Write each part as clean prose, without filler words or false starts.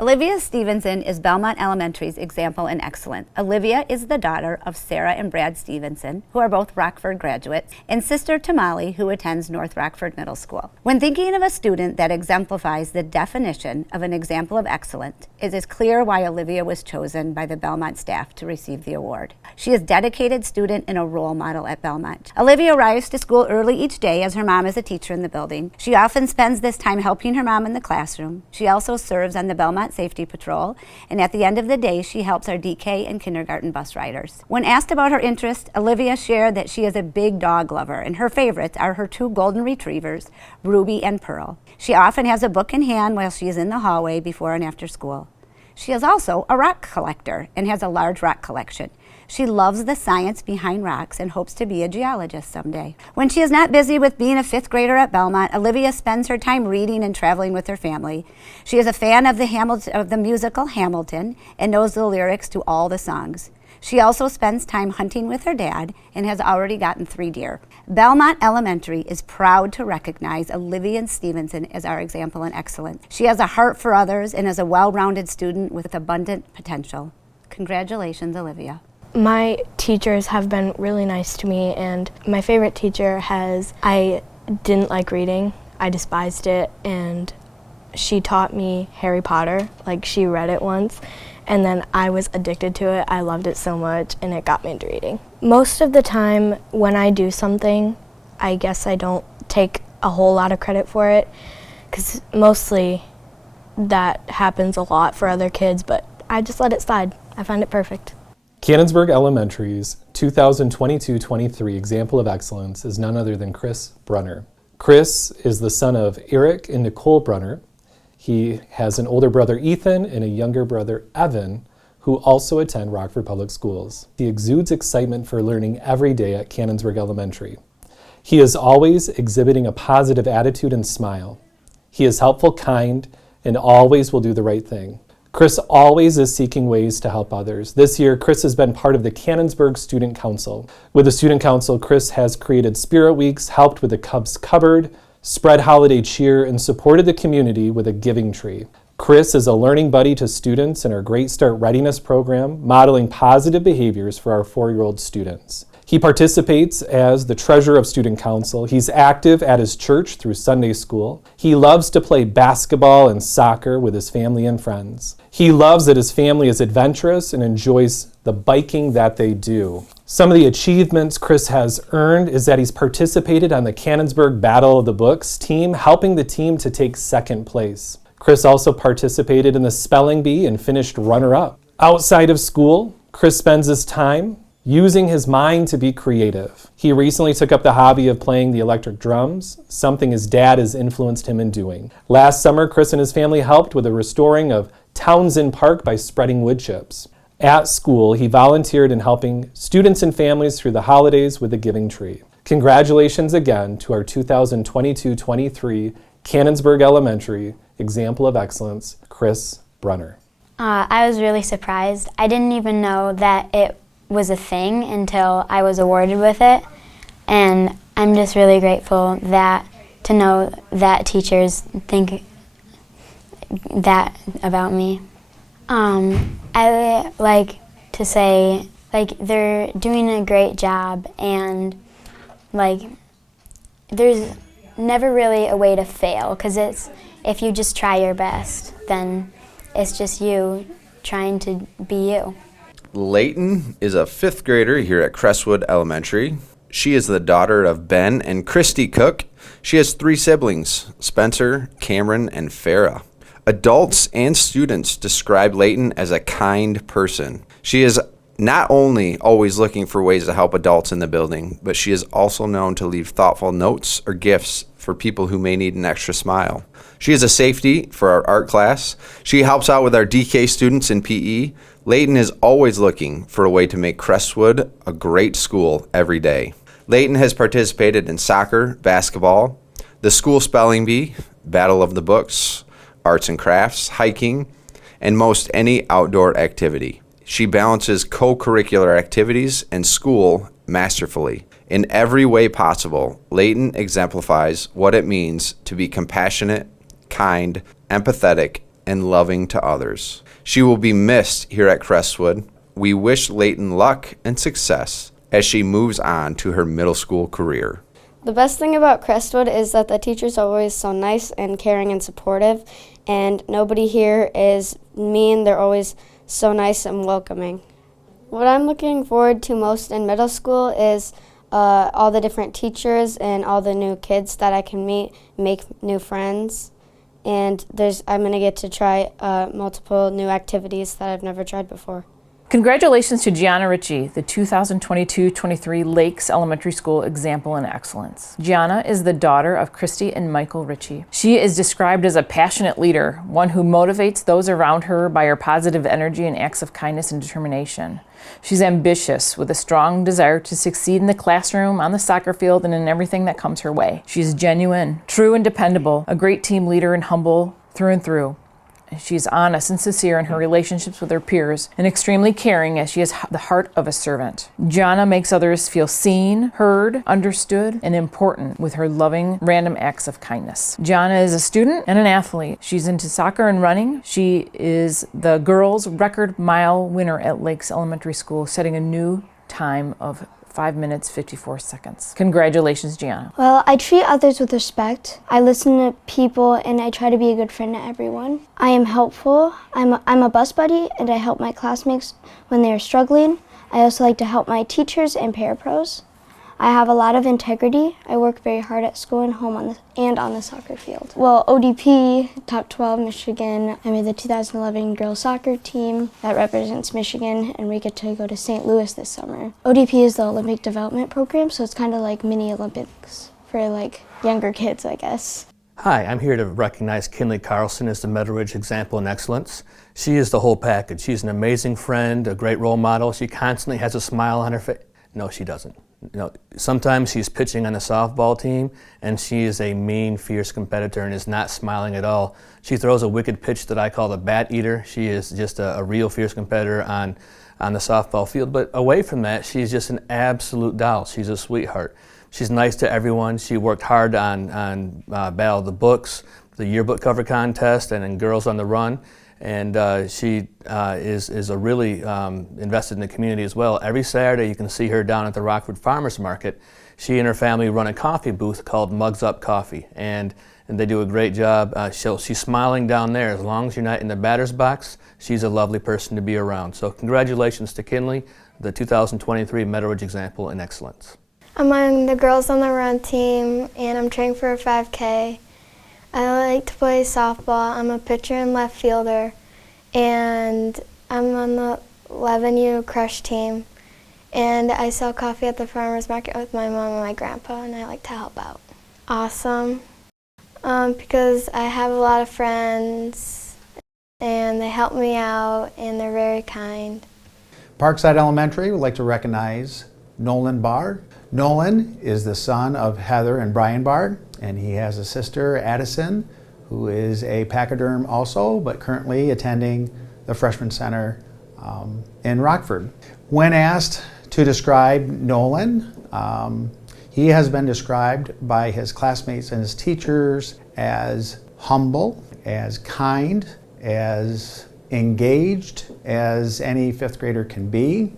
Olivia Stevenson is Belmont Elementary's example in excellence. Olivia is the daughter of Sarah and Brad Stevenson, who are both Rockford graduates, and sister to Molly, who attends North Rockford Middle School. When thinking of a student that exemplifies the definition of an example of excellence, it is clear why Olivia was chosen by the Belmont staff to receive the award. She is a dedicated student and a role model at Belmont. Olivia arrives to school early each day as her mom is a teacher in the building. She often spends this time helping her mom in the classroom. She also serves on the Belmont Safety Patrol, and at the end of the day, she helps our DK and kindergarten bus riders. When asked about her interest, Olivia shared that she is a big dog lover, and her favorites are her two golden retrievers, Ruby and Pearl. She often has a book in hand while she is in the hallway before and after school. She is also a rock collector and has a large rock collection. She loves the science behind rocks and hopes to be a geologist someday. When she is not busy with being a fifth grader at Belmont, Olivia spends her time reading and traveling with her family. She is a fan of the musical Hamilton and knows the lyrics to all the songs. She also spends time hunting with her dad and has already gotten 3 deer. Belmont Elementary is proud to recognize Olivia Stevenson as our example in excellence. She has a heart for others and is a well-rounded student with abundant potential. Congratulations, Olivia. My teachers have been really nice to me, and my favorite teacher I didn't like reading. I despised it, and she taught me Harry Potter. Like, she read it once, and then I was addicted to it. I loved it so much, and it got me into reading. Most of the time when I do something, I guess I don't take a whole lot of credit for it, because mostly that happens a lot for other kids, but I just let it slide. I find it perfect. Cannonsburg Elementary's 2022-23 example of excellence is none other than Chris Brunner. Chris is the son of Eric and Nicole Brunner. He has an older brother, Ethan, and a younger brother, Evan, who also attend Rockford Public Schools. He exudes excitement for learning every day at Cannonsburg Elementary. He is always exhibiting a positive attitude and smile. He is helpful, kind, and always will do the right thing. Chris always is seeking ways to help others. This year, Chris has been part of the Cannonsburg Student Council. With the Student Council, Chris has created Spirit Weeks, helped with the Cubs Cupboard, spread holiday cheer, and supported the community with a giving tree. Chris is a learning buddy to students in our Great Start Readiness program, modeling positive behaviors for our 4-year-old students. He participates as the treasurer of Student Council. He's active at his church through Sunday school. He loves to play basketball and soccer with his family and friends. He loves that his family is adventurous and enjoys the biking that they do. Some of the achievements Chris has earned is that he's participated on the Cannonsburg Battle of the Books team, helping the team to take 2nd place. Chris also participated in the spelling bee and finished runner-up. Outside of school, Chris spends his time using his mind to be creative. He recently took up the hobby of playing the electric drums, something his dad has influenced him in doing. Last summer, Chris and his family helped with the restoring of Townsend Park by spreading wood chips. At school, he volunteered in helping students and families through the holidays with the giving tree. Congratulations again to our 2022-23 Cannonsburg Elementary Example of Excellence, Chris Brunner. I was really surprised. I didn't even know that it was a thing until I was awarded with it, and I'm just really grateful to know that teachers think that about me. I like to say, they're doing a great job, and there's never really a way to fail, because if you just try your best, then it's just you trying to be you. Layton is a 5th grader here at Crestwood Elementary. She is the daughter of Ben and Christy Cook. She has 3 siblings, Spencer, Cameron, and Farah. Adults and students describe Layton as a kind person. She is not only always looking for ways to help adults in the building, but she is also known to leave thoughtful notes or gifts for people who may need an extra smile. She is a safety for our art class. She helps out with our DK students in PE. Layton is always looking for a way to make Crestwood a great school every day. Layton has participated in soccer, basketball, the school spelling bee, Battle of the Books, arts and crafts, hiking, and most any outdoor activity. She balances co-curricular activities and school masterfully. In every way possible, Layton exemplifies what it means to be compassionate, kind, empathetic, and loving to others. She will be missed here at Crestwood. We wish Layton luck and success as she moves on to her middle school career. The best thing about Crestwood is that the teachers are always so nice and caring and supportive, and nobody here is mean. They're always so nice and welcoming. What I'm looking forward to most in middle school is all the different teachers and all the new kids that I can meet, make new friends, and I'm going to get to try multiple new activities that I've never tried before. Congratulations to Gianna Ritchie, the 2022-23 Lakes Elementary School Example in Excellence. Gianna is the daughter of Christy and Michael Ritchie. She is described as a passionate leader, one who motivates those around her by her positive energy and acts of kindness and determination. She's ambitious with a strong desire to succeed in the classroom, on the soccer field, and in everything that comes her way. She's genuine, true and dependable, a great team leader and humble through and through. She's honest and sincere in her relationships with her peers and extremely caring as she has the heart of a servant. Gianna makes others feel seen, heard, understood, and important with her loving, random acts of kindness. Gianna is a student and an athlete. She's into soccer and running. She is the girls' record mile winner at Lakes Elementary School, setting a new time of 5 minutes, 54 seconds. Congratulations, Gianna. Well, I treat others with respect. I listen to people and I try to be a good friend to everyone. I am helpful. I'm a bus buddy and I help my classmates when they are struggling. I also like to help my teachers and parapros. I have a lot of integrity. I work very hard at school and home and on the soccer field. Well, ODP, top 12 Michigan. I made the 2011 girls soccer team that represents Michigan, and we get to go to St. Louis this summer. ODP is the Olympic Development Program, so it's kind of like mini Olympics for like younger kids, I guess. Hi, I'm here to recognize Kinley Carlson as the Meadow Ridge Example in Excellence. She is the whole package. She's an amazing friend, a great role model. She constantly has a smile on her face. No, she doesn't. Sometimes she's pitching on the softball team and she is a mean, fierce competitor and is not smiling at all. She throws a wicked pitch that I call the bat eater. She is just a real fierce competitor on the softball field, but away from that, she's just an absolute doll. She's a sweetheart. She's nice to everyone. She worked hard on Battle of the Books, the yearbook cover contest, and in Girls on the Run. And she is a really invested in the community as well. Every Saturday you can see her down at the Rockford Farmers Market. She and her family run a coffee booth called Mugs Up Coffee, and they do a great job. She's smiling down there. As long as you're not in the batter's box, she's a lovely person to be around. So congratulations to Kinley, the 2023 Meadow Ridge Example in Excellence. I'm on the Girls on the Run team, and I'm training for a 5K. I like to play softball. I'm a pitcher and left fielder, and I'm on the 11U crush team, and I sell coffee at the farmer's market with my mom and my grandpa, and I like to help out. Awesome, because I have a lot of friends, and they help me out, and they're very kind. Parkside Elementary would like to recognize Nolan Bard. Nolan is the son of Heather and Brian Bard, and he has a sister, Addison, who is a pachyderm also, but currently attending the Freshman Center in Rockford. When asked to describe Nolan, he has been described by his classmates and his teachers as humble, as kind, as engaged as any fifth grader can be.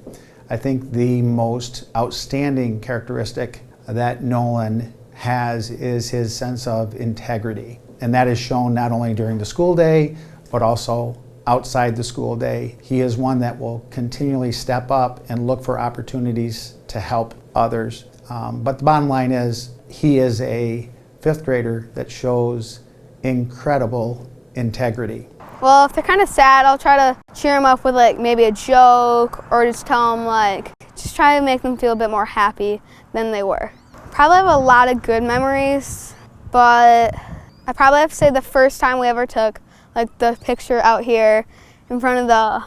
I think the most outstanding characteristic that Nolan has is his sense of integrity. And that is shown not only during the school day, but also outside the school day. He is one that will continually step up and look for opportunities to help others. But the bottom line is, he is a fifth grader that shows incredible integrity. Well, if they're kind of sad, I'll try to cheer them up with like maybe a joke, or just tell them like, just try to make them feel a bit more happy than they were. Probably have a lot of good memories, but I probably have to say the first time we ever took like the picture out here in front of the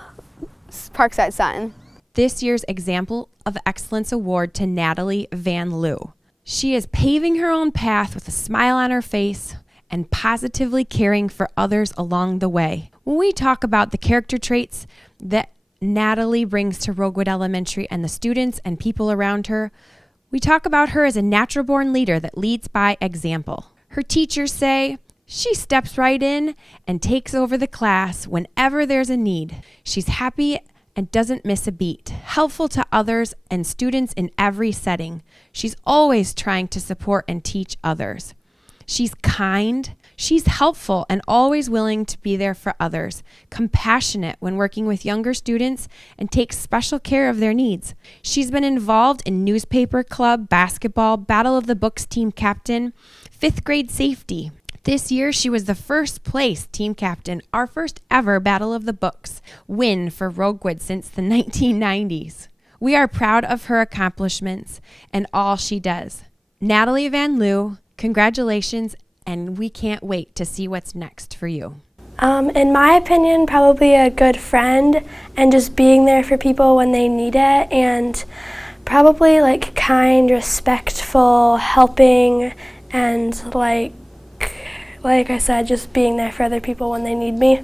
Parkside sign. This year's Example of Excellence Award to Natalie Van Loo. She is paving her own path with a smile on her face and positively caring for others along the way. When we talk about the character traits that Natalie brings to Roguewood Elementary and the students and people around her, we talk about her as a natural-born leader that leads by example. Her teachers say She steps right in and takes over the class whenever there's a need. She's happy and doesn't miss a beat, helpful to others and students in every setting. She's always trying to support and teach others. She's kind, she's helpful and always willing to be there for others, compassionate when working with younger students and takes special care of their needs. She's been involved in newspaper club, basketball, Battle of the Books team captain, 5th grade safety. This year, she was the first place team captain, our first ever Battle of the Books win for Rockford since the 1990s. We are proud of her accomplishments and all she does. Natalie Van Loo, congratulations, and we can't wait to see what's next for you. In my opinion, probably a good friend and just being there for people when they need it, and probably like kind, respectful, helping, and like I said, just being there for other people when they need me.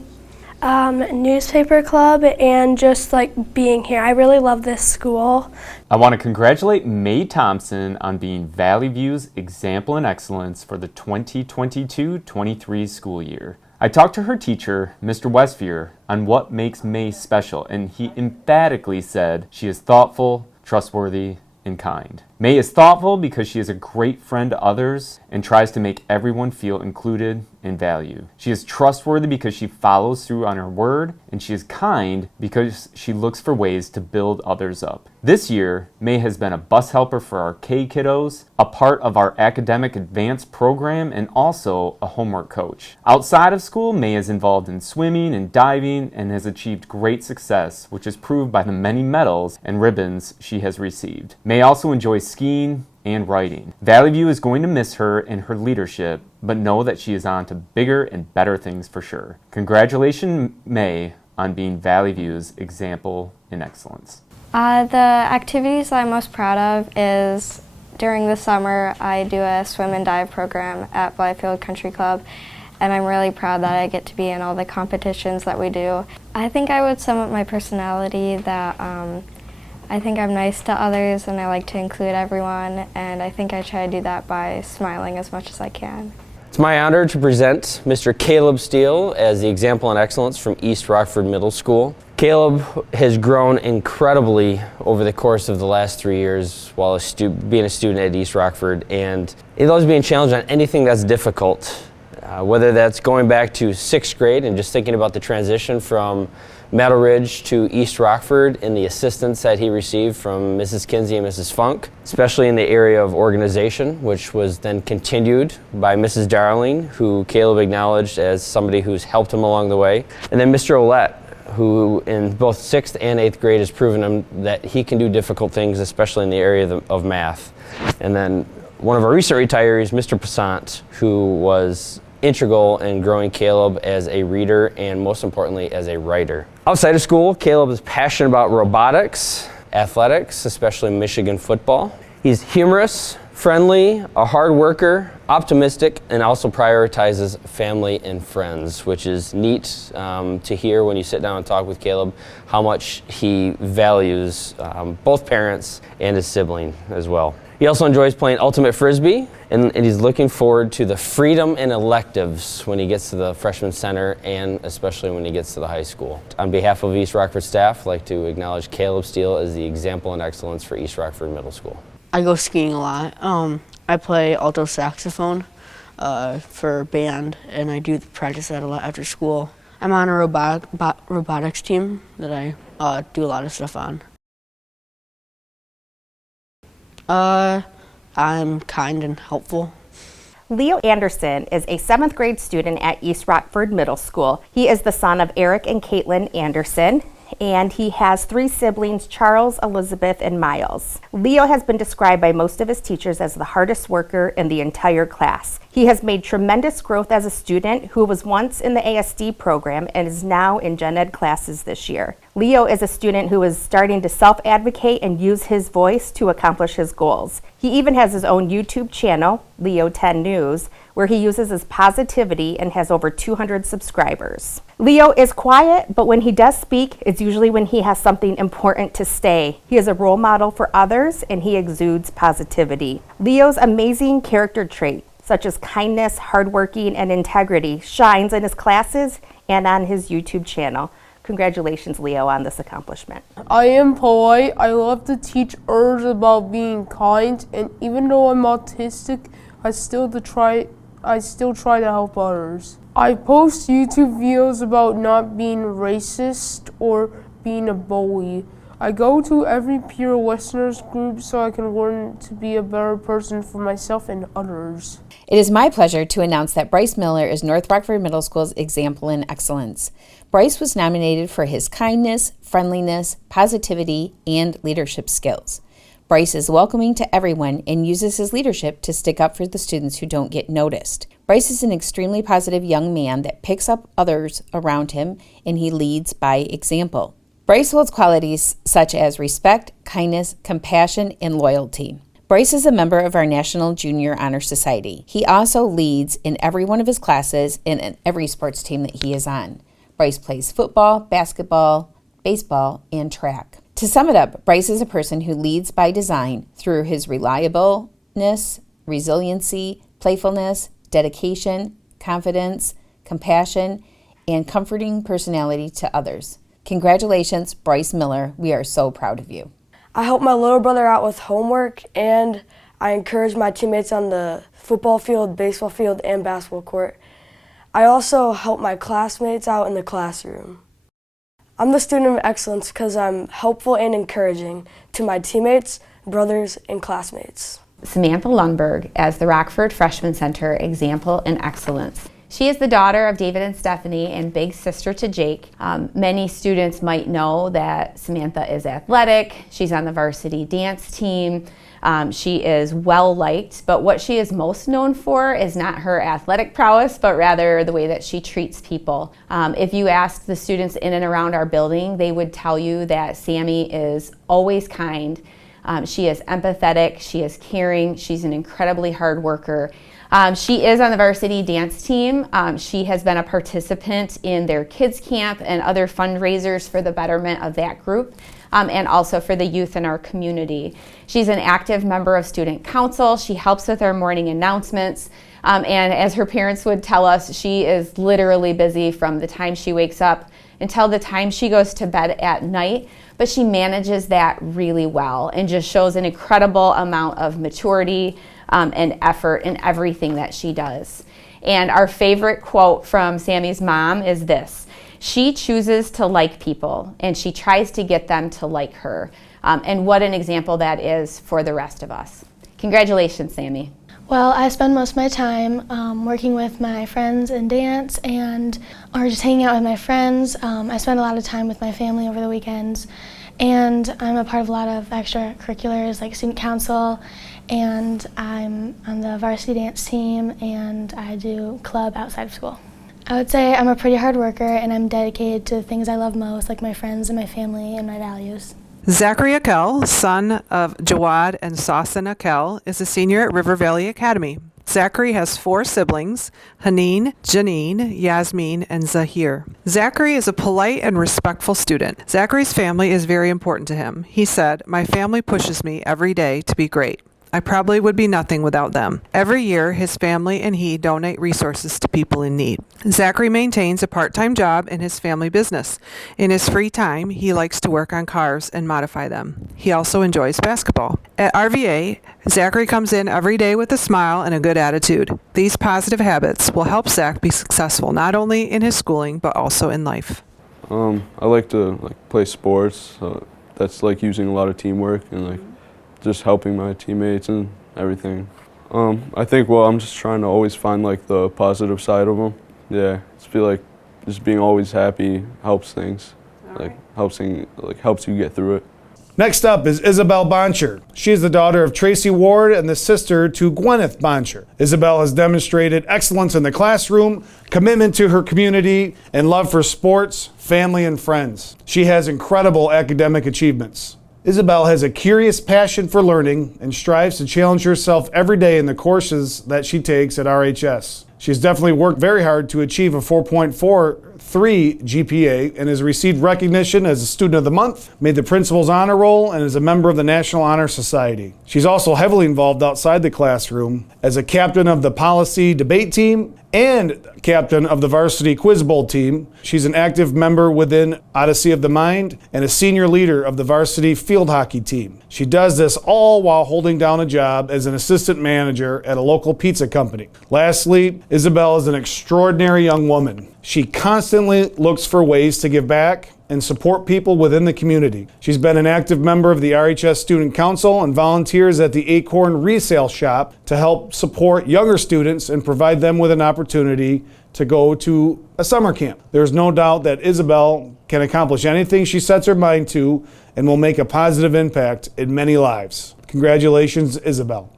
Newspaper club and just like being here. I really love this school. I want to congratulate May Thompson on being Valley View's Example in Excellence for the 2022-23 school year. I talked to her teacher, Mr. Westphier, on what makes May special, and he emphatically said she is thoughtful, trustworthy, and kind. May is thoughtful because she is a great friend to others and tries to make everyone feel included and valued. She is trustworthy because she follows through on her word, and she is kind because she looks for ways to build others up. This year, May has been a bus helper for our K kiddos, a part of our academic advanced program, and also a homework coach. Outside of school, May is involved in swimming and diving and has achieved great success, which is proved by the many medals and ribbons she has received. May also enjoys skiing and writing. Valley View is going to miss her and her leadership, but know that she is on to bigger and better things for sure. Congratulations, May, on being Valley View's Example in Excellence. The activities I'm most proud of is during the summer I do a swim and dive program at Blythefield Country Club, and I'm really proud that I get to be in all the competitions that we do. I think I would sum up my personality that I think I'm nice to others and I like to include everyone, and I think I try to do that by smiling as much as I can. It's my honor to present Mr. Caleb Steele as the Example in Excellence from East Rockford Middle School. Caleb has grown incredibly over the course of the last 3 years while being a student at East Rockford, and he loves being challenged on anything that's difficult, whether that's going back to 6th grade and just thinking about the transition from Meadow Ridge to East Rockford and the assistance that he received from Mrs. Kinsey and Mrs. Funk, especially in the area of organization, which was then continued by Mrs. Darling, who Caleb acknowledged as somebody who's helped him along the way, and then Mr. Olette, who in both 6th and 8th grade has proven him that he can do difficult things, especially in the area of math. And then one of our recent retirees, Mr. Passant, who was integral in growing Caleb as a reader and most importantly as a writer. Outside of school, Caleb is passionate about robotics, athletics, especially Michigan football. He's humorous, friendly, a hard worker, optimistic, and also prioritizes family and friends, which is neat to hear when you sit down and talk with Caleb how much he values both parents and his sibling as well. He also enjoys playing Ultimate Frisbee, and he's looking forward to the freedom and electives when he gets to the freshman center and especially when he gets to the high school. On behalf of East Rockford staff, I'd like to acknowledge Caleb Steele as the Example in Excellence for East Rockford Middle School. I go skiing a lot. I play alto saxophone for band, and I do practice that a lot after school. I'm on a robotics team that I do a lot of stuff on. I'm kind and helpful. Leo Anderson is a 7th grade student at East Rockford Middle School. He is the son of Eric and Caitlin Anderson, and he has 3 siblings, Charles, Elizabeth, and Miles. Leo has been described by most of his teachers as the hardest worker in the entire class. He has made tremendous growth as a student who was once in the ASD program and is now in gen ed classes this year. Leo is a student who is starting to self-advocate and use his voice to accomplish his goals. He even has his own YouTube channel, Leo 10 News, where he uses his positivity and has over 200 subscribers. Leo is quiet, but when he does speak, it's usually when he has something important to say. He is a role model for others, and he exudes positivity. Leo's amazing character trait such as kindness, hardworking, and integrity, shines in his classes and on his YouTube channel. Congratulations, Leo, on this accomplishment. I am polite. I love to teach others about being kind, and even though I'm autistic, I still try to help others. I post YouTube videos about not being racist or being a bully. I go to every peer listeners group so I can learn to be a better person for myself and others. It is my pleasure to announce that Bryce Miller is North Rockford Middle School's example in excellence. Bryce was nominated for his kindness, friendliness, positivity, and leadership skills. Bryce is welcoming to everyone and uses his leadership to stick up for the students who don't get noticed. Bryce is an extremely positive young man that picks up others around him, and he leads by example. Bryce holds qualities such as respect, kindness, compassion, and loyalty. Bryce is a member of our National Junior Honor Society. He also leads in every one of his classes and in every sports team that he is on. Bryce plays football, basketball, baseball, and track. To sum it up, Bryce is a person who leads by design through his reliableness, resiliency, playfulness, dedication, confidence, compassion, and comforting personality to others. Congratulations, Bryce Miller. We are so proud of you. I help my little brother out with homework, and I encourage my teammates on the football field, baseball field, and basketball court. I also help my classmates out in the classroom. I'm the student of excellence because I'm helpful and encouraging to my teammates, brothers, and classmates. Samantha Lundberg as the Rockford Freshman Center example in excellence. She is the daughter of David and Stephanie and big sister to Jake. Many students might know that Samantha is athletic. She's on the varsity dance team. She is well liked, but what she is most known for is not her athletic prowess, but rather the way that she treats people. If you ask the students in and around our building, they would tell you that Sammy is always kind. She is empathetic, she is caring, she's an incredibly hard worker. She is on the varsity dance team. She has been a participant in their kids camp and other fundraisers for the betterment of that group, and also for the youth in our community. She's an active member of student council. She helps with our morning announcements. And as her parents would tell us, she is literally busy from the time she wakes up until the time she goes to bed at night. But she manages that really well and just shows an incredible amount of maturity and effort in everything that she does. And our favorite quote from Sammy's mom is this: she chooses to like people and she tries to get them to like her. And what an example that is for the rest of us. Congratulations, Sammy. Well, I spend most of my time working with my friends in dance or just hanging out with my friends. I spend a lot of time with my family over the weekends, and I'm a part of a lot of extracurriculars like student council, and I'm on the varsity dance team, and I do club outside of school. I would say I'm a pretty hard worker, and I'm dedicated to the things I love most, like my friends and my family and my values. Zachary Akel, son of Jawad and Sassan Akel, is a senior at River Valley Academy. Zachary has 4 siblings: Haneen, Janine, Yasmin, and Zahir. Zachary is a polite and respectful student. Zachary's family is very important to him. He said, "My family pushes me every day to be great. I probably would be nothing without them." Every year, his family and he donate resources to people in need. Zachary maintains a part-time job in his family business. In his free time, he likes to work on cars and modify them. He also enjoys basketball. At RVA, Zachary comes in every day with a smile and a good attitude. These positive habits will help Zach be successful not only in his schooling, but also in life. I like to play sports. That's using a lot of teamwork and just helping my teammates and everything. I think, I'm just trying to always find the positive side of them. Yeah, I feel like just being always happy helps things. Helps you get through it. Next up is Isabel Boncher. She is the daughter of Tracy Ward and the sister to Gwyneth Boncher. Isabel has demonstrated excellence in the classroom, commitment to her community, and love for sports, family, and friends. She has incredible academic achievements. Isabel has a curious passion for learning and strives to challenge herself every day in the courses that she takes at RHS. She's definitely worked very hard to achieve a 4.4 4.3 GPA and has received recognition as a Student of the Month, made the Principal's Honor Roll, and is a member of the National Honor Society. She's also heavily involved outside the classroom as a captain of the policy debate team and captain of the varsity quiz bowl team. She's an active member within Odyssey of the Mind and a senior leader of the varsity field hockey team. She does this all while holding down a job as an assistant manager at a local pizza company. Lastly, Isabel is an extraordinary young woman. She constantly looks for ways to give back and support people within the community. She's been an active member of the RHS Student Council and volunteers at the Acorn Resale Shop to help support younger students and provide them with an opportunity to go to a summer camp. There's no doubt that Isabel can accomplish anything she sets her mind to and will make a positive impact in many lives. Congratulations, Isabel.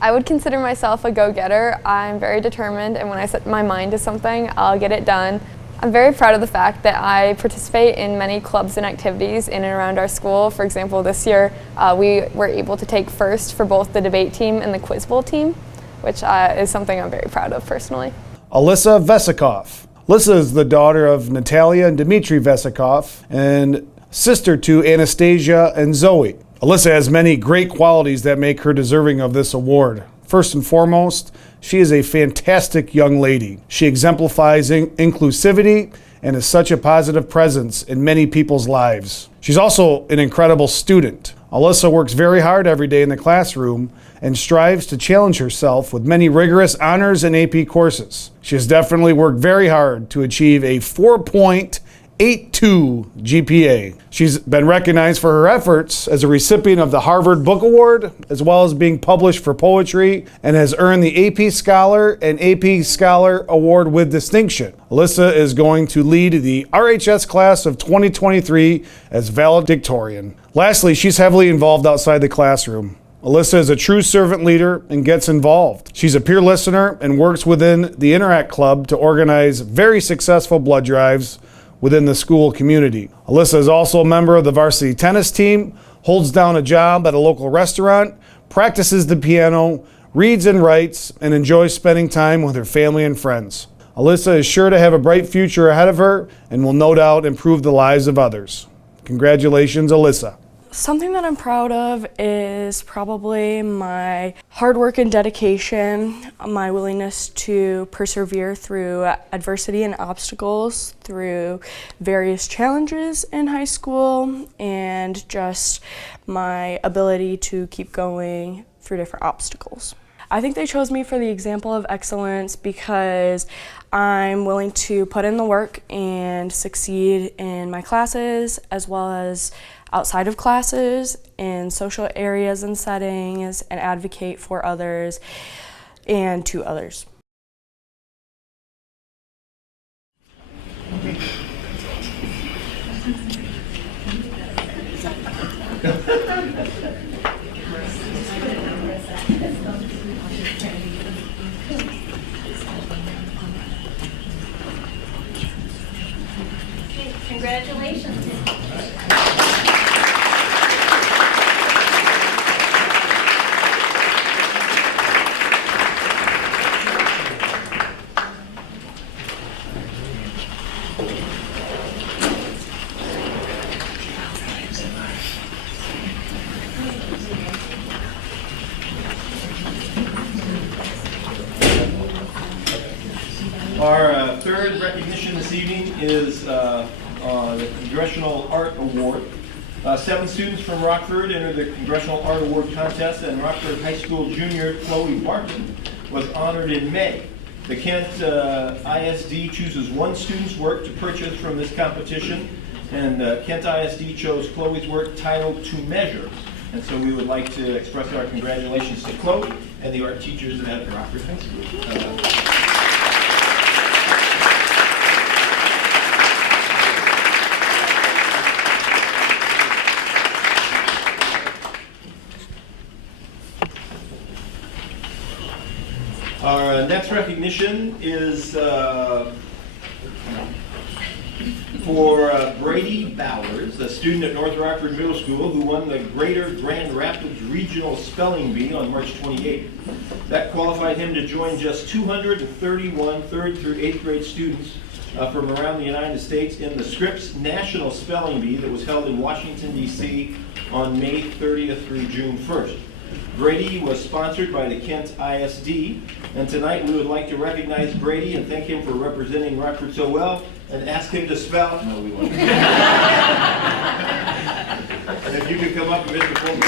I would consider myself a go-getter. I'm very determined, and when I set my mind to something, I'll get it done. I'm very proud of the fact that I participate in many clubs and activities in and around our school. For example, this year we were able to take first for both the debate team and the quiz bowl team, which is something I'm very proud of personally. Alyssa Vesikov. Alyssa is the daughter of Natalia and Dmitry Vesikov and sister to Anastasia and Zoe. Alyssa has many great qualities that make her deserving of this award. First and foremost, she is a fantastic young lady. She exemplifies inclusivity and is such a positive presence in many people's lives. She's also an incredible student. Alyssa works very hard every day in the classroom and strives to challenge herself with many rigorous honors and AP courses. She has definitely worked very hard to achieve a 4.82 GPA. She's been recognized for her efforts as a recipient of the Harvard Book Award, as well as being published for poetry, and has earned the AP Scholar and AP Scholar Award with distinction. Alyssa is going to lead the RHS class of 2023 as valedictorian. Lastly, she's heavily involved outside the classroom. Alyssa is a true servant leader and gets involved. She's a peer listener and works within the Interact Club to organize very successful blood drives within the school community. Alyssa is also a member of the varsity tennis team, holds down a job at a local restaurant, practices the piano, reads and writes, and enjoys spending time with her family and friends. Alyssa is sure to have a bright future ahead of her and will no doubt improve the lives of others. Congratulations, Alyssa. Something that I'm proud of is probably my hard work and dedication, my willingness to persevere through adversity and obstacles, through various challenges in high school, and just my ability to keep going through different obstacles. I think they chose me for the example of excellence because I'm willing to put in the work and succeed in my classes as well as outside of classes, in social areas and settings, and advocate for others and to others. Congratulations. Our third recognition this evening is the Congressional Art Award. 7 students from Rockford entered the Congressional Art Award contest, and Rockford High School junior Chloe Barton was honored in May. The Kent ISD chooses one student's work to purchase from this competition, and Kent ISD chose Chloe's work titled To Measure. And so we would like to express our congratulations to Chloe and the art teachers at Rockford High School. Our next recognition is For Brady Bowers, a student at North Rockford Middle School who won the Greater Grand Rapids Regional Spelling Bee on March 28th. That qualified him to join just 231 3rd through 8th grade students from around the United States in the Scripps National Spelling Bee that was held in Washington, D.C. on May 30th through June 1st. Brady was sponsored by the Kent ISD, and tonight we would like to recognize Brady and thank him for representing Rockford so well and ask him to spell. No, we won't. And if you could come up and Mr. Fulton.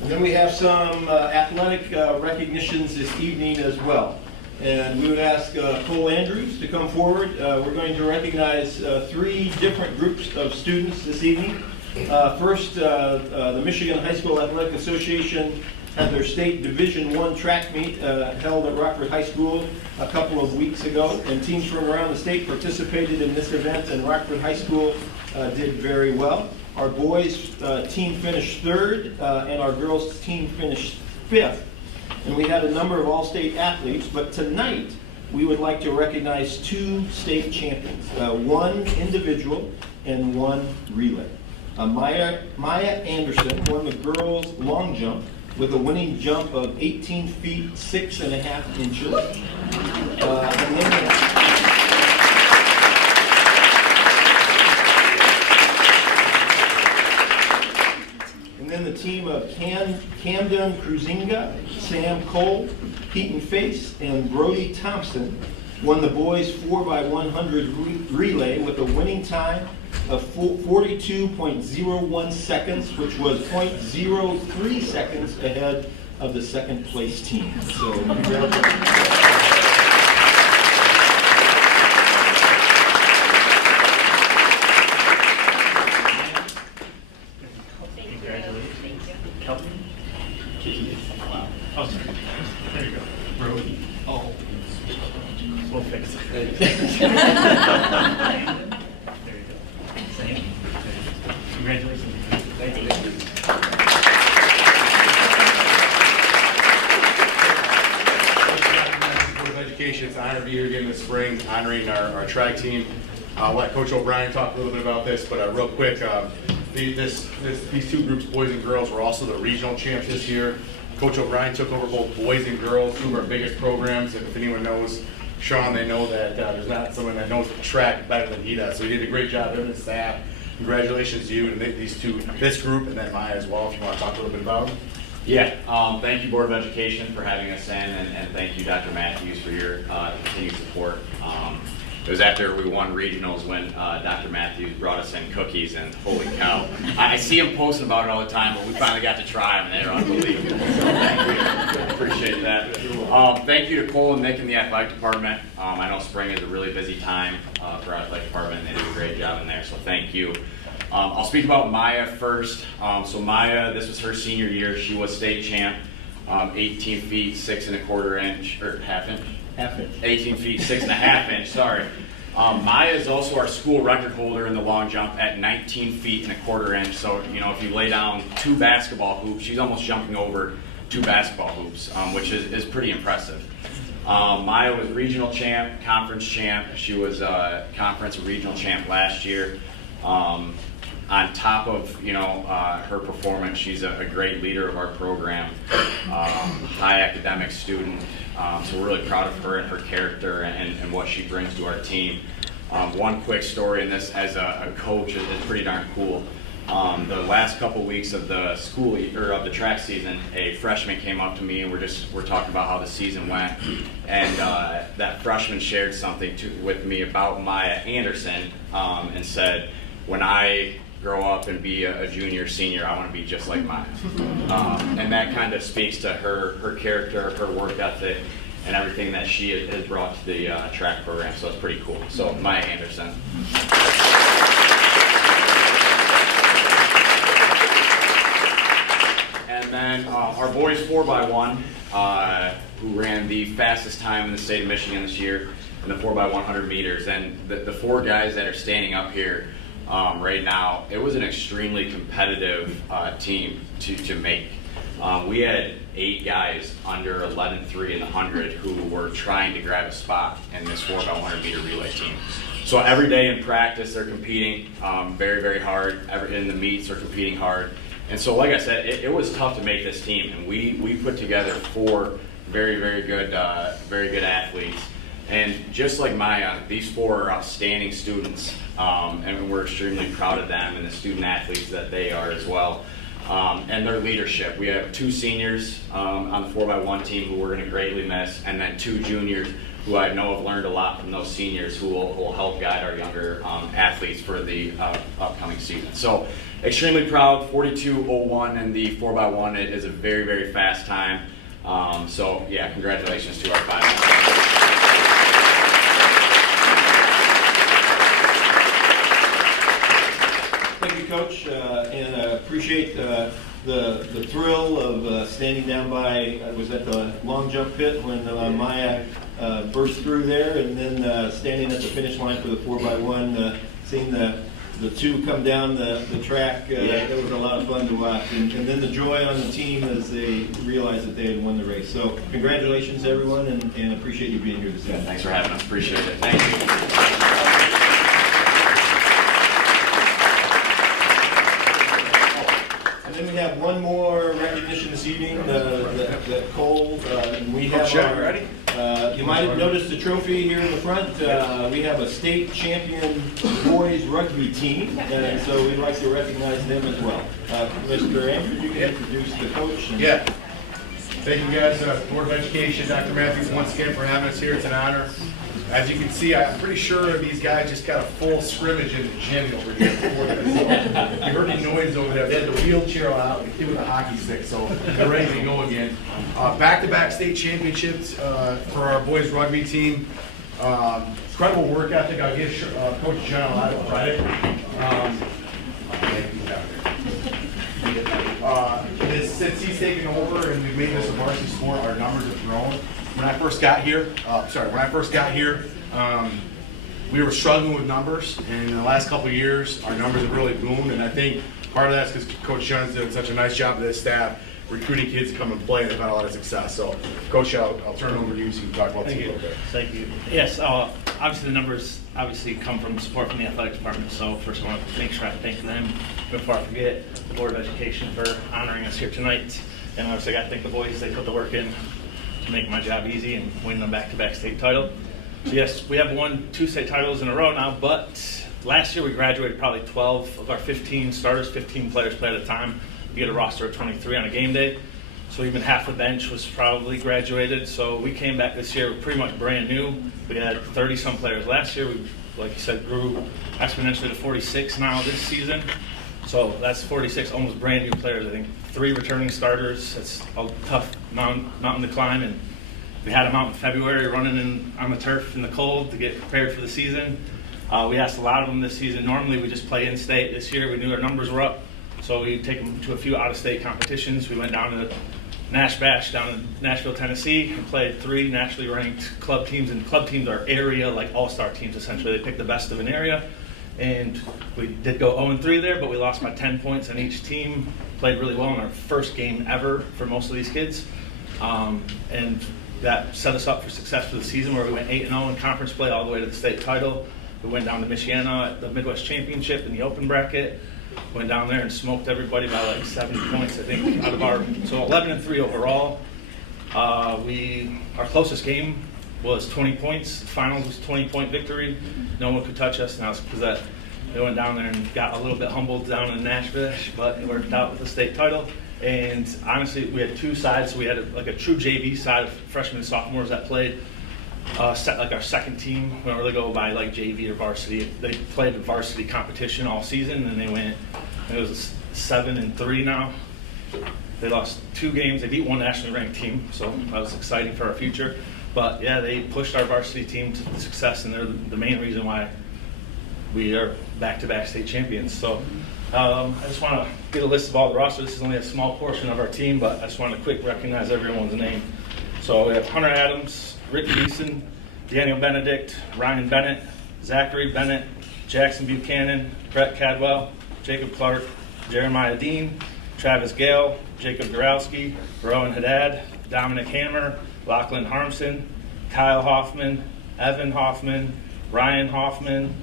And then we have some athletic recognitions this evening as well. And we would ask Cole Andrews to come forward. We're going to recognize 3 different groups of students this evening. First, the Michigan High School Athletic Association had their state Division I track meet held at Rockford High School a couple of weeks ago. And teams from around the state participated in this event, and Rockford High School did very well. Our boys team finished 3rd, and our girls team finished 5th. And we had a number of all-state athletes, but tonight we would like to recognize 2 state champions, 1 individual and 1 relay. Maya Anderson won the girls' long jump with a winning jump of 18 feet 6.5 inches. And then the team of Camden Cruzinga, Sam Cole, Keaton Face, and Brody Thompson won the boys 4x100 relay with a winning time of 42.01 seconds, which was 0.03 seconds ahead of the second place team. So congratulations. Congratulations. Thank you. Board of Education, it's an honor to be here again this spring, honoring our track team. I'll let Coach O'Brien talk a little bit about this, but real quick, these 2 groups, boys and girls, were also the regional champs this year. Coach O'Brien took over both boys and girls, 2 of our biggest programs, and if anyone knows Sean, they know that there's not someone that knows the track better than he does. So he did a great job, him and his staff. Congratulations to you and these 2, this group, and then Maya as well, if you want to talk a little bit about them. Yeah, thank you Board of Education for having us in, and thank you Dr. Matthews for your continued support. It was after we won regionals when Dr. Matthews brought us in cookies, and holy cow. I see him posting about it all the time, but we finally got to try them, and they're unbelievable. So thank you. Appreciate that. Thank you to Cole and Nick in the athletic department. I know spring is a really busy time for our athletic department, and they do a great job in there, so thank you. I'll speak about Maya first. So Maya, this was her senior year. She was state champ, 18 feet 6.25 inch, or half inch? 18 feet 6.5 inch, sorry. Maya is also our school record holder in the long jump at 19 feet 1/4 inch. So, you know, if you lay down 2 basketball hoops, she's almost jumping over 2 basketball hoops, which is pretty impressive. Maya was regional champ, conference champ. She was conference and regional champ last year. On top of, you know, her performance, she's a great leader of our program, high academic student. So we're really proud of her and her character and what she brings to our team. One quick story, and this as a coach is pretty darn cool. The last couple weeks of the school or of the track season, a freshman came up to me and we're talking about how the season went, and that freshman shared something with me about Maya Anderson, and said, when I grow up and be a junior, senior, I want to be just like Maya. And that kind of speaks to her character, her work ethic, and everything that she has brought to the track program. So it's pretty cool. So Maya Anderson. And then our boys 4x1, who ran the fastest time in the state of Michigan this year in the 4x100 meters. And the 4 guys that are standing up here right now. It was an extremely competitive team to make. We had 8 guys under 11.3 in the 100 who were trying to grab a spot in this 4x100 meter relay team. So every day in practice, they're competing very, very hard. In the meets, they're competing hard. And so, like I said, it was tough to make this team, and we put together 4 very, very good athletes. And just like Maya, these 4 are outstanding students, and we're extremely proud of them and the student athletes that they are as well. And their leadership. We have 2 seniors on the 4x1 team who we're going to greatly miss, and then 2 juniors who I know have learned a lot from those seniors who will help guide our younger athletes for the upcoming season. So extremely proud. 42:01 in the 4x1 is a very, very fast time. So yeah, congratulations to our 5. Thank you, Coach, and appreciate the thrill of standing down by, I was at the long jump pit when Maya burst through there, and then standing at the finish line for the 4x1, seeing the 2 come down the track. It was a lot of fun to watch, and then the joy on the team as they realized that they had won the race. So congratulations, everyone, and appreciate you being here this evening. Thanks for having us. Appreciate it. Thank you. And then we have one more recognition this evening, that Cole, we have our, you might have noticed the trophy here in the front. We have a state champion boys rugby team, and so we'd like to recognize them as well. Mr. Andrews, you can introduce the coach. Yeah. Thank you guys, Board of Education, Dr. Matthews, once again for having us here. It's an honor. As you can see, I'm pretty sure these guys just got a full scrimmage in the gym over here before this. You heard the noise over there. They had the wheelchair out, the kid with a hockey stick, so they're ready to go again. Back-to-back state championships for our boys rugby team. Incredible work ethic. I'll give Coach John a lot of credit. Since he's taken over and we've made this a varsity sport, our numbers have grown. When I first got here, we were struggling with numbers, and in the last couple of years, our numbers have really boomed, and I think part of that's because Coach John's doing such a nice job with his staff, recruiting kids to come and play, and they've had a lot of success. So, Coach, I'll turn it over to you so you can talk about this a little bit. Thank you. Yes, obviously the numbers come from support from the athletic department, so first I want to make sure I thank them before I forget, the Board of Education for honoring us here tonight, and obviously I got to thank the boys. They put the work in to make my job easy and win the back-to-back state title. So yes, we have won 2 state titles in a row now, but last year we graduated probably 12 of our 15 starters, 15 players play at a time. We get a roster of 23 on a game day, so even half the bench was probably graduated. So we came back this year pretty much brand new. We had 30-some players last year. We, like you said, grew exponentially to 46 now this season. So that's 46 almost brand new players. I think 3 returning starters. That's a tough mountain to climb, and we had them out in February running on the turf in the cold to get prepared for the season. We asked a lot of them this season. Normally we just play in-state. This year we knew our numbers were up, so we take them to a few out-of-state competitions. We went down to Nash Bash down in Nashville, Tennessee, and played 3 nationally ranked club teams, and club teams are area, like all-star teams essentially. They pick the best of an area. And we did go 0-3 there, but we lost by 10 points on each team. Played really well in our first game ever for most of these kids. And that set us up for success for the season, where we went 8-0 in conference play all the way to the state title. We went down to Michiana at the Midwest Championship in the open bracket. Went down there and smoked everybody by like 70 points, I think, out of our, so 11-3 overall. Our closest game was 20 points. The finals was 20-point victory. No one could touch us, and that was because they went down there and got a little bit humbled down in Nashville, but it worked out with the state title. And honestly, we had 2 sides. So we had a true JV side of freshmen and sophomores that played like our second team. We don't really go by like JV or varsity. They played a varsity competition all season, and it was 7-3 now. They lost 2 games. They beat 1 nationally ranked team, so that was exciting for our future. But yeah, they pushed our varsity team to success, and they're the main reason why we are back-to-back state champions. So I just want to get a list of all the rosters. This is only a small portion of our team, but I just want to quick recognize everyone's name. So we have Hunter Adams, Rick Beeson, Daniel Benedict, Ryan Bennett, Zachary Bennett, Jackson Buchanan, Brett Cadwell, Jacob Clark, Jeremiah Dean, Travis Gale, Jacob Dorowski, Rowan Haddad, Dominic Hammer, Lachlan Harmson, Kyle Hoffman, Evan Hoffman, Ryan Hoffman,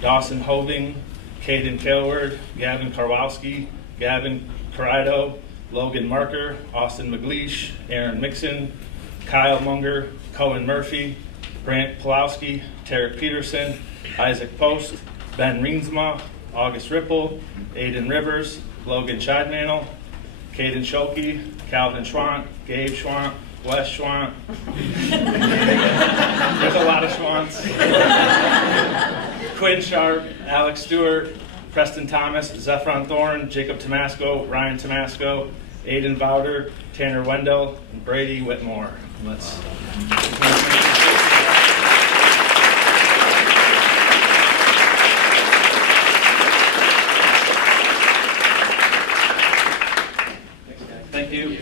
Dawson Hoving, Caden Kelward, Gavin Karwowski, Gavin Carido, Logan Marker, Austin McLeish, Aaron Mixon, Kyle Munger, Cohen Murphy, Grant Pulowski, Tarek Peterson, Isaac Post, Ben Reensma, August Ripple, Aiden Rivers, Logan Chadmantle, Caden Schulke, Calvin Schwant, Gabe Schwant, Wes Schwant. There's a lot of Schwants. Quinn Sharp, Alex Stewart, Preston Thomas, Zephron Thorne, Jacob Tomasco, Ryan Tomasco, Aiden Vouder, Tanner Wendell, and Brady Whitmore. Let's. Thank you.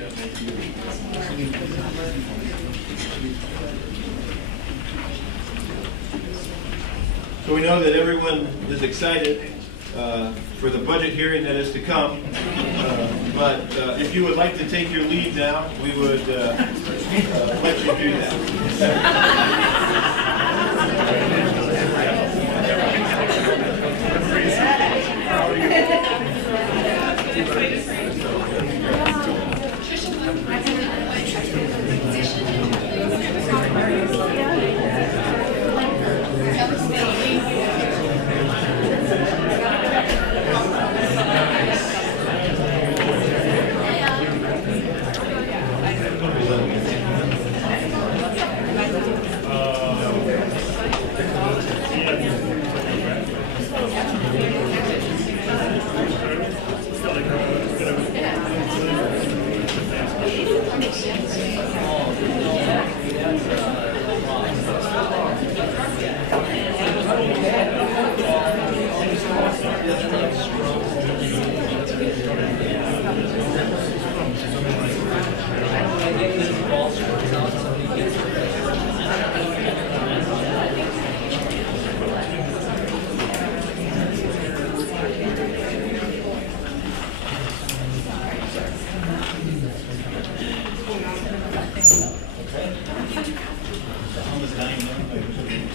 So we know that everyone is excited for the budget hearing that is to come. But if you would like to take your leave now, we would let you do that.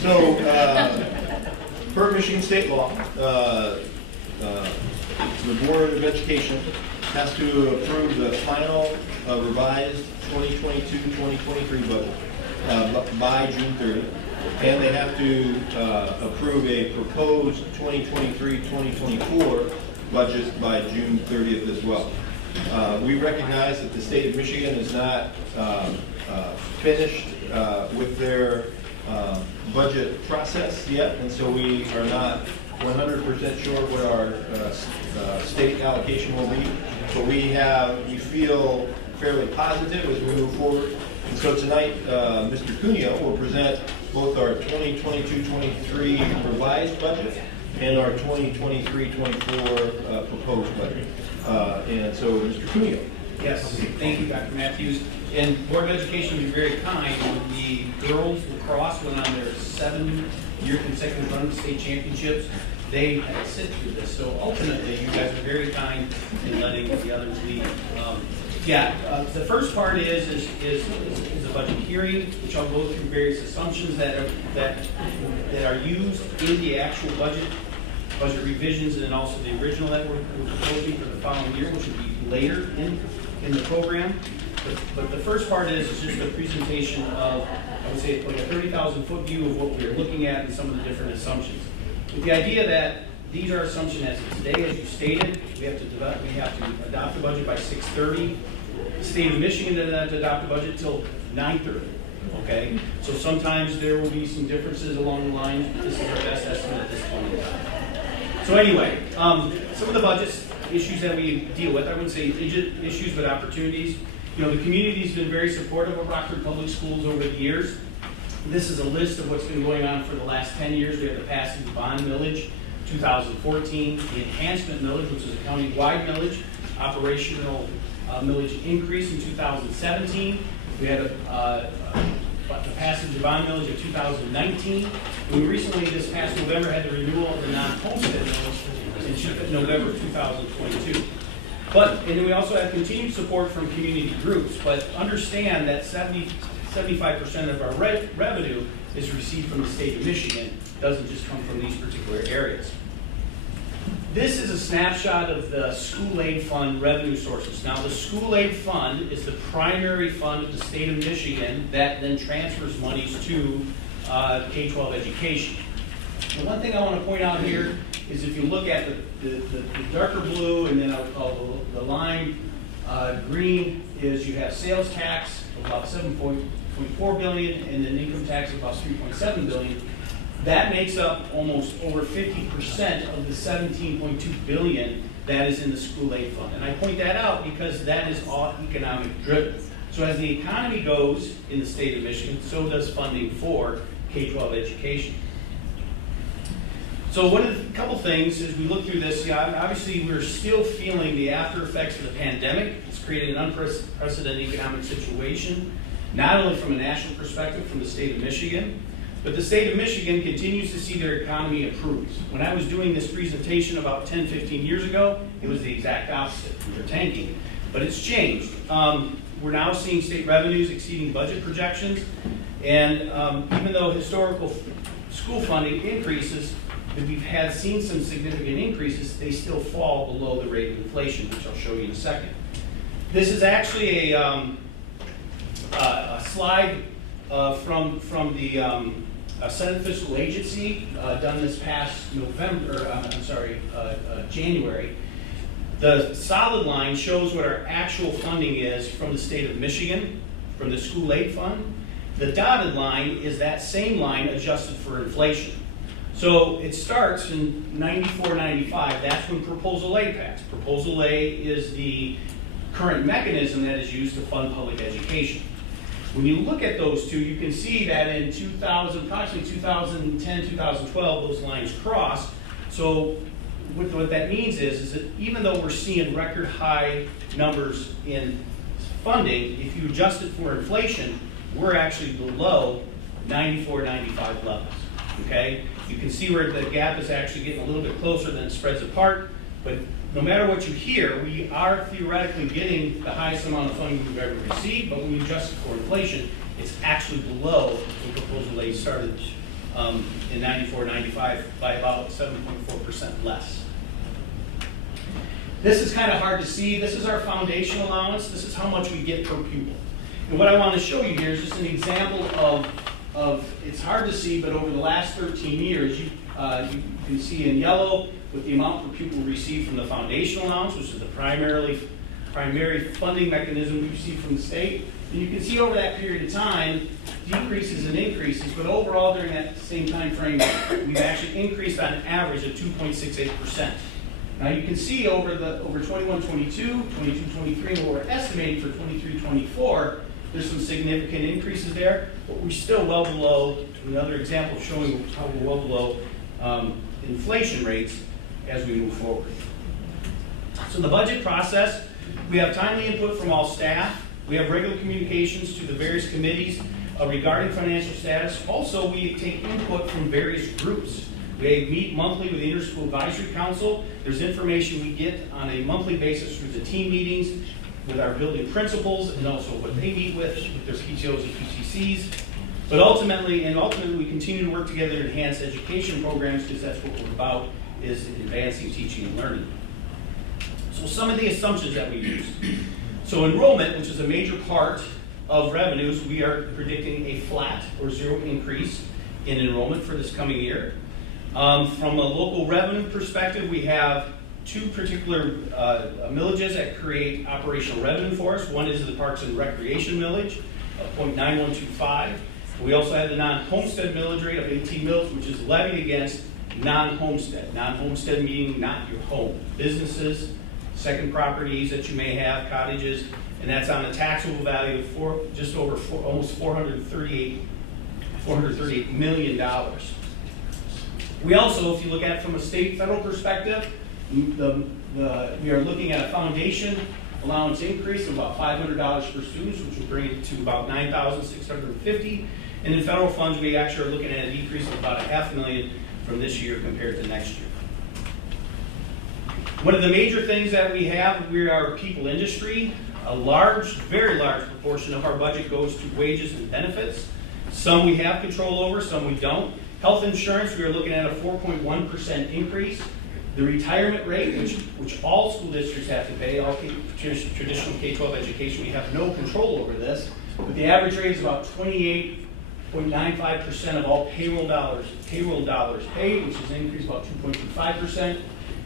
So, per Michigan state law, the Board of Education has to approve the final revised 2022-2023 budget by June 30th, and they have to approve a proposed 2023-2024 budget by June 30th as well. We recognize that the state of Michigan is not finished with their budget process yet, and so we are not 100% sure what our state allocation will be. But we feel fairly positive as we move forward. And so tonight, Mr. Cuneo will present both our 2022-23 revised budget and our 2023-24 proposed budget. And so, Mr. Cuneo. Yes, thank you, Dr. Matthews. And Board of Education was very kind when the girls lacrosse went on their 7-year consecutive run to state championships. They had to sit through this. So ultimately, you guys are very kind in letting the others lead. The first part is a budget hearing, which I'll go through various assumptions that are used in the actual budget revisions, and then also the original that we're proposing for the following year, which will be later in the program. But the first part is just a presentation of, I would say, like a 30,000-foot view of what we're looking at and some of the different assumptions. With the idea that these are assumptions as of today, as you stated, we have to adopt the budget by 6:30. The state of Michigan doesn't have to adopt the budget till 9:30. Okay, so sometimes there will be some differences along the lines, but this is our best estimate at this point in time. So anyway, some of the budget issues that we deal with, I wouldn't say issues, but opportunities. You know, the community's been very supportive of Rockford Public Schools over the years. This is a list of what's been going on for the last 10 years. We have the passing bond millage, 2014, the enhancement millage, which is a county-wide millage, operational millage increase in 2017. We had the passage of bond millage of 2019. And we recently, this past November, had the renewal of the non-homestead millage in November 2022. And then we also have continued support from community groups, but understand that 75% of our revenue is received from the state of Michigan. It doesn't just come from these particular areas. This is a snapshot of the school aid fund revenue sources. Now, the school aid fund is the primary fund of the state of Michigan that then transfers monies to K-12 education. The one thing I want to point out here is if you look at the darker blue, and then I would call the lime green, is you have sales tax of about $7.4 billion and then income tax of about $3.7 billion. That makes up almost over 50% of the $17.2 billion that is in the school aid fund. And I point that out because that is all economic driven. So as the economy goes in the state of Michigan, so does funding for K-12 education. So a couple things as we look through this, obviously we're still feeling the after effects of the pandemic. It's created an unprecedented economic situation, not only from a national perspective from the state of Michigan, but the state of Michigan continues to see their economy improve. When I was doing this presentation about 10, 15 years ago, it was the exact opposite. We were tanking, but it's changed. We're now seeing state revenues exceeding budget projections, and even though historical school funding increases, we've seen some significant increases, they still fall below the rate of inflation, which I'll show you in a second. This is actually a slide from the Senate Fiscal Agency done this past January. The solid line shows what our actual funding is from the state of Michigan, from the school aid fund. The dotted line is that same line adjusted for inflation. So it starts in 94, 95. That's when Proposal A passed. Proposal A is the current mechanism that is used to fund public education. When you look at those two, you can see that in approximately 2010, 2012, those lines cross. So what that means is that even though we're seeing record high numbers in funding, if you adjust it for inflation, we're actually below 94, 95 levels, okay? You can see where the gap is actually getting a little bit closer than it spreads apart, but no matter what you hear, we are theoretically getting the highest amount of funding we've ever received, but when you adjust it for inflation, it's actually below the proposal they started in 94, 95 by about 7.4% less. This is kind of hard to see. This is our foundation allowance. This is how much we get per pupil. And what I want to show you here is just an example of it's hard to see, but over the last 13 years, you can see in yellow with the amount per pupil received from the foundation allowance, which is the primary funding mechanism we receive from the state. And you can see over that period of time, decreases and increases, but overall during that same time frame, we've actually increased on average of 2.68%. Now you can see over 21-22, 22-23, and what we're estimating for 23-24, there's some significant increases there, but we're still well below, another example showing how we're well below inflation rates as we move forward. So the budget process, we have timely input from all staff. We have regular communications to the various committees regarding financial status. Also, we take input from various groups. We meet monthly with the Interschool Advisory Council. There's information we get on a monthly basis through the team meetings with our building principals and also what they meet with their PTOs and PTCs. But ultimately, we continue to work together to enhance education programs because that's what we're about, is advancing teaching and learning. So some of the assumptions that we use. So enrollment, which is a major part of revenues, we are predicting a flat or zero increase in enrollment for this coming year. From a local revenue perspective, we have two particular millages that create operational revenue for us. One is the Parks and Recreation millage of 0.9125. We also have the non-homestead millage rate of 18 mils, which is levied against non-homestead. Non-homestead meaning not your home. Businesses, second properties that you may have, cottages, and that's on a taxable value of almost $438 million. We also, if you look at it from a state federal perspective, we are looking at a foundation allowance increase of about $500 per student, which will bring it to about $9,650. And in federal funds, we actually are looking at a decrease of about $500,000 from this year compared to next year. One of the major things that we are a people industry. A large, very large proportion of our budget goes to wages and benefits. Some we have control over, some we don't. Health insurance, we are looking at a 4.1% increase. The retirement rate, which all school districts have to pay, all traditional K-12 education, we have no control over this, but the average rate is about 28.95% of all payroll dollars paid, which is an increase of about 2.25%.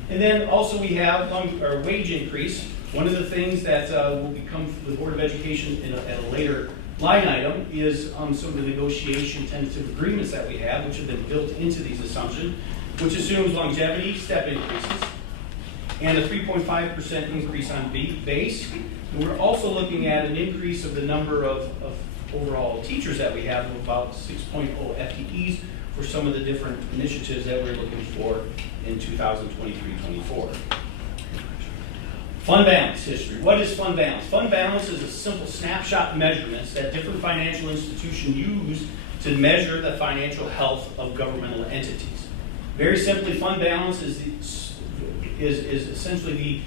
And then also we have our wage increase. One of the things that will become the Board of Education at a later line item is some of the negotiation tentative agreements that we have, which have been built into these assumptions, which assumes longevity step increases and a 3.5% increase on base. And we're also looking at an increase of the number of overall teachers that we have of about 6.0 FTEs for some of the different initiatives that we're looking for in 2023-24. Fund balance history. What is fund balance? Fund balance is a simple snapshot measurements that different financial institutions use to measure the financial health of governmental entities. Very simply, fund balance is essentially the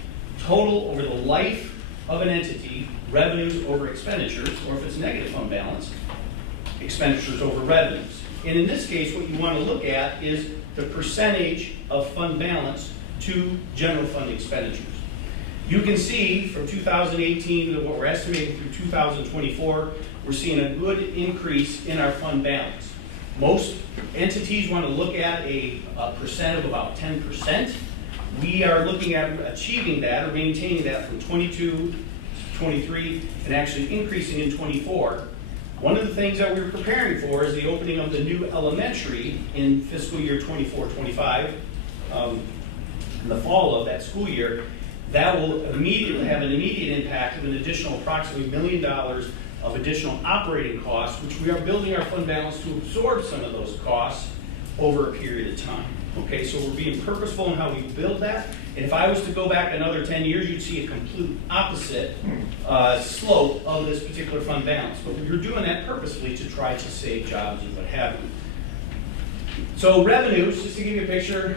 total over the life of an entity, revenues over expenditures, or if it's negative fund balance, expenditures over revenues. And in this case, what you want to look at is the percentage of fund balance to general fund expenditures. You can see from 2018 to what we're estimating through 2024, we're seeing a good increase in our fund balance. Most entities want to look at a percent of about 10%. We are looking at achieving that or maintaining that from 22 to 23 and actually increasing in 24. One of the things that we're preparing for is the opening of the new elementary in fiscal year 24-25 in the fall of that school year. That will immediately have an immediate impact of an additional approximately $1 million of additional operating costs, which we are building our fund balance to absorb some of those costs over a period of time. Okay, so we're being purposeful in how we build that. And if I was to go back another 10 years, you'd see a complete opposite slope of this particular fund balance. But we're doing that purposefully to try to save jobs and what have you. So revenues, just to give you a picture,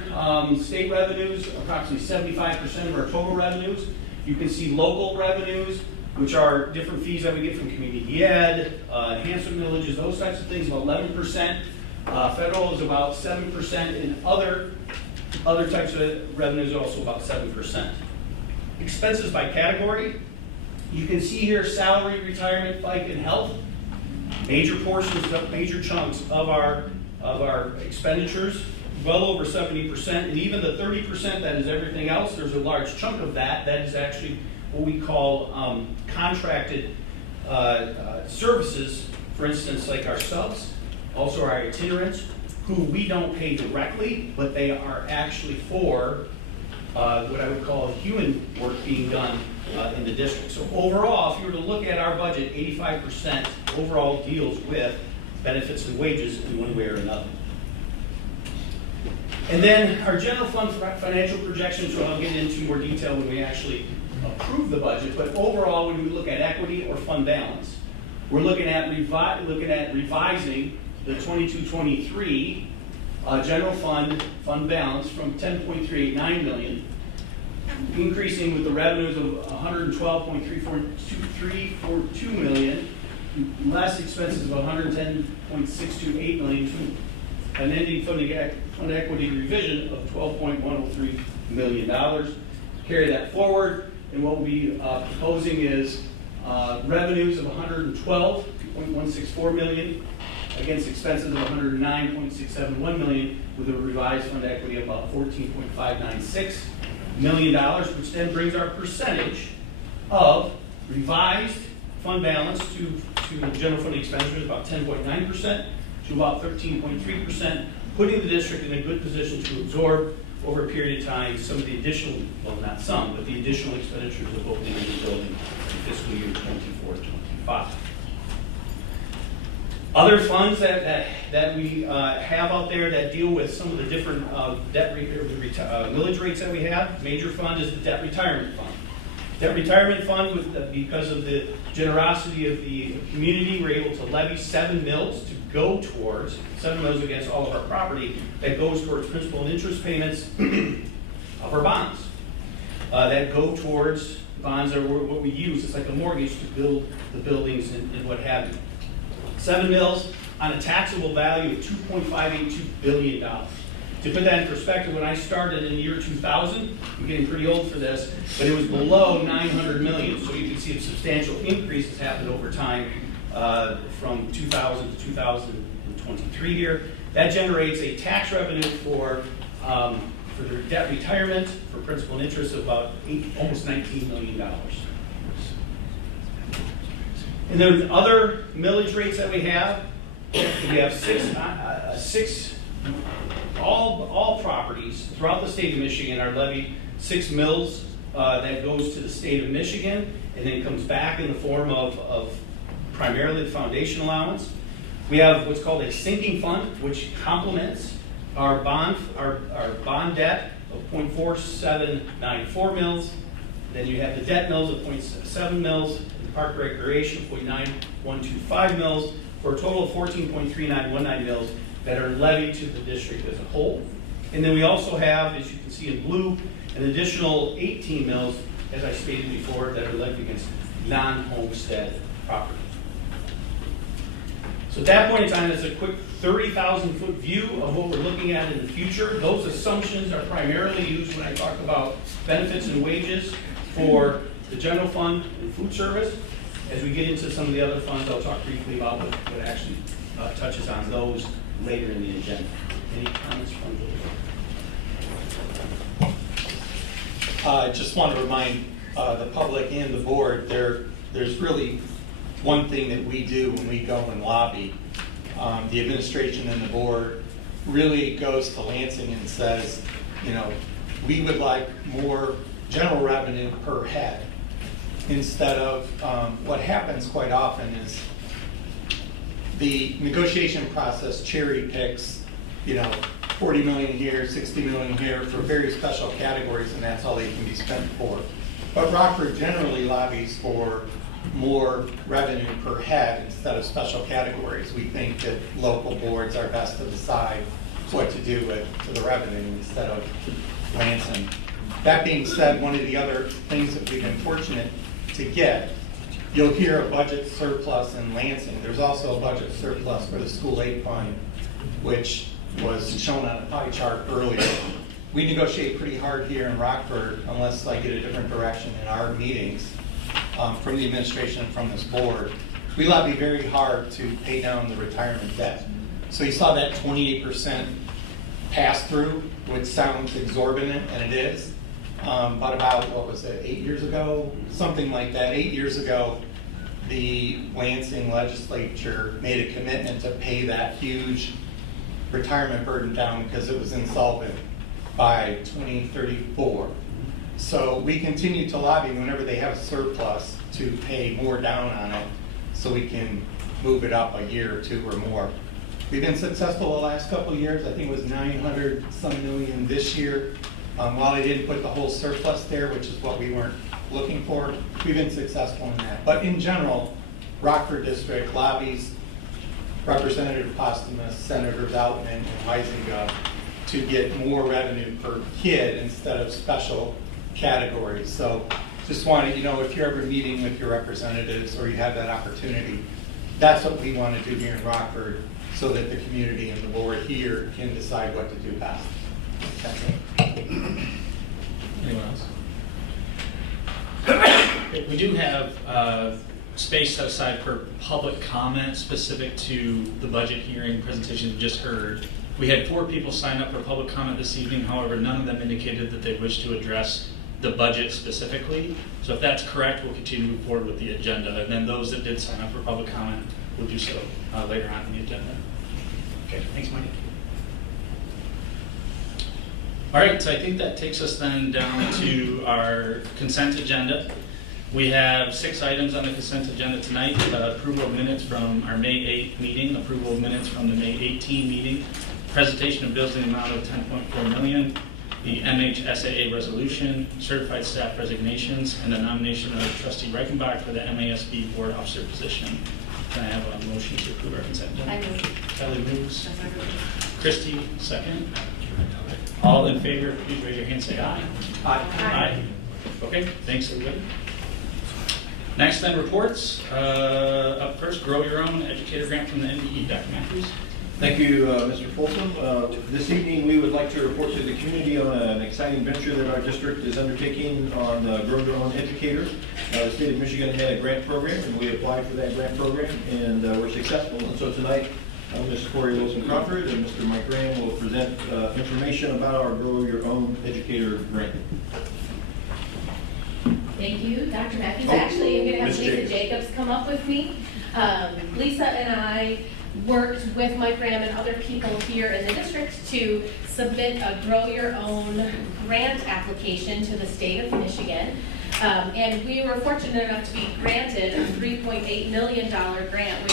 state revenues, approximately 75% of our total revenues. You can see local revenues, which are different fees that we get from community ed, enhancement villages, those types of things, about 11%. Federal is about 7%, and other types of revenues are also about 7%. Expenses by category, you can see here salary, retirement, FICA, and health. Major portions, major chunks of our expenditures, well over 70%, and even the 30% that is everything else, there's a large chunk of that is actually what we call contracted services, for instance, like our subs, also our itinerants, who we don't pay directly, but they are actually for what I would call human work being done in the district. So overall, if you were to look at our budget, 85% overall deals with benefits and wages in one way or another. And then our general fund financial projections, so I'll get into more detail when we actually approve the budget, but overall, when we look at equity or fund balance, we're looking at revising the 22-23 general fund balance from $10.389 million, increasing with the revenues of $112.342 million, less expenses of $110.628 million, to an ending fund equity revision of $12.103 million. Carry that forward, and what we'll be proposing is revenues of $112.164 million against expenses of $109.671 million, with a revised fund equity of about $14.596 million, which then brings our percentage of revised fund balance to general fund expenditures about 10.9% to about 13.3%, putting the district in a good position to absorb over a period of time some of the additional, well, not some, but the additional expenditures of opening a new building in fiscal year 24-25. Other funds that we have out there that deal with some of the different millage rates that we have. Major fund is the debt retirement fund. That retirement fund, because of the generosity of the community, we're able to levy 7 mills to go towards, 7 mills against all of our property, that goes towards principal and interest payments of our bonds. That go towards bonds are what we use. It's like a mortgage to build the buildings and what have you. 7 mills on a taxable value of $2.582 billion. To put that in perspective, when I started in the year 2000, I'm getting pretty old for this, but it was below 900 million. So you can see a substantial increase has happened over time from 2000 to 2023 here. That generates a tax revenue for their debt retirement for principal and interest of about almost $19 million. And then other millage rates that we have six all properties throughout the state of Michigan are levied 6 mills that goes to the state of Michigan and then comes back in the form of primarily the foundation allowance. We have what's called a sinking fund, which complements our bond debt of 0.4794 mils. Then you have the debt mills of 0.7 mils, the park recreation 0.9125 mils, for a total of 14.3919 mils that are levied to the district as a whole. And then we also have, as you can see in blue, an additional 18 mils, as I stated before, that are levied against non-homestead property. So at that point in time, it's a quick 30,000-foot view of what we're looking at in the future. Those assumptions are primarily used when I talk about benefits and wages for the general fund and food service. As we get into some of the other funds, I'll talk briefly about what actually touches on those later in the agenda. Any comments from the board? I just want to remind the public and the board there's really one thing that we do when we go and lobby. The administration and the board really goes to Lansing and says, you know, we would like more general revenue per head, instead of what happens quite often is the negotiation process cherry picks, you know, 40 million here, 60 million here for very special categories, and that's all they can be spent for. But Rockford generally lobbies for more revenue per head instead of special categories. We think that local boards are best to decide what to do with the revenue instead of Lansing. That being said, one of the other things that we've been fortunate to get, you'll hear a budget surplus in Lansing. There's also a budget surplus for the school aid fund, which was shown on a pie chart earlier. We negotiate pretty hard here in Rockford unless I get a different direction in our meetings from the administration and from this board. We lobby very hard to pay down the retirement debt. So you saw that 28% pass through, which sounds exorbitant, and it is. But about, what was it, 8 years ago? Something like that. 8 years ago, the Lansing legislature made a commitment to pay that huge retirement burden down because it was insolvent by 2034. So we continue to lobby whenever they have a surplus to pay more down on it so we can move it up a year or two or more. We've been successful the last couple of years. I think it was 900 some million this year. While I didn't put the whole surplus there, which is what we weren't looking for, we've been successful in that. But in general, Rockford District lobbies Representative Postumus, Senators Outman, and Huizinga to get more revenue per kid instead of special categories. So just wanted, you know, if you're ever meeting with your representatives or you have that opportunity, that's what we want to do here in Rockford so that the community and the board here can decide what to do best. That's it. Anyone else? We do have space set aside for public comment specific to the budget hearing presentation you just heard. We had 4 people sign up for public comment this evening. However, none of them indicated that they wish to address the budget specifically. So if that's correct, we'll continue to move forward with the agenda. And then those that did sign up for public comment will do so later on in the agenda. Okay, thanks, Mike. All right, so I think that takes us then down to our consent agenda. We have 6 items on the consent agenda tonight. Approval of minutes from our May 8th meeting, approval of minutes from the May 18 meeting, presentation of bills in the amount of $10.4 million, the MHSAA resolution, certified staff resignations, and the nomination of trustee Reichenbach for the MASB board officer position. Can I have a motion to approve our consent agenda? I move. Kelly moves. Christy, second. All in favor, please raise your hand, say aye. Aye. Aye. Okay, thanks everybody. Next then, reports. Up first, Grow Your Own Educator Grant from the NDE. Dr. Matthews. Thank you, Mr. Folsom. This evening, we would like to report to the community on an exciting venture that our district is undertaking on Grow Your Own Educator. The state of Michigan had a grant program, and we applied for that grant program, and we're successful. And so tonight, Ms. Corey Wilson-Crawford and Mr. Mike Graham will present information about our Grow Your Own Educator grant. Thank you, Dr. Matthews. Actually, I'm going to have Lisa Jacobs come up with me. Lisa and I worked with Mike Graham and other people here in the district to submit a Grow Your Own grant application to the state of Michigan. And we were fortunate enough to be granted a $3.8 million grant,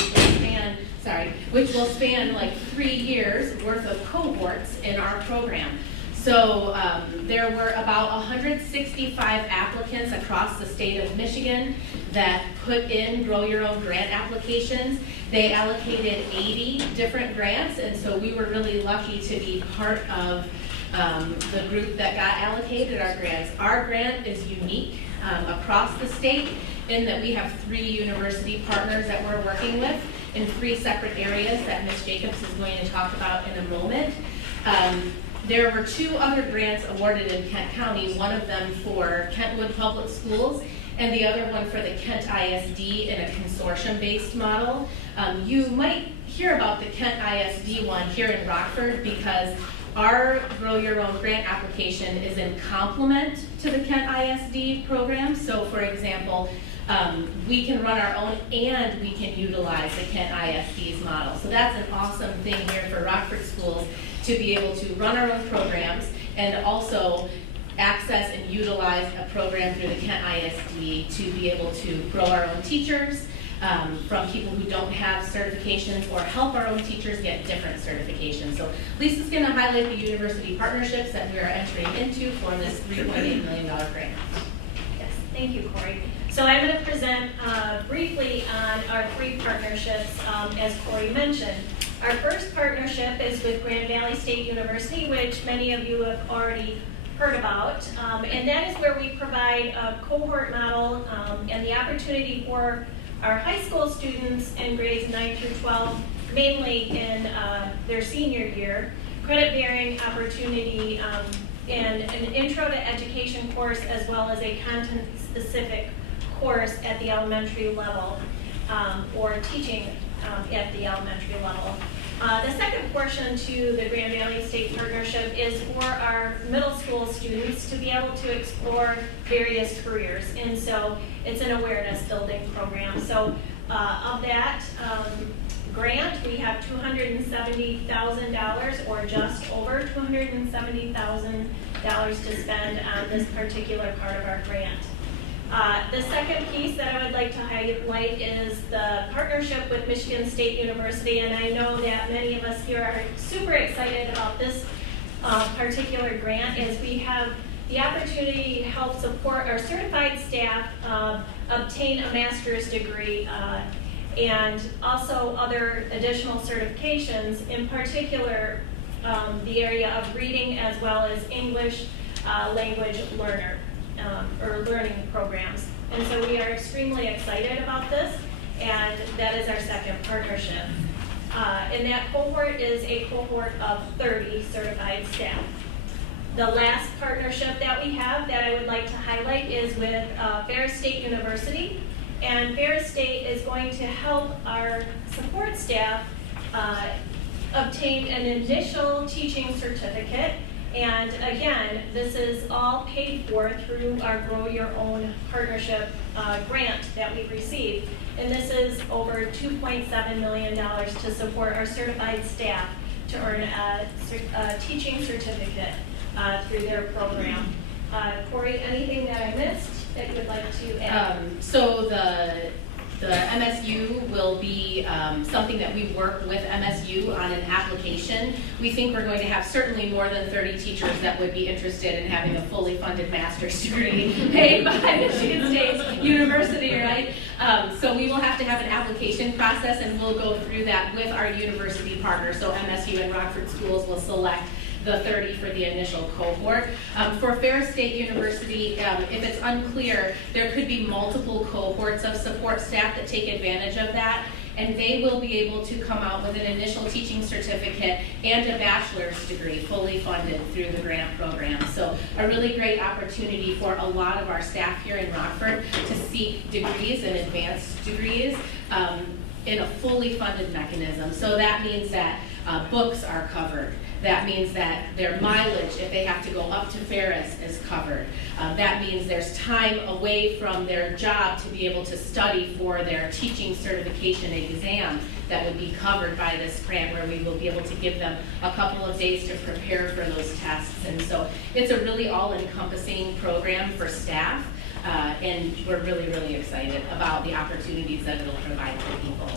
which will span like 3 years worth of cohorts in our program. So there were about 165 applicants across the state of Michigan that put in Grow Your Own grant applications. They allocated 80 different grants, and so we were really lucky to be part of the group that got allocated our grants. Our grant is unique across the state in that we have 3 university partners that we're working with in 3 separate areas that Ms. Jacobs is going to talk about in a moment. There were 2 other grants awarded in Kent County, one of them for Kentwood Public Schools and the other one for the Kent ISD in a consortium-based model. You might hear about the Kent ISD one here in Rockford because our Grow Your Own grant application is in complement to the Kent ISD program. So for example, we can run our own and we can utilize the Kent ISD's model. So that's an awesome thing here for Rockford schools to be able to run our own programs and also access and utilize a program through the Kent ISD to be able to grow our own teachers from people who don't have certifications or help our own teachers get different certifications. So Lisa's going to highlight the university partnerships that we are entering into for this $3.8 million grant. Yes, thank you, Corey. So I'm going to present briefly on our 3 partnerships, as Corey mentioned. Our first partnership is with Grand Valley State University, which many of you have already heard about. And that is where we provide a cohort model and the opportunity for our high school students in grades 9 through 12, mainly in their senior year, credit-bearing opportunity and an intro to education course as well as a content-specific course at the elementary level or teaching at the elementary level. The second portion to the Grand Valley State Partnership is for our middle school students to be able to explore various careers. And so it's an awareness building program. So of that grant, we have $270,000 or just over $270,000 to spend on this particular part of our grant. The second piece that I would like to highlight is the partnership with Michigan State University, and I know that many of us here are super excited about this particular grant, as we have the opportunity to help support our certified staff obtain a master's degree and also other additional certifications, in particular the area of reading as well as English language learner. Or learning programs. And so we are extremely excited about this, and that is our second partnership. And that cohort is a cohort of 30 certified staff. The last partnership that we have that I would like to highlight is with Ferris State University. And Ferris State is going to help our support staff obtain an initial teaching certificate. And again, this is all paid for through our Grow Your Own Partnership grant that we've received. And this is over $2.7 million to support our certified staff to earn a teaching certificate through their program. Corey, anything that I missed that you would like to add? So the The MSU will be something that we work with MSU on an application. We think we're going to have certainly more than 30 teachers that would be interested in having a fully funded master's degree paid by Michigan State University, right? So we will have to have an application process, and we'll go through that with our university partners. So MSU and Rockford schools will select the 30 for the initial cohort. For Ferris State University, if it's unclear, there could be multiple cohorts of support staff that take advantage of that, and they will be able to come out with an initial teaching certificate and a bachelor's degree fully funded through the grant program. So a really great opportunity for a lot of our staff here in Rockford to seek degrees and advanced degrees in a fully funded mechanism. So that means that books are covered. That means that their mileage, if they have to go up to Ferris, is covered. That means there's time away from their job to be able to study for their teaching certification exam that would be covered by this grant, where we will be able to give them a couple of days to prepare for those tests. And so it's a really all-encompassing program for staff, and we're really, really excited about the opportunities that it'll provide for people.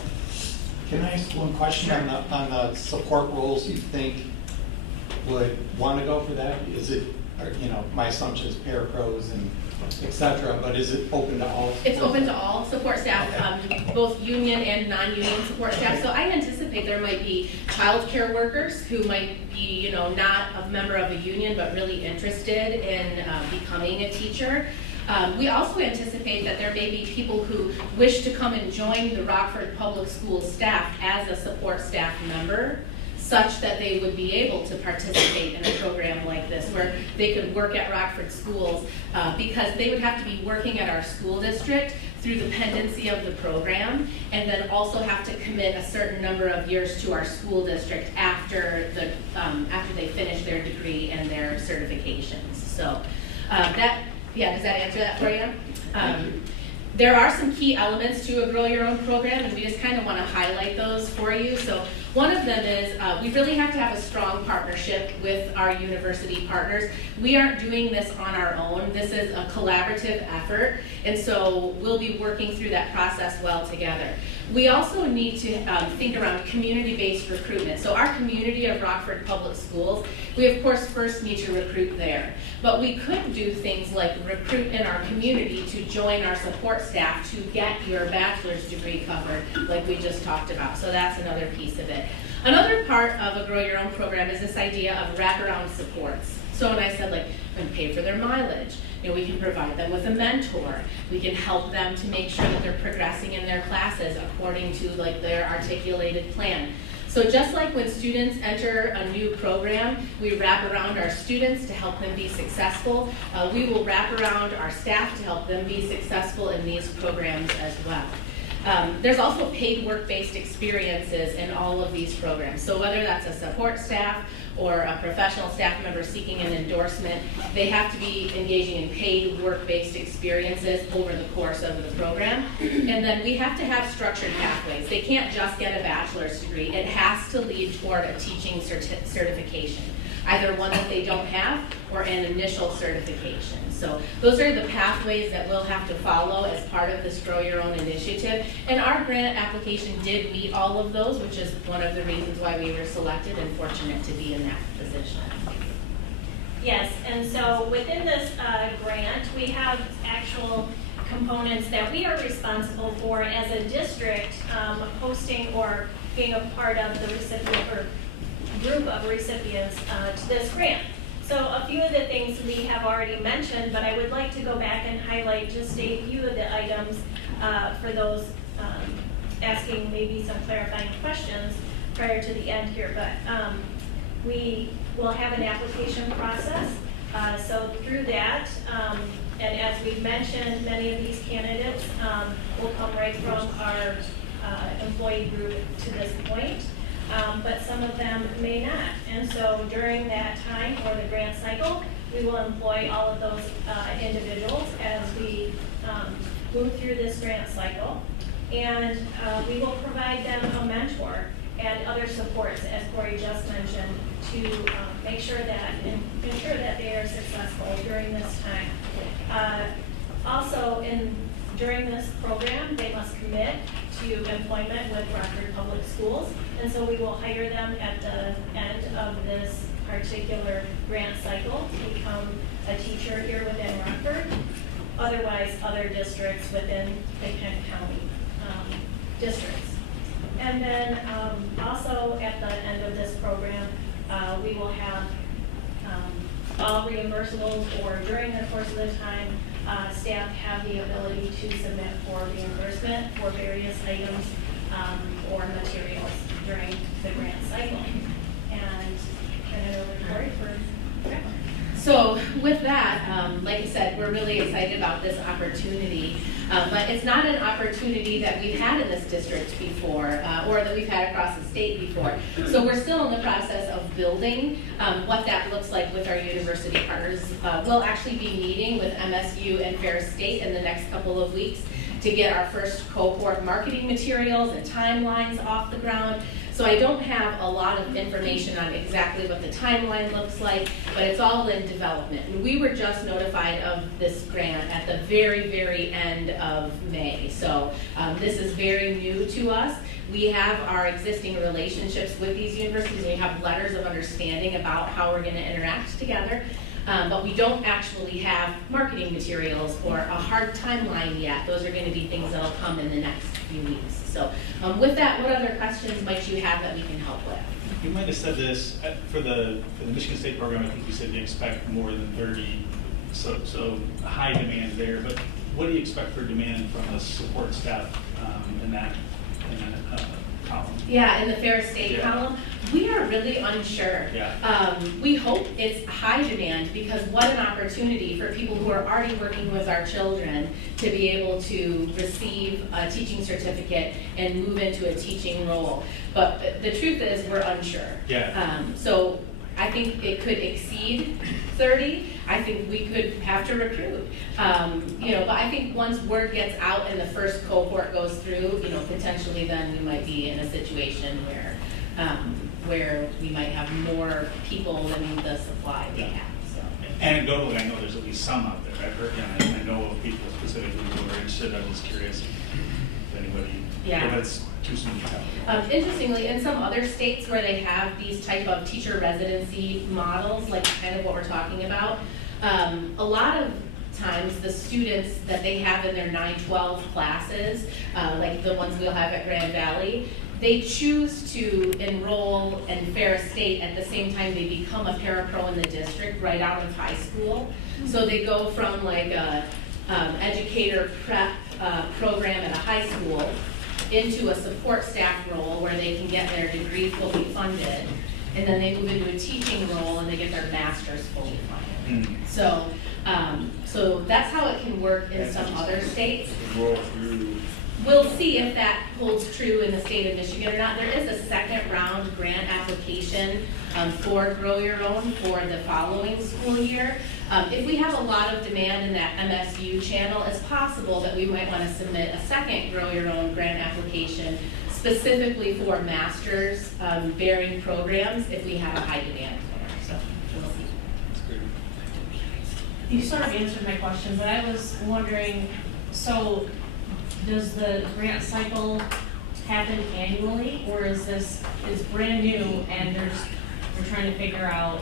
Can I ask one question on the support roles you think would want to go for that? Is it, my assumption is parapros and et cetera, but is it open to all? It's open to all support staff, both union and non-union support staff. So I anticipate there might be child care workers who might be, not a member of a union, but really interested in becoming a teacher. We also anticipate that there may be people who wish to come and join the Rockford Public Schools staff as a support staff member, such that they would be able to participate in a program like this, where they could work at Rockford schools, because they would have to be working at our school district through the pendency of the program, and then also have to commit a certain number of years to our school district after they finish their degree and their certifications. So does that answer that for you? There are some key elements to a Grow Your Own program, and we just kind of want to highlight those for you. So one of them is we really have to have a strong partnership with our university partners. We aren't doing this on our own. This is a collaborative effort, and so we'll be working through that process well together. We also need to think around community-based recruitment. So our community of Rockford Public Schools, we of course first need to recruit there. But we could do things like recruit in our community to join our support staff to get your bachelor's degree covered, like we just talked about. So that's another piece of it. Another part of a Grow Your Own program is this idea of wraparound supports. So when I said, and pay for their mileage, we can provide them with a mentor. We can help them to make sure that they're progressing in their classes according to their articulated plan. So just like when students enter a new program, we wrap around our students to help them be successful. We will wrap around our staff to help them be successful in these programs as well. There's also paid work-based experiences in all of these programs. So whether that's a support staff or a professional staff member seeking an endorsement, they have to be engaging in paid work-based experiences over the course of the program. And then we have to have structured pathways. They can't just get a bachelor's degree. It has to lead toward a teaching certification, either one that they don't have or an initial certification. So those are the pathways that we'll have to follow as part of this Grow Your Own initiative. And our grant application did meet all of those, which is one of the reasons why we were selected and fortunate to be in that position. Yes, and so within this grant, we have actual components that we are responsible for as a district, hosting or being a part of the recipient or group of recipients to this grant. So a few of the things we have already mentioned, but I would like to go back and highlight just a few of the items for those asking maybe some clarifying questions prior to the end here. But we will have an application process. So through that, and as we've mentioned, many of these candidates will come right from our employee group to this point. But some of them may not. And so during that time for the grant cycle, we will employ all of those individuals as we move through this grant cycle. And we will provide them a mentor and other supports, as Corey just mentioned, to make sure that and ensure that they are successful during this time. Also, During this program, they must commit to employment with Rockford Public Schools, and so we will hire them at the end of this particular grant cycle to become a teacher here within Rockford. Otherwise, other districts within the Kent County districts. And then also at the end of this program, we will have all reimbursables, or during the course of the time, staff have the ability to submit for reimbursement for various items or materials during the grant cycle. And kind of a report for Grandma. So with that, like I said, we're really excited about this opportunity, but it's not an opportunity that we've had in this district before, or that we've had across the state before. So we're still in the process of building what that looks like with our university partners. We'll actually be meeting with MSU and Ferris State in the next couple of weeks to get our first cohort marketing materials and timelines off the ground. So I don't have a lot of information on exactly what the timeline looks like, but it's all in development. And we were just notified of this grant at the very, very end of May. So this is very new to us. We have our existing relationships with these universities. We have letters of understanding about how we're going to interact together. But we don't actually have marketing materials or a hard timeline yet. Those are going to be things that will come in the next few weeks. So with that, what other questions might you have that we can help with? You might have said this for the Michigan State program. I think you said you expect more than 30, so high demand there. But what do you expect for demand from the support staff in that column? Yeah, in the Ferris State column, we are really unsure. Yeah. We hope it's high demand, because what an opportunity for people who are already working with our children to be able to receive a teaching certificate and move into a teaching role. But the truth is, we're unsure. Yeah. So I think it could exceed 30. I think we could have to recruit. But I think once word gets out and the first cohort goes through, potentially then we might be in a situation where we might have more people than the supply we have. So. Anecdotally, I know there's at least some out there. I've heard, and I know of people specifically who are interested. I was curious if anybody, if it's too soon to tell. Interestingly, in some other states where they have these type of teacher residency models, like kind of what we're talking about, a lot of times the students that they have in their 9-12 classes, like the ones we'll have at Grand Valley, they choose to enroll in Ferris State at the same time they become a parapro in the district right out of high school. So they go from like a educator prep program at a high school into a support staff role where they can get their degree fully funded, and then they move into a teaching role and they get their master's fully funded. So that's how it can work in some other states. We'll see if that holds true in the state of Michigan or not. There is a second round grant application for Grow Your Own for the following school year. If we have a lot of demand in that MSU channel, it's possible that we might want to submit a second Grow Your Own grant application specifically for master's bearing programs if we have a high demand there. So we'll see. That's great. You sort of answered my question, but I was wondering, so does the grant cycle happen annually, or is it's brand new and we're trying to figure out,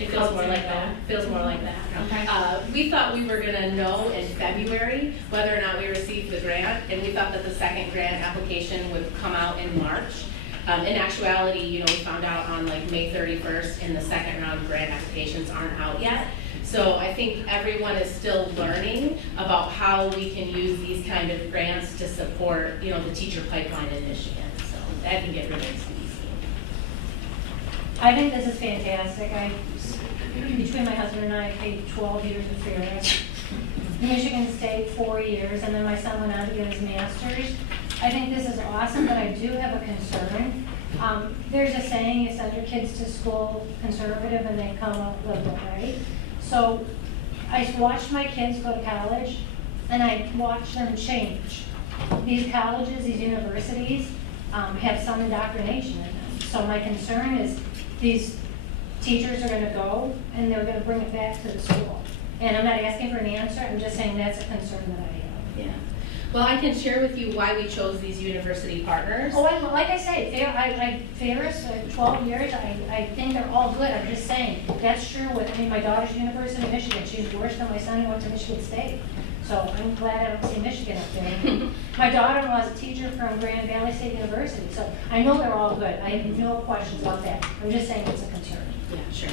It feels more like that. Okay. We thought we were going to know in February whether or not we received the grant, and we thought that the second grant application would come out in March. In actuality, we found out on like May 31st, and the second round grant applications aren't out yet. So I think everyone is still learning about how we can use these kind of grants to support, the teacher pipeline in Michigan. So that can get really easy. I think this is fantastic. Between my husband and I paid 12 years of Ferris, Michigan State 4 years, and then my son went on to get his master's. I think this is awesome, but I do have a concern. There's a saying, you send your kids to school conservative and they come up liberal, right? So I watched my kids go to college, and I watched them change. These colleges, these universities have some indoctrination in them. So my concern is these teachers are going to go and they're going to bring it back to the school. And I'm not asking for an answer, I'm just saying that's a concern that I have. Yeah. Well, I can share with you why we chose these university partners. Oh, like I say, Ferris, 12 years, I think they're all good. I'm just saying, that's true with, I mean, my daughter's University of Michigan. She's worse than my son who went to Michigan State. So I'm glad I don't see Michigan up there. My daughter-in-law is a teacher from Grand Valley State University. So I know they're all good. I have no questions about that. I'm just saying it's a concern. Yeah, sure.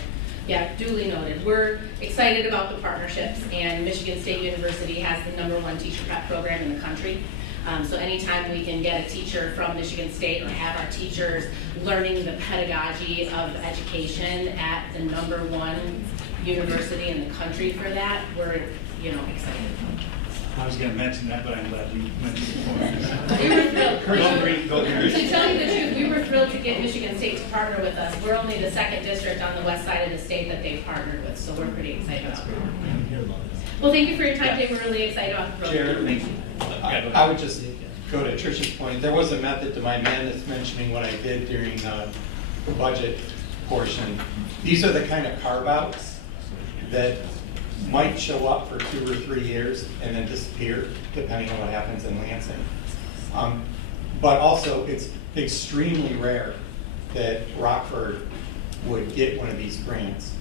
Yeah, duly noted. We're excited about the partnerships, and Michigan State University has the #1 teacher prep program in the country. So anytime we can get a teacher from Michigan State or have our teachers learning the pedagogy of education at the #1 university in the country for that, we're excited. I was going to mention that, but I'm glad you mentioned it. We were thrilled. Go green, go green. To tell you the truth, we were thrilled to get Michigan State to partner with us. We're only the 2nd district on the west side of the state that they've partnered with, so we're pretty excited about it. Well, thank you for your time today. We're really excited about the program. Chair, I would just go to Tricia's point. There was a method to my madness mentioning what I did during the budget portion. These are the kind of carve-outs that might show up for 2 or 3 years and then disappear, depending on what happens in Lansing. But also, it's extremely rare that Rockford would get one of these grants,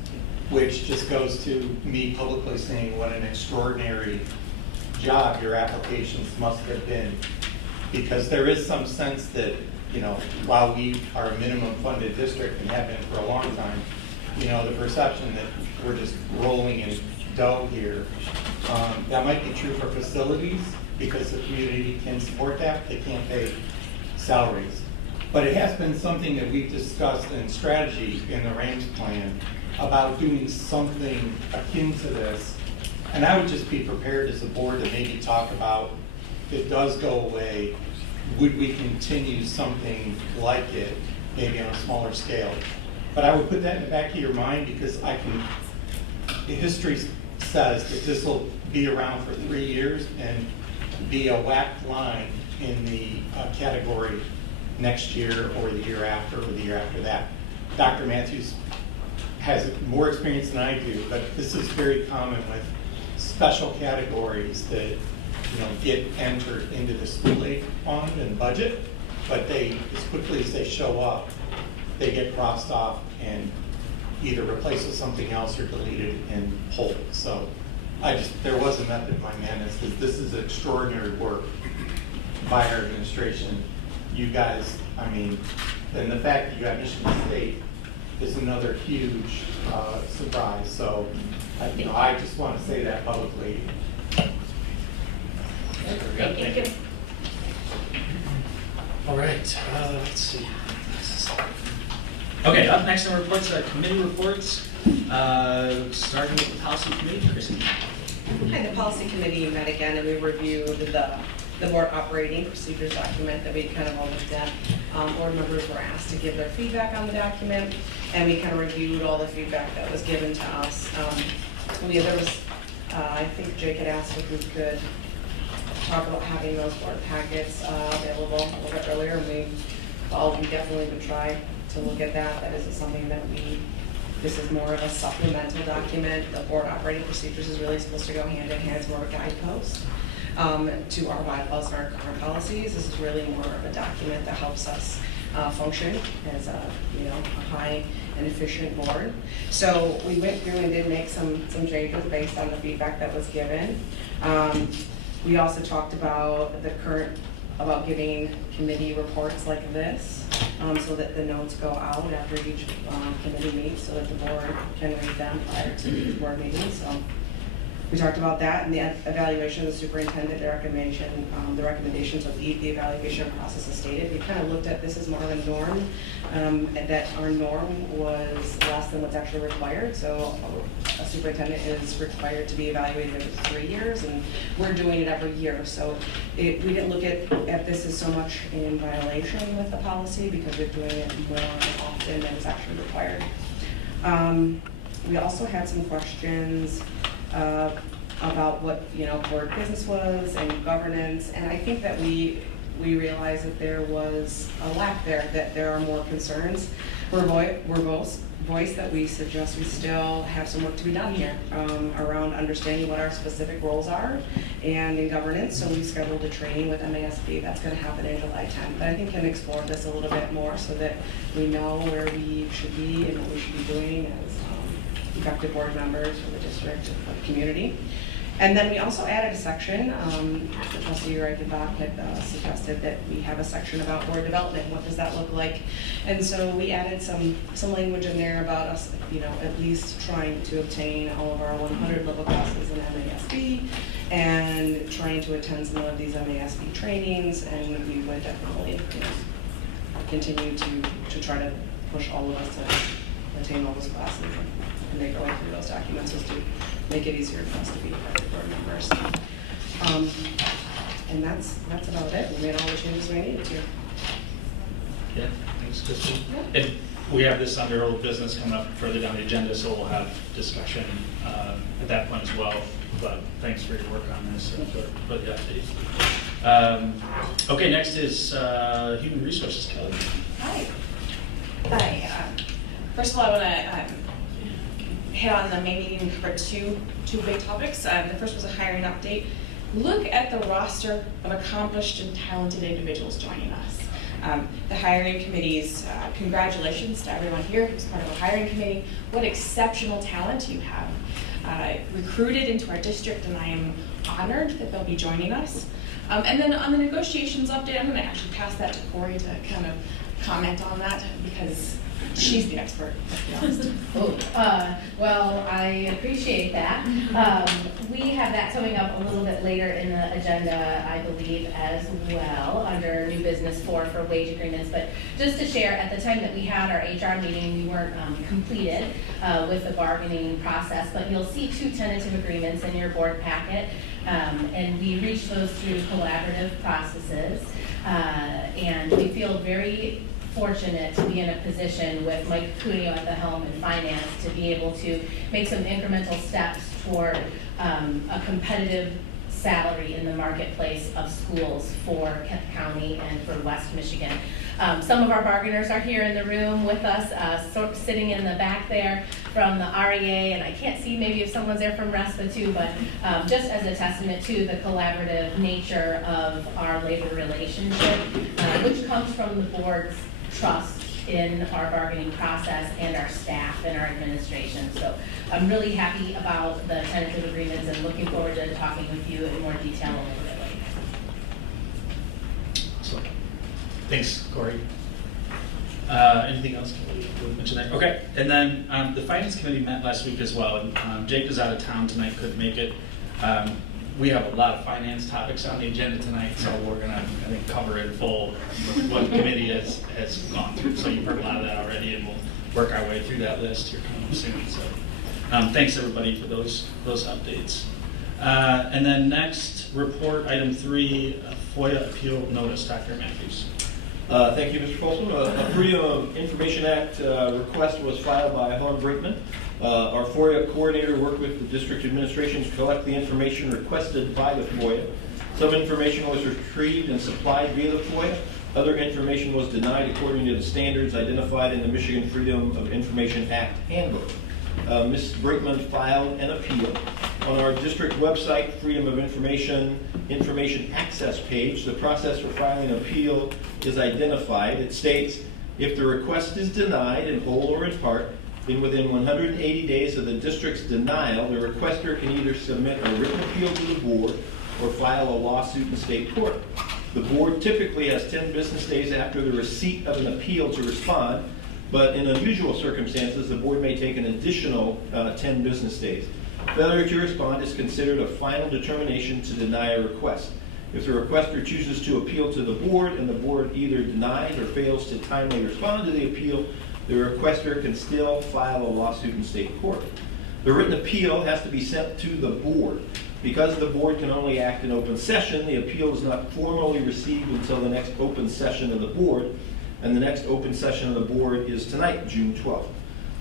which just goes to me publicly saying what an extraordinary job your applications must have been. Because there is some sense that, while we are a minimum funded district and have been for a long time, the perception that we're just rolling in dough here. That might be true for facilities because the community can support that. They can't pay salaries. But it has been something that we've discussed in strategy in the Rams plan about doing something akin to this. And I would just be prepared as a board to maybe talk about, if it does go away, would we continue something like it, maybe on a smaller scale? But I would put that in the back of your mind because history says that this will be around for 3 years and be a whacked line in the category next year or the year after or the year after that. Dr. Matthews has more experience than I do, but this is very common with special categories that get entered into the school aid fund and budget, but as quickly as they show up, they get crossed off and either replaced with something else or deleted and pulled. So there was a method, my madness, because this is extraordinary work by our administration. You guys, and the fact that you have Michigan State is another huge surprise. So, I just want to say that publicly. Thank you. All right, let's see. Okay, up next on reports are committee reports, starting with the policy committee. Chrissy. Hi, the policy committee met again and we reviewed the board operating procedures document that we kind of all looked at. Board members were asked to give their feedback on the document and we kind of reviewed all the feedback that was given to us. I think Jake had asked if we could talk about having those board packets available a little bit earlier, and we definitely would try to look at that. That isn't something that this is more of a supplemental document. The board operating procedures is really supposed to go hand in hand. It's more of a guidepost to our bylaws and our current policies. This is really more of a document that helps us function as a high and efficient board. So we went through and did make some changes based on the feedback that was given. We also talked about about giving committee reports like this, so that the notes go out after each committee meets, so that the board can read them prior to these board meetings. So we talked about that and the evaluation of the superintendent, the recommendations of the evaluation process as stated. We kind of looked at this as more of a norm, that our norm was less than what's actually required. So a superintendent is required to be evaluated every 3 years, and we're doing it every year. So we didn't look at this as so much in violation with the policy because we're doing it more often than it's actually required. We also had some questions about what board business was and governance, and I think that we realized that there was a lack there, that there are more concerns. We're both voice that we suggest we still have some work to be done here around understanding what our specific roles are and in governance. So we scheduled a training with MASB that's going to happen in July 10th. But I think can explore this a little bit more so that we know where we should be and what we should be doing as effective board members for the district and the community. And then we also added a section, Trustee Reichenbach had suggested that we have a section about board development. What does that look like? And so we added some language in there about us, at least trying to obtain all of our 100 level classes in MASB and trying to attend some of these MASB trainings. And we would definitely continue to try to push all of us to attain all those classes. And they going through those documents was to make it easier for us to be effective board members. And that's about it. We made all the changes we needed to. Yeah, thanks, Kristen. Yeah. And we have this under old business coming up further down the agenda, so we'll have discussion at that point as well. But thanks for your work on this and for the update. Okay, next is Human Resources, Kelly. Hi. Hi. First of all, I want to hit on the main meeting and cover two big topics. The first was a hiring update. Look at the roster of accomplished and talented individuals joining us. The hiring committees, congratulations to everyone here who's part of the hiring committee. What exceptional talent you have recruited into our district, and I am honored that they'll be joining us. And then on the negotiations update, I'm going to actually pass that to Corey to kind of comment on that because she's the expert, let's be honest. Well, I appreciate that. We have that coming up a little bit later in the agenda, I believe, as well, under new business 4 for wage agreements. But just to share, at the time that we had our HR meeting, we weren't completed with the bargaining process, but you'll see 2 tentative agreements in your board packet. And we reached those through collaborative processes. And we feel very fortunate to be in a position with Mike Cuneo at the helm in finance to be able to make some incremental steps toward a competitive salary in the marketplace of schools for Kent County and for West Michigan. Some of our bargainers are here in the room with us, sitting in the back there from the REA, and I can't see maybe if someone's there from RESPA too, but just as a testament to the collaborative nature of our labor relationship, which comes from the board's trust in our bargaining process and our staff and our administration. So I'm really happy about the tentative agreements and looking forward to talking with you in more detail a little bit later. Awesome. Thanks, Corey. Anything else you would mention there? Okay, and then the Finance Committee met last week as well. And, Jake is out of town tonight, couldn't make it. We have a lot of finance topics on the agenda tonight, so we're going to, I think, cover in full what the committee has gone through. So you've heard a lot of that already, and we'll work our way through that list here coming up soon. So thanks, everybody, for those updates. And then next, report item 3, FOIA appeal notice. Dr. Matthews. Thank you, Mr. Folsom. A Freedom of Information Act request was filed by Helen Brinkman. Our FOIA coordinator worked with the district administration to collect the information requested by the FOIA. Some information was retrieved and supplied via the FOIA. Other information was denied according to the standards identified in the Michigan Freedom of Information Act handbook. Ms. Brinkman filed an appeal. On our district website, Freedom of Information Access page, the process for filing an appeal is identified. It states, if the request is denied in whole or in part, then within 180 days of the district's denial, the requester can either submit a written appeal to the board or file a lawsuit in state court. The board typically has 10 business days after the receipt of an appeal to respond, but in unusual circumstances, the board may take an additional 10 business days. Failure to respond is considered a final determination to deny a request. If the requester chooses to appeal to the board and the board either denies or fails to timely respond to the appeal, the requester can still file a lawsuit in state court. The written appeal has to be sent to the board. Because the board can only act in open session, the appeal is not formally received until the next open session of the board, and the next open session of the board is tonight, June 12th.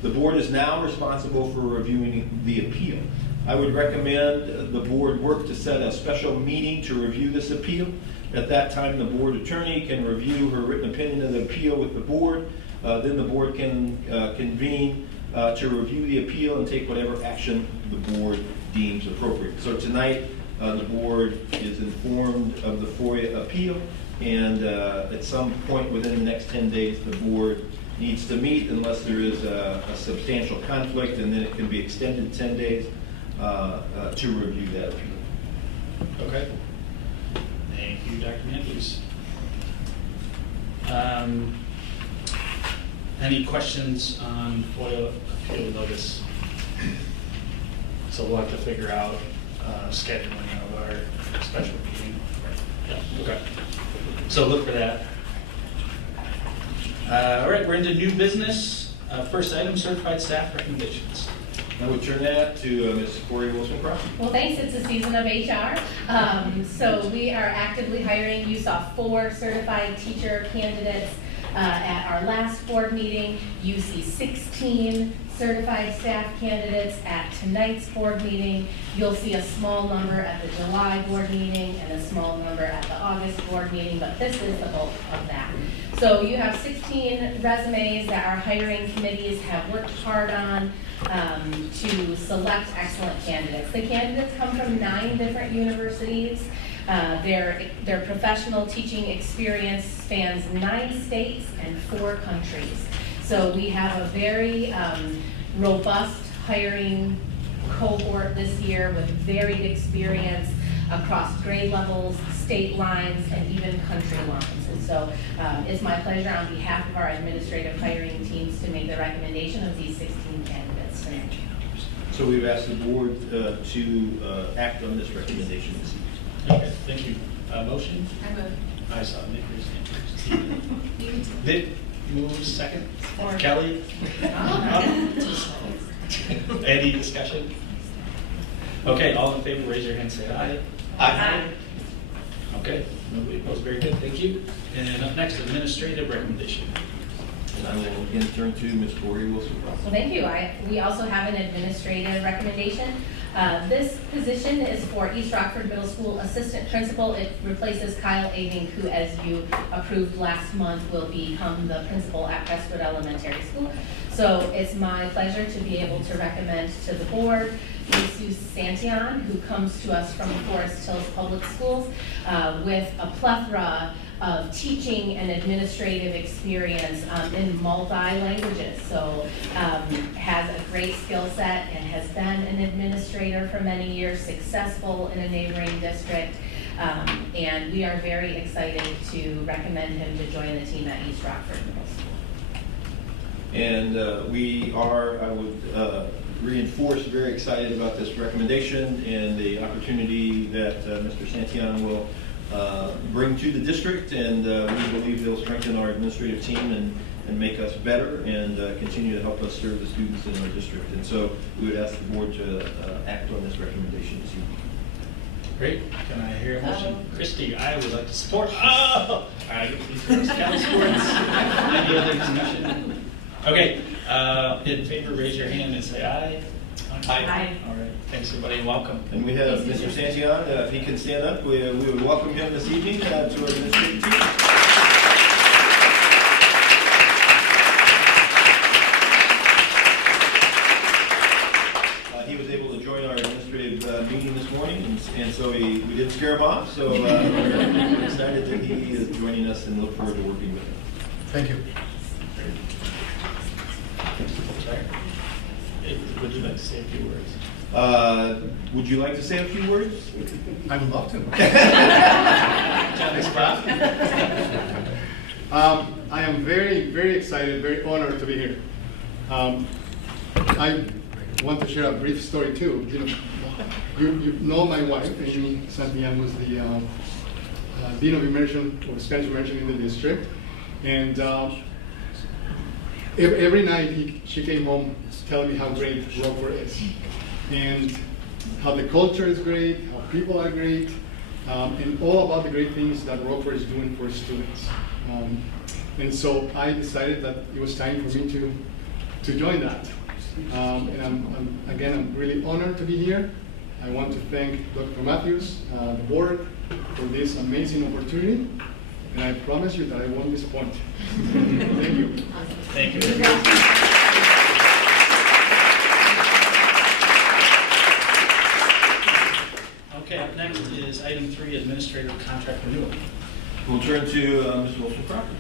The board is now responsible for reviewing the appeal. I would recommend the board work to set a special meeting to review this appeal. At that time, the board attorney can review her written opinion of the appeal with the board. then the board can convene to review the appeal and take whatever action the board deems appropriate. So tonight, the board is informed of the FOIA appeal, and at some point within the next 10 days, the board needs to meet unless there is a substantial conflict, and then it can be extended 10 days to review that appeal. Okay. Thank you, Dr. Matthews. Any questions on FOIA appeal notice? So we'll have to figure out scheduling of our special meeting. Yeah, okay. So look for that. All right, we're into new business. First item, certified staff recommendations. I would turn that to Ms. Corey Wilson-Cross. Well, thanks. It's a season of HR. So we are actively hiring. You saw 4 certified teacher candidates at our last board meeting. You see 16 certified staff candidates at tonight's board meeting. You'll see a small number at the July board meeting and a small number at the August board meeting, but this is the bulk of that. So you have 16 resumes that our hiring committees have worked hard on to select excellent candidates. The candidates come from 9 different universities. Their professional teaching experience spans 9 states and 4 countries. So we have a very robust hiring cohort this year with varied experience across grade levels, state lines, and even country lines. And so it's my pleasure on behalf of our administrative hiring teams to make the recommendation of these 16 candidates tonight. So we've asked the board to act on this recommendation this evening. Okay, thank you. Motion? I move. I saw Nick raise his hand. Nick moves second. Or Kelly? Any discussion? Okay, all in favor, raise your hand, say aye. Aye. Okay, nobody opposed, very good, thank you. And up next, administrative recommendation. And I will again turn to Ms. Corey Wilson-Cross. Well, thank you. We also have an administrative recommendation. This position is for East Rockford Middle School Assistant Principal. It replaces Kyle Aving, who, as you approved last month, will become the principal at Crestwood Elementary School. So it's my pleasure to be able to recommend to the board Jesus Santion, who comes to us from Forest Hills Public Schools with a plethora of teaching and administrative experience in multi-languages. So has a great skill set and has been an administrator for many years, successful in a neighboring district. And we are very excited to recommend him to join the team at East Rockford Middle School. And we are, I would reinforce, very excited about this recommendation and the opportunity that Mr. Santion will bring to the district, and we believe they'll strengthen our administrative team and make us better and continue to help us serve the students in our district. And so we would ask the board to act on this recommendation this evening. Great. Can I hear a motion? Christy, I would like to support. Oh! All right, these first Kelly supports. Any other discussion? Okay, in favor, raise your hand and say aye. Aye. All right, thanks everybody, and welcome. And we have Mr. Santion, if he can stand up, we would welcome him this evening to our administrative team. He was able to join our administrative meeting this morning, and so we didn't scare him off, so we're excited that he is joining us and look forward to working with him. Thank you. Sorry. Would you like to say a few words? Would you like to say a few words? I would love to. Thanks, Bob. I am very, very excited, very honored to be here. I want to share a brief story too. You know my wife, Amy Santillan, was the Dean of Immersion, or Spanish Immersion in the district. And every night she came home telling me how great Rockford is. And how the culture is great, how people are great, and all about the great things that Rockford is doing for students. And so I decided that it was time for me to join that. And I'm really honored to be here. I want to thank Dr. Matthews, the board, for this amazing opportunity. and I promise you that I won't disappoint. Thank you. Thank you. Okay, up next is item 3, administrative contract renewal. We'll turn to Ms. Wilson-Crawford.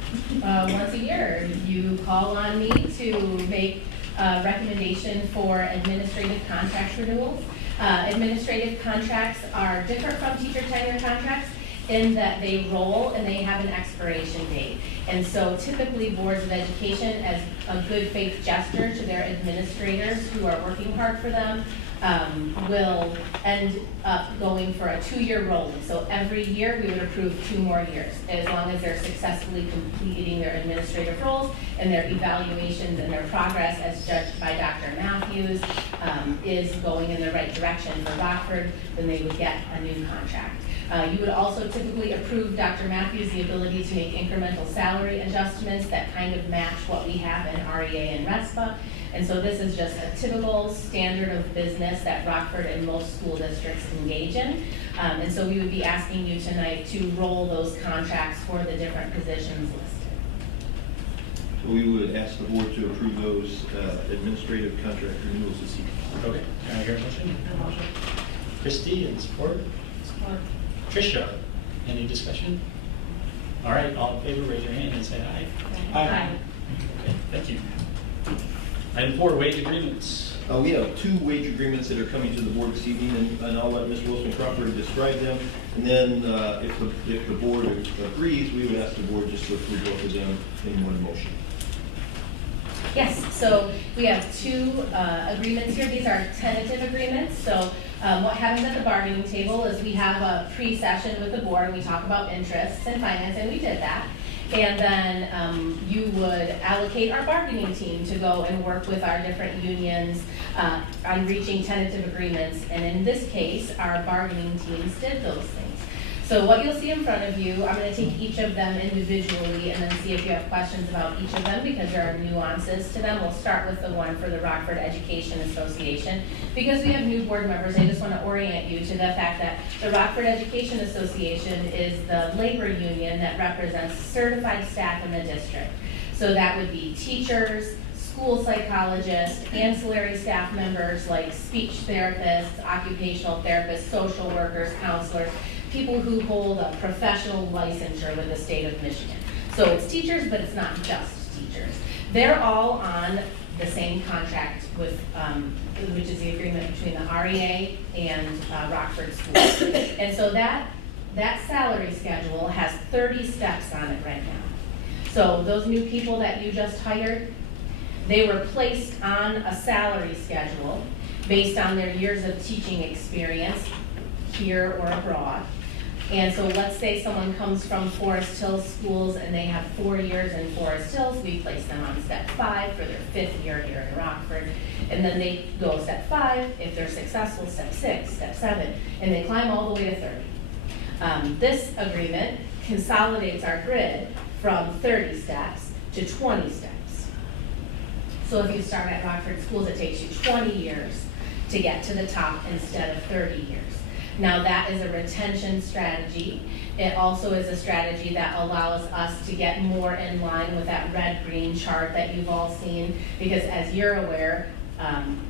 Once a year, you call on me to make a recommendation for administrative contract renewals. Administrative contracts are different from teacher tenure contracts in that they roll and they have an expiration date. And so typically boards of education, as a good faith gesture to their administrators who are working hard for them, will end up going for a 2-year rolling. So every year we would approve 2 more years, as long as they're successfully completing their administrative roles and their evaluations and their progress as judged by Dr. Matthews is going in the right direction for Rockford, then they would get a new contract. You would also typically approve Dr. Matthews the ability to make incremental salary adjustments that kind of match what we have in REA and RESPA. And so this is just a typical standard of business that Rockford and most school districts engage in. And so we would be asking you tonight to roll those contracts for the different positions listed. So we would ask the board to approve those administrative contract renewals this evening. Okay, can I hear a motion? Christy, and support? Support. Tricia, any discussion? All right, all in favor, raise your hand and say aye. Aye. Okay, thank you. Item 4, wage agreements. We have 2 wage agreements that are coming to the board this evening, and I'll let Ms. Wilson-Crawford describe them. And then if the board agrees, we would ask the board just to approve both of them in one motion. Yes, so we have 2 agreements here. These are tentative agreements. So what happens at the bargaining table is we have a pre-session with the board and we talk about interests and finance, and we did that. And then you would allocate our bargaining team to go and work with our different unions on reaching tentative agreements. And in this case, our bargaining teams did those things. So what you'll see in front of you, I'm going to take each of them individually and then see if you have questions about each of them, because there are nuances to them. We'll start with the one for the Rockford Education Association. Because we have new board members, I just want to orient you to the fact that the Rockford Education Association is the labor union that represents certified staff in the district. So that would be teachers, school psychologists, ancillary staff members like speech therapists, occupational therapists, social workers, counselors, people who hold a professional licensure with the state of Michigan. So it's teachers, but it's not just teachers. They're all on the same contract with, which is the agreement between the REA and Rockford Schools. And so that salary schedule has 30 steps on it right now. So those new people that you just hired, they were placed on a salary schedule based on their years of teaching experience here or abroad. And so let's say someone comes from Forest Hills schools and they have 4 years in Forest Hills, we place them on step 5 for their 5th year here in Rockford. And then they go step 5, if they're successful, step 6, step 7, and they climb all the way to 30. This agreement consolidates our grid from 30 steps to 20 steps. So if you start at Rockford Schools, it takes you 20 years to get to the top instead of 30 years. Now that is a retention strategy. It also is a strategy that allows us to get more in line with that red-green chart that you've all seen, because as you're aware,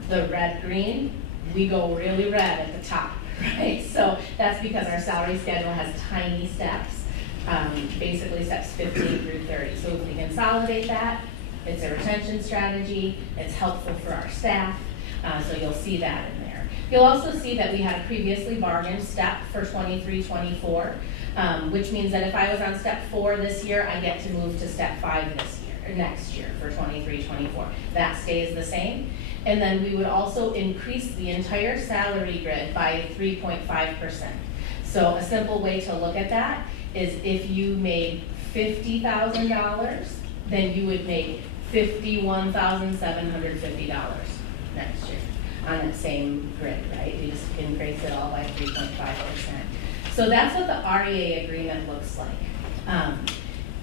the red-green, we go really red at the top, right? So that's because our salary schedule has tiny steps, basically steps 15 through 30. So if we consolidate that, it's a retention strategy, it's helpful for our staff, so you'll see that in there. You'll also see that we had a previously bargained step for 23-24, which means that if I was on step 4 this year, I get to move to step 5 this year, or next year for 23-24. That stays the same. And then we would also increase the entire salary grid by 3.5%. So a simple way to look at that is if you made $50,000, then you would make $51,750 next year on that same grid, right? We just increase it all by 3.5%. So that's what the REA agreement looks like.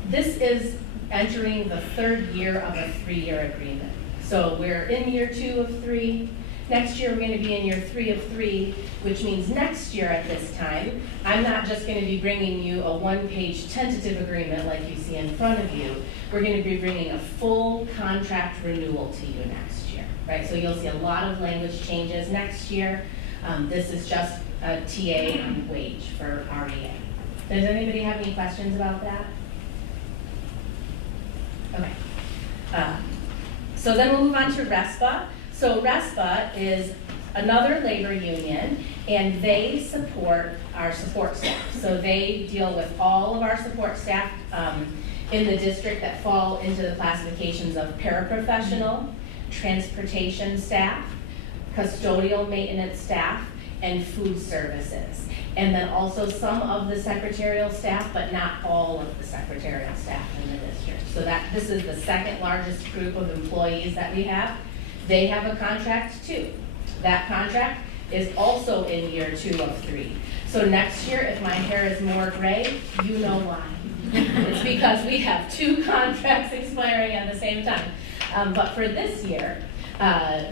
This is entering the 3rd year of a 3-year agreement. So we're in year 2 of 3. Next year, we're gonna be in year 3 of 3, which means next year at this time, I'm not just gonna be bringing you a one-page tentative agreement like you see in front of you. We're gonna be bringing a full contract renewal to you next year, right? So you'll see a lot of language changes next year. This is just a TA on wage for REA. Does anybody have any questions about that? Okay. So then we'll move on to RESPA. So RESPA is another labor union, and they support our support staff. So they deal with all of our support staff in the district that fall into the classifications of paraprofessional, transportation staff, custodial maintenance staff, and food services. And then also some of the secretarial staff, but not all of the secretarial staff in the district. So this is the second largest group of employees that we have. They have a contract too. That contract is also in year 2 of 3. So next year, if my hair is more gray, you know why. It's because we have 2 contracts expiring at the same time. But for this year,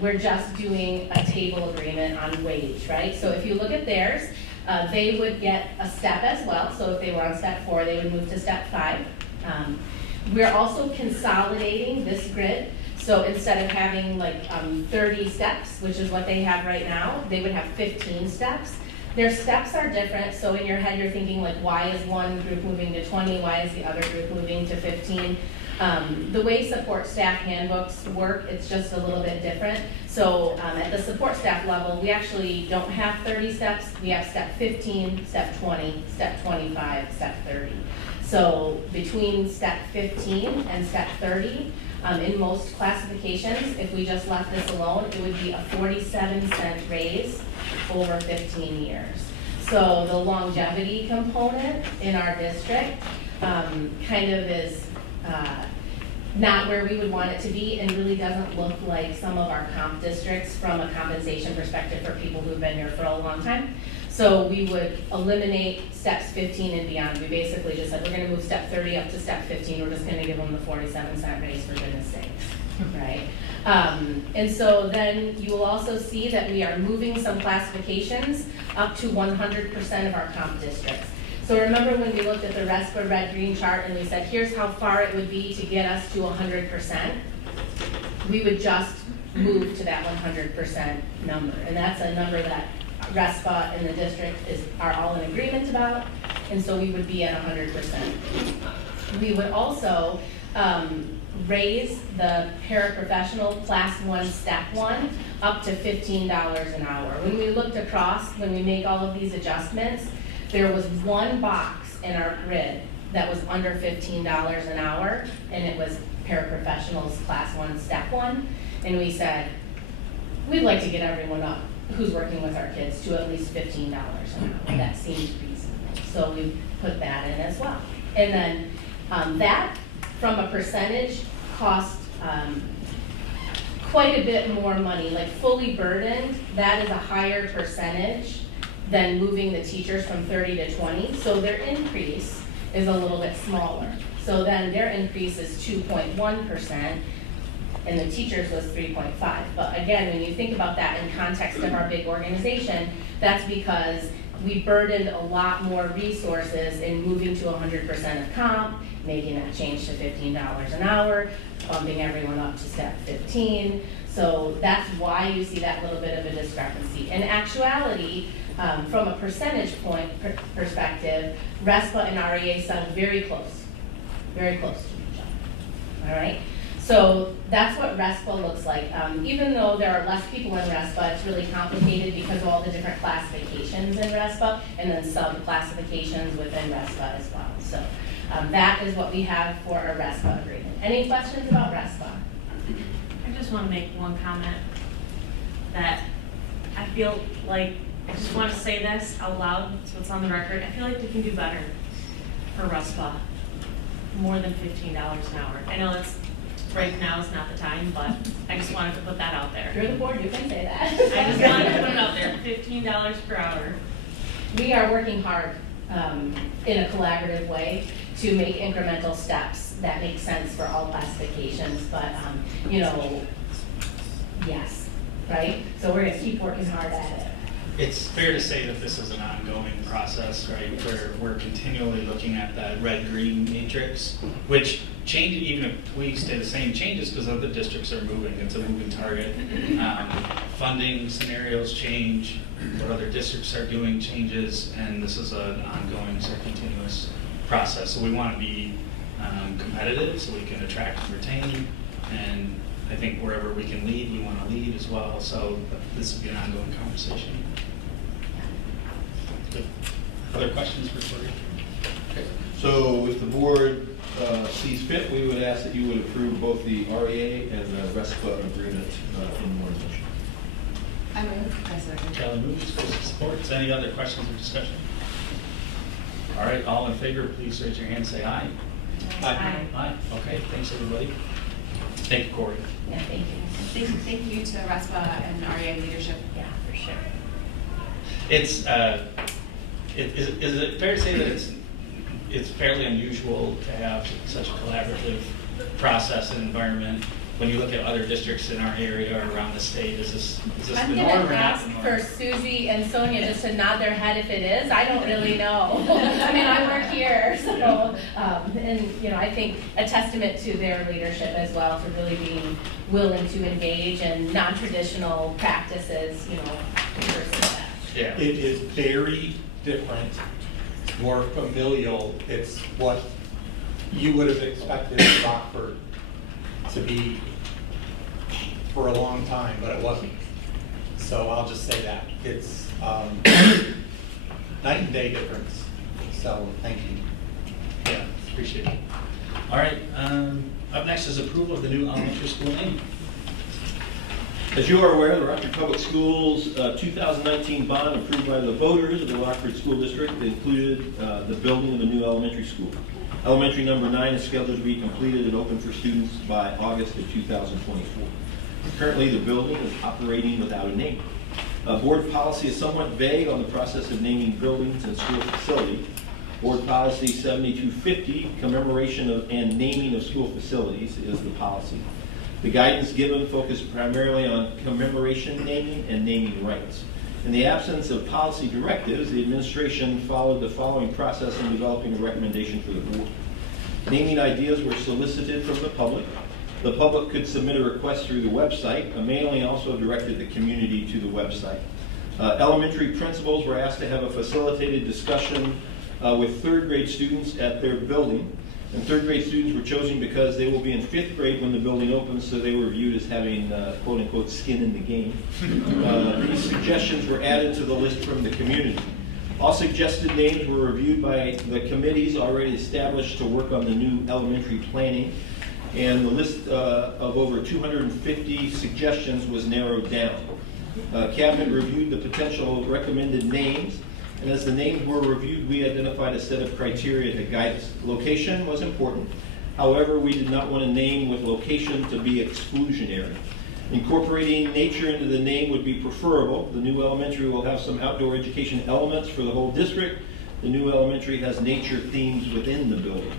we're just doing a table agreement on wage, right? So if you look at theirs, they would get a step as well. So if they were on step 4, they would move to step 5. We're also consolidating this grid. So instead of having like 30 steps, which is what they have right now, they would have 15 steps. Their steps are different, so in your head you're thinking like, why is one group moving to 20, why is the other group moving to 15? The way support staff handbooks work, it's just a little bit different. So at the support staff level, we actually don't have 30 steps. We have step 15, step 20, step 25, step 30. So between step 15 and step 30, in most classifications, if we just left this alone, it would be a 47-cent raise over 15 years. So the longevity component in our district kind of is not where we would want it to be, and really doesn't look like some of our comp districts from a compensation perspective for people who've been here for a long time. So we would eliminate steps 15 and beyond. We basically just said, we're gonna move step 30 up to step 15. We're just gonna give them the 47-cent raise, for goodness sakes, right? And so then you will also see that we are moving some classifications up to 100% of our comp districts. So remember when we looked at the RESPA red-green chart and we said, here's how far it would be to get us to 100%, we would just move to that 100% number. And that's a number that RESPA and the district are all in agreement about, and so we would be at 100%. We would also raise the paraprofessional class 1, step 1, up to $15 an hour. When we looked across, when we make all of these adjustments, there was one box in our grid that was under $15 an hour, and it was paraprofessionals class 1, step 1, and we said, we'd like to get everyone up who's working with our kids to at least $15 an hour. That seems reasonable. So we put that in as well. And then that, from a percentage, cost quite a bit more money. Like fully burdened, that is a higher percentage than moving the teachers from 30 to 20. So their increase is a little bit smaller. So then their increase is 2.1%. And the teachers was 3.5. But again, when you think about that in context of our big organization, that's because we burdened a lot more resources in moving to 100% of comp, making that change to $15 an hour, bumping everyone up to step 15. So that's why you see that little bit of a discrepancy. In actuality, from a percentage point perspective, RESPA and REA sound very close to each other. All right? So that's what RESPA looks like. Even though there are less people in RESPA, it's really complicated because of all the different classifications in RESPA and then sub-classifications within RESPA as well. So that is what we have for a RESPA agreement. Any questions about RESPA? I just want to make one comment that I feel like, I just want to say this out loud so it's on the record. I feel like we can do better for RESPA, more than $15 an hour. I know it's right now is not the time, but I just wanted to put that out there. You're the board, you can say that. I just wanted to put it out there, $15 per hour. We are working hard in a collaborative way to make incremental steps that make sense for all classifications, but you know, yes, right? So we're gonna keep working hard at it. It's fair to say that this is an ongoing process, right? Where we're continually looking at that red-green matrix, which change, even if we stay the same, changes because other districts are moving. It's a moving target. Funding scenarios change. What other districts are doing changes, and this is an ongoing, sort of continuous process. So we want to be competitive, so we can attract and retain. And I think wherever we can lead, we want to lead as well. So this will be an ongoing conversation. Good. Other questions for Corey? Okay. So if the board sees fit, we would ask that you would approve both the REA and the RESPA agreement in one motion. I move. I second. Kelly moves, Chris supports. Any other questions or discussion? All right, all in favor, please raise your hand, say aye. Aye. Aye. Okay, thanks everybody. Thank you, Corey. Yeah, thank you. Thank you to RESPA and REA leadership. Yeah, for sure. It's, is it fair to say that it's fairly unusual to have such a collaborative process and environment? When you look at other districts in our area or around the state, is this I'm the gonna norm or not ask the norm? for Susie and Sonia just to nod their head if it is. I don't really know. I mean, I work here, so, and, you know, I think a testament to their leadership as well for really being willing to engage in non-traditional practices, you know, versus that. Yeah. It is very different, more familial. It's what you would have expected Rockford to be for a long time, but it wasn't. So I'll just say that. It's night and day difference. So thank you. Yeah, appreciate it. All right, up next is approval of the new elementary school name. As you are aware, the Rockford Public Schools 2019 bond approved by the voters of the Rockford School District included the building of the new elementary school. Elementary number 9 is scheduled to be completed and open for students by August of 2024. Currently, the building is operating without a name. Board policy is somewhat vague on the process of naming buildings and school facilities. Board policy 7250, commemoration of and naming of school facilities, is the policy. The guidance given focused primarily on commemoration naming and naming rights. In the absence of policy directives, the administration followed the following process in developing a recommendation for the board. Naming ideas were solicited from the public. The public could submit a request through the website. A mailing also directed the community to the website. Elementary principals were asked to have a facilitated discussion with third grade students at their building. And third grade students were chosen because they will be in 5th grade when the building opens, so they were viewed as having quote unquote skin in the game. These suggestions were added to the list from the community. All suggested names were reviewed by the committees already established to work on the new elementary planning, and the list of over 250 suggestions was narrowed down. Cabinet reviewed the potential recommended names, and as the names were reviewed, we identified a set of criteria to guide us. Location was important. However, we did not want a name with location to be exclusionary. Incorporating nature into the name would be preferable. The new elementary will have some outdoor education elements for the whole district. The new elementary has nature themes within the building.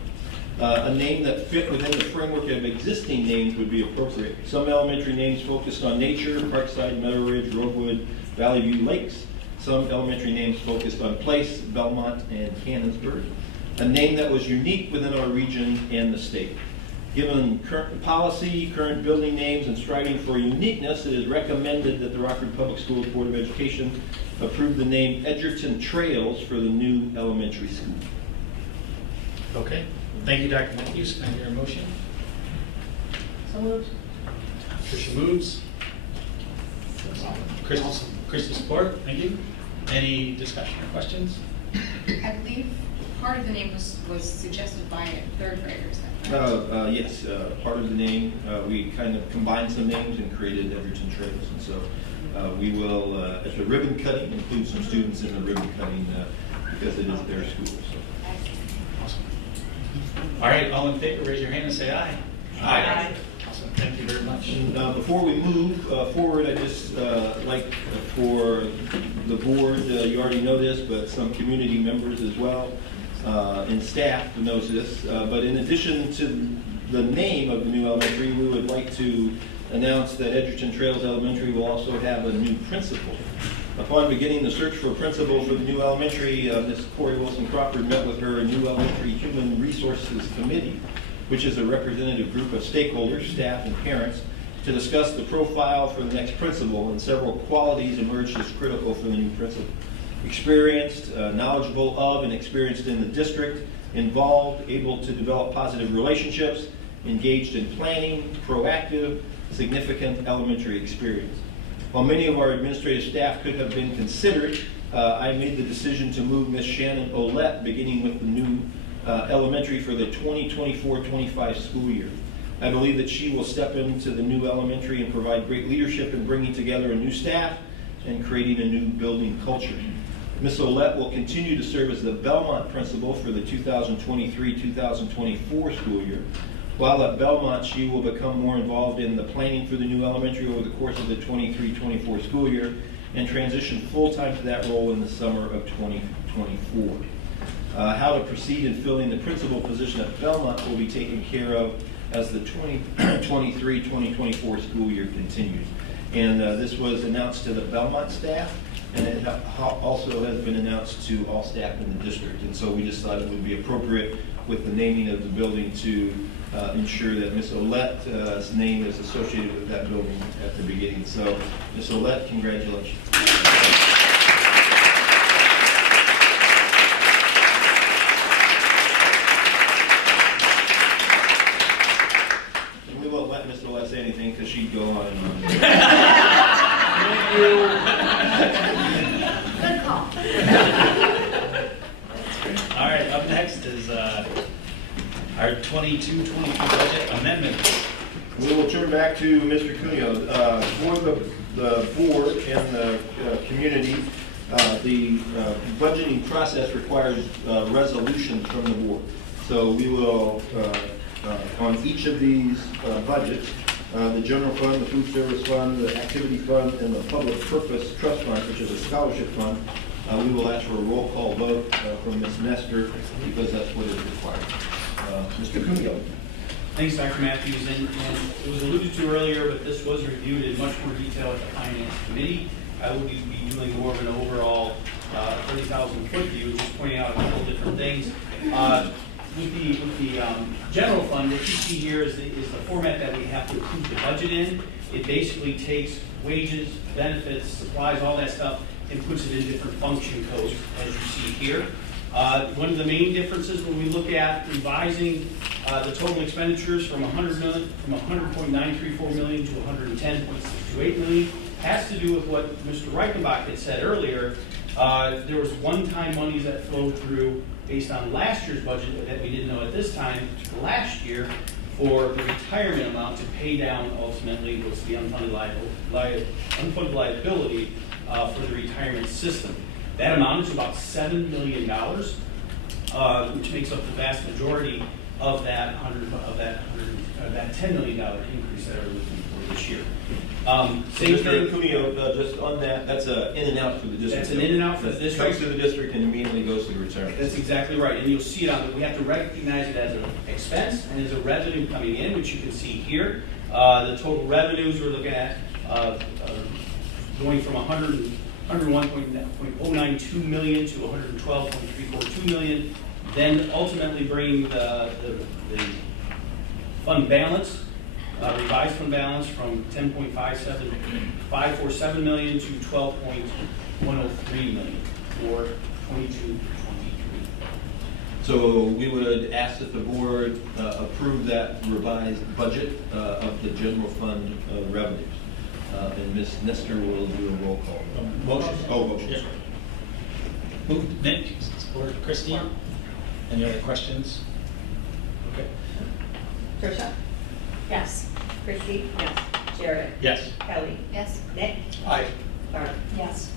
A name that fit within the framework of existing names would be appropriate. Some elementary names focused on nature: Parkside, Meadow Ridge, Roguewood, Valley View Lakes. Some elementary names focused on Place, Belmont, and Cannonsburg. A name that was unique within our region and the state. Given current policy, current building names, and striving for uniqueness, it is recommended that the Rockford Public Schools Board of Education approve the name Edgerton Trails for the new elementary school. Okay, thank you, Dr. Matthews. Can I hear a motion? So moved. Tricia moves. Crystal support, thank you. Any discussion or questions? I believe part of the name was suggested by third graders. Yes, part of the name, we kind of combined some names and created Edgerton Trails. And so we will, at the ribbon cutting, include some students in the ribbon cutting because it is their school. So. Awesome. All right, all in favor, raise your hand and say aye. Aye. Awesome, thank you very much. And, before we move forward, I just like for the board, you already know this, but some community members as well, and staff knows this, but in addition to the name of the new elementary, we would like to announced that Edgerton Trails Elementary will also have a new principal. Upon beginning the search for a principal for the new elementary, Ms. Corey Wilson Crawford met with her new elementary human resources committee, which is a representative group of stakeholders, staff, and parents, to discuss the profile for the next principal, and several qualities emerged as critical for the new principal. Experienced, knowledgeable of and experienced in the district, involved, able to develop positive relationships, engaged in planning, proactive, significant elementary experience. While many of our administrative staff could have been considered, I made the decision to move Ms. Shannon Olette, beginning with the new elementary for the 2024-25 school year. I believe that she will step into the new elementary and provide great leadership in bringing together a new staff and creating a new building culture. Ms. Olette will continue to serve as the Belmont principal for the 2023-2024 school year. While at Belmont, she will become more involved in the planning for the new elementary over the course of the 23-24 school year and transition full-time to that role in the summer of 2024. How to proceed in filling the principal position at Belmont will be taken care of as the 2023-2024 school year continues. And this was announced to the Belmont staff, and it also has been announced to all staff in the district. And so we just thought it would be appropriate with the naming of the building to ensure that Ms. Olette's name is associated with that building at the beginning. So, Ms. Olette, congratulations. And we won't let Ms. Olette say anything because she'd go on and on. Thank you. Good call. All right, up next is our 22-23 budget amendment. We will turn back to Mr. Cuneo. For the board and the community, the budgeting process requires resolutions from the board. So we will, on each of these budgets, the general fund, the food service fund, the activity fund, and the public purpose trust fund, which is a scholarship fund, we will ask for a roll call vote from Ms. Nestor because that's what is required. Mr. Cuneo. Thanks, Dr. Matthews. And it was alluded to earlier, but this was reviewed in much more detail at the Finance Committee. I will be doing more of an overall 30,000-foot view, just pointing out a couple different things. With the general fund, what you see here is the format that we have to approve the budget in. It basically takes wages, benefits, supplies, all that stuff, and puts it in different function codes, as you see here. One of the main differences when we look at revising the total expenditures from $100.934 million to $110.628 million has to do with what Mr. Reichenbach had said earlier. There was one-time monies that flowed through based on last year's budget that we didn't know at this time last year for the retirement amount to pay down ultimately what's the unfunded liability for the retirement system. That amount is about $7 million, which makes up the vast majority of that $10 million increase that we're looking for this year. Same thing, Cuneo, just on that, that's an in and out for the district. That's an in and out for the district. Comes to the district and immediately goes to the retirement. That's exactly right, and you'll see it on. We have to recognize it as an expense and as a revenue coming in, which you can see here. The total revenues we're looking at going from $101.092 million to $112.342 million. Then ultimately bringing the fund balance, revised fund balance from $10.547 million to $12.103 million for 22-23. So we would ask that the board approve that revised budget of the general fund revenues. And Ms. Nestor will do a roll call. Motion. Oh, motion. Yeah. Moved. Nick, support Christine. Any other questions? Okay. Tricia? Yes. Christy? Yes. Jared? Yes. Kelly? Yes. Nick? Aye. Barb? Yes.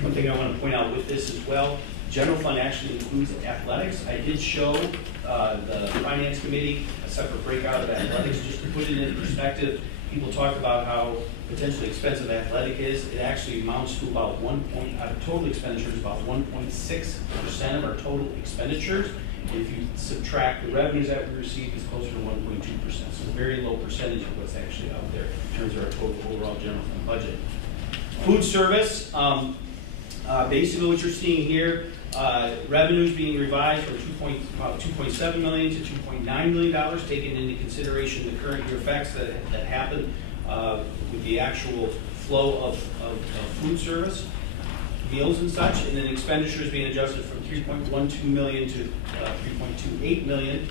One thing I want to point out with this as well, general fund actually includes athletics. I did show the Finance Committee a separate breakout of athletics just to put it in perspective. People talk about how potentially expensive athletic is. It actually amounts to about total expenditures, about 1.6% of our total expenditures. If you subtract the revenues that we received, it's closer to 1.2%. So a very low percentage of what's actually out there in terms of our total overall general fund budget. Food service, basically what you're seeing here, revenues being revised from about $2.7 million to $2.9 million, taking into consideration the current year effects that happened with the actual flow of food service, meals and such, and then expenditures being adjusted from $3.12 million to $3.28 million.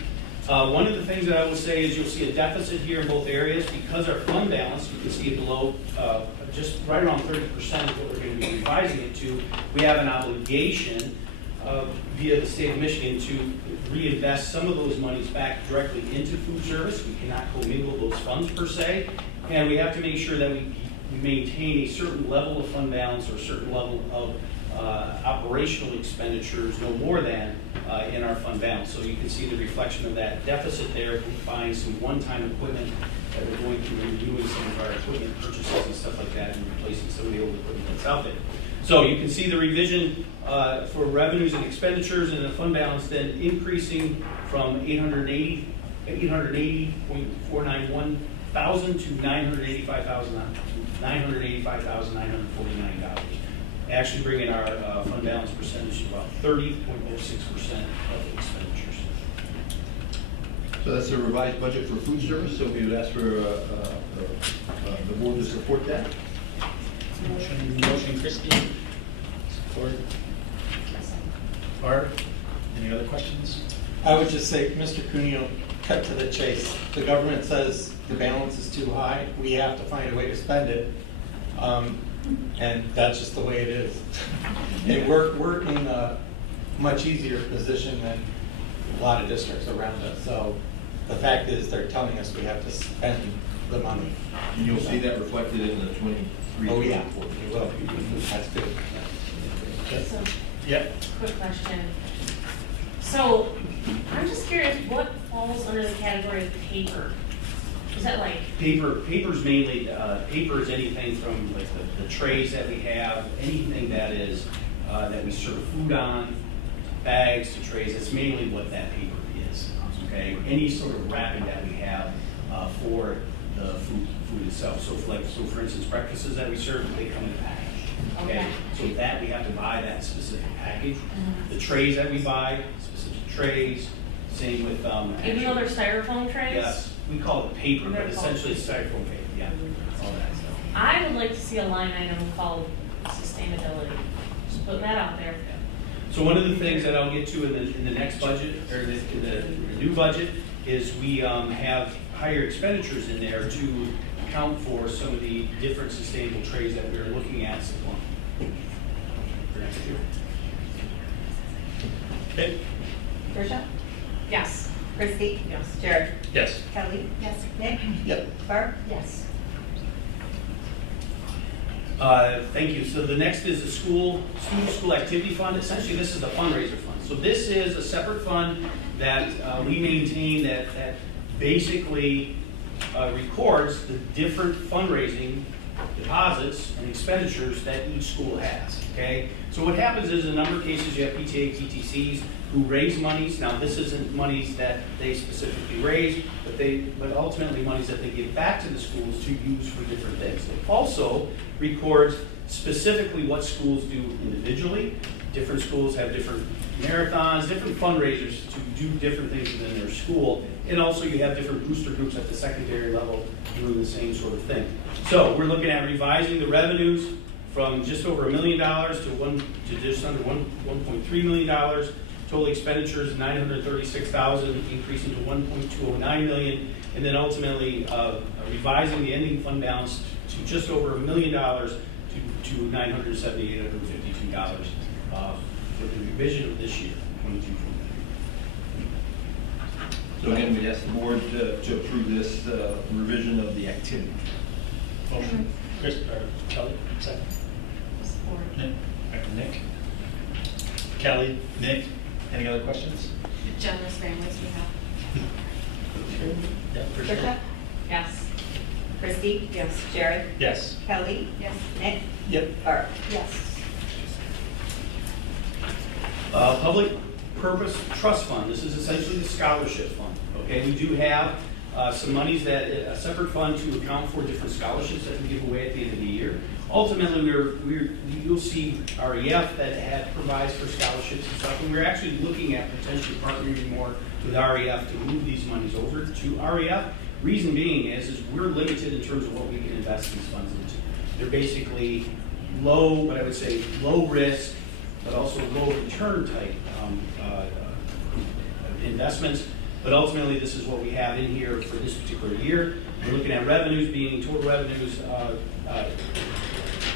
One of the things that I will say is you'll see a deficit here in both areas because our fund balance, you can see it below, just right around 30% of what we're going to be revising it to. We have an obligation via the state of Michigan to reinvest some of those monies back directly into food service. We cannot commingle those funds per se, and we have to make sure that we maintain a certain level of fund balance or a certain level of operational expenditures, no more than in our fund balance. So you can see the reflection of that deficit there, buying some one-time equipment that we're going through, reviewing some of our equipment purchases and stuff like that, and replacing some of the old equipment that's out there. So you can see the revision for revenues and expenditures, and the fund balance then increasing from $880.491 thousand to $985,949, actually bringing our fund balance percentage to about 30.06% of expenditures. So that's a revised budget for food service, so we would ask for the board to support that. Motion, Christie. Support. Barb, any other questions? I would just say, Mr. Cuneo, cut to the chase. The government says the balance is too high. We have to find a way to spend it. And that's just the way it is. And we're in a much easier position than a lot of districts around us. So the fact is they're telling us we have to spend the money. And you'll see that reflected in the 23. Oh, yeah. You will. That's good. So, yeah. Quick question. So, I'm just curious, what falls under the category of paper? Is that like Paper's mainly paper is anything from like the trays that we have, anything that is that we serve food on, bags to trays. That's mainly what that paper is. Okay, any sort of wrapping that we have for the food itself. So for instance, breakfasts that we serve, they come in a package. Okay, so that we have to buy that specific package. The trays that we buy, specific trays. Same with even though they're styrofoam trays? Yes, we call it paper, but essentially it's styrofoam paper. Yeah, all that stuff. I would like to see a line item called sustainability. Just putting that out there. So one of the things that I'll get to in the next budget, or in the new budget, is we have higher expenditures in there to account for some of the different sustainable trays that we're looking at supplying for next year. Okay. Tricia? Yes. Christie? Yes. Jared? Yes. Kelly? Yes. Nick? Yep. Barb? Yes. Thank you. So the next is the student school activity fund. Essentially, this is the fundraiser fund. So this is a separate fund that we maintain that basically records the different fundraising deposits and expenditures that each school has. Okay. So what happens is in a number of cases you have PTA, PTCs who raise monies. Now this isn't monies that they specifically raise, but ultimately monies that they give back to the schools to use for different things. It also records specifically what schools do individually. Different schools have different marathons, different fundraisers to do different things within their school. And also you have different booster groups at the secondary level doing the same sort of thing. So we're looking at revising the revenues from just over $1 million to just under $1.3 million. Total expenditures $936,000, increasing to $1.209 million, and then ultimately revising the ending fund balance to just over $1 million to $978,852 for the revision of this year, 22. So again, we ask the board to approve this revision of the activity. Motion. Chris, or Kelly, second. Nick. Nick. Kelly, Nick. Any other questions? Generous families we have. Yeah, for sure. Tricia? Yes. Christie? Yes. Jared? Yes. Kelly? Yes. Nick? Yep. Barb? Yes. Public purpose trust fund. This is essentially the scholarship fund. Okay, we do have some monies that a separate fund to account for different scholarships that we give away at the end of the year. Ultimately, you'll see REF that provides for scholarships and stuff, and we're actually looking at potentially partnering more with REF to move these monies over to REF. Reason being is we're limited in terms of what we can invest these funds into. They're basically low, what I would say, low risk, but also low return type investments. But ultimately, this is what we have in here for this particular year. We're looking at revenues being total revenues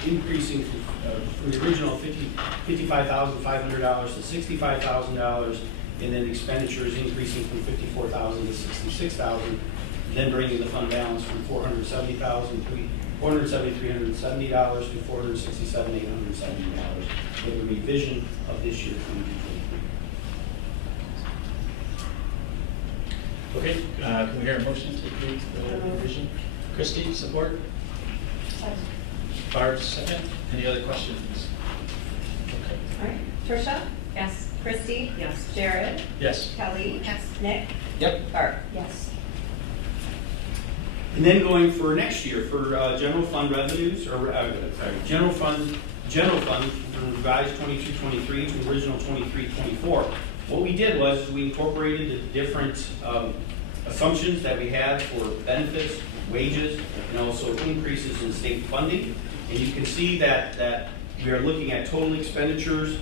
increasing from the original $55,500 to $65,000, and then expenditures increasing from $54,000 to $66,000, then bringing the fund balance from $470,370 to $467,870 for the revision of this year, 2023. Okay, can we hear a motion to approve the revision? Christie, support? Barb, second. Any other questions? Okay. All right. Tricia? Yes. Christy? Yes. Jared? Yes. Kelly? Yes. Nick? Yep. Barb? Yes. And then going for next year for general fund revenues, or general fund from revised 22-23 to original 23-24. What we did was we incorporated the different assumptions that we had for benefits, wages, and also increases in state funding. And you can see that we are looking at total expenditures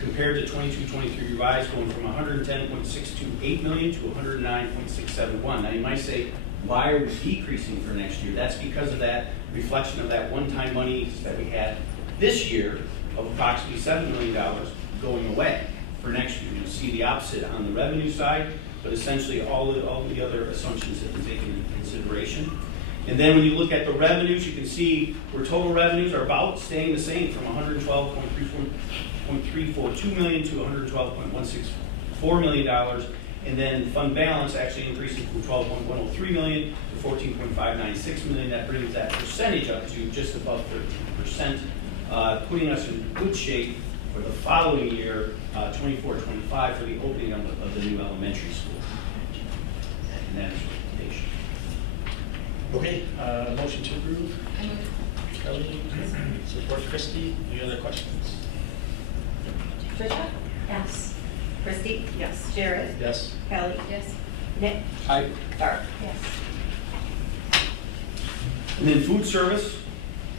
compared to 22-23 revised, going from $110.628 million to $109.671. Now you might say, why are we decreasing for next year? That's because of that reflection of that one-time money that we had this year of approximately $7 million going away for next year. You'll see the opposite on the revenue side, but essentially all the other assumptions have been taken into consideration. And then when you look at the revenues, you can see where total revenues are about staying the same from $112.342 million to $112.164 million. And then fund balance actually increasing from $12.103 million to $14.596 million. That brings that percentage up to just above 13%, putting us in good shape for the following year, 24-25, for the opening of the new elementary school. And that is recommendation. Okay, motion to approve. Kelly, support Christie. Any other questions? Tricia? Yes. Christy? Yes. Jared? Yes. Kelly? Yes. Nick? Aye. Barb? Yes. And then food service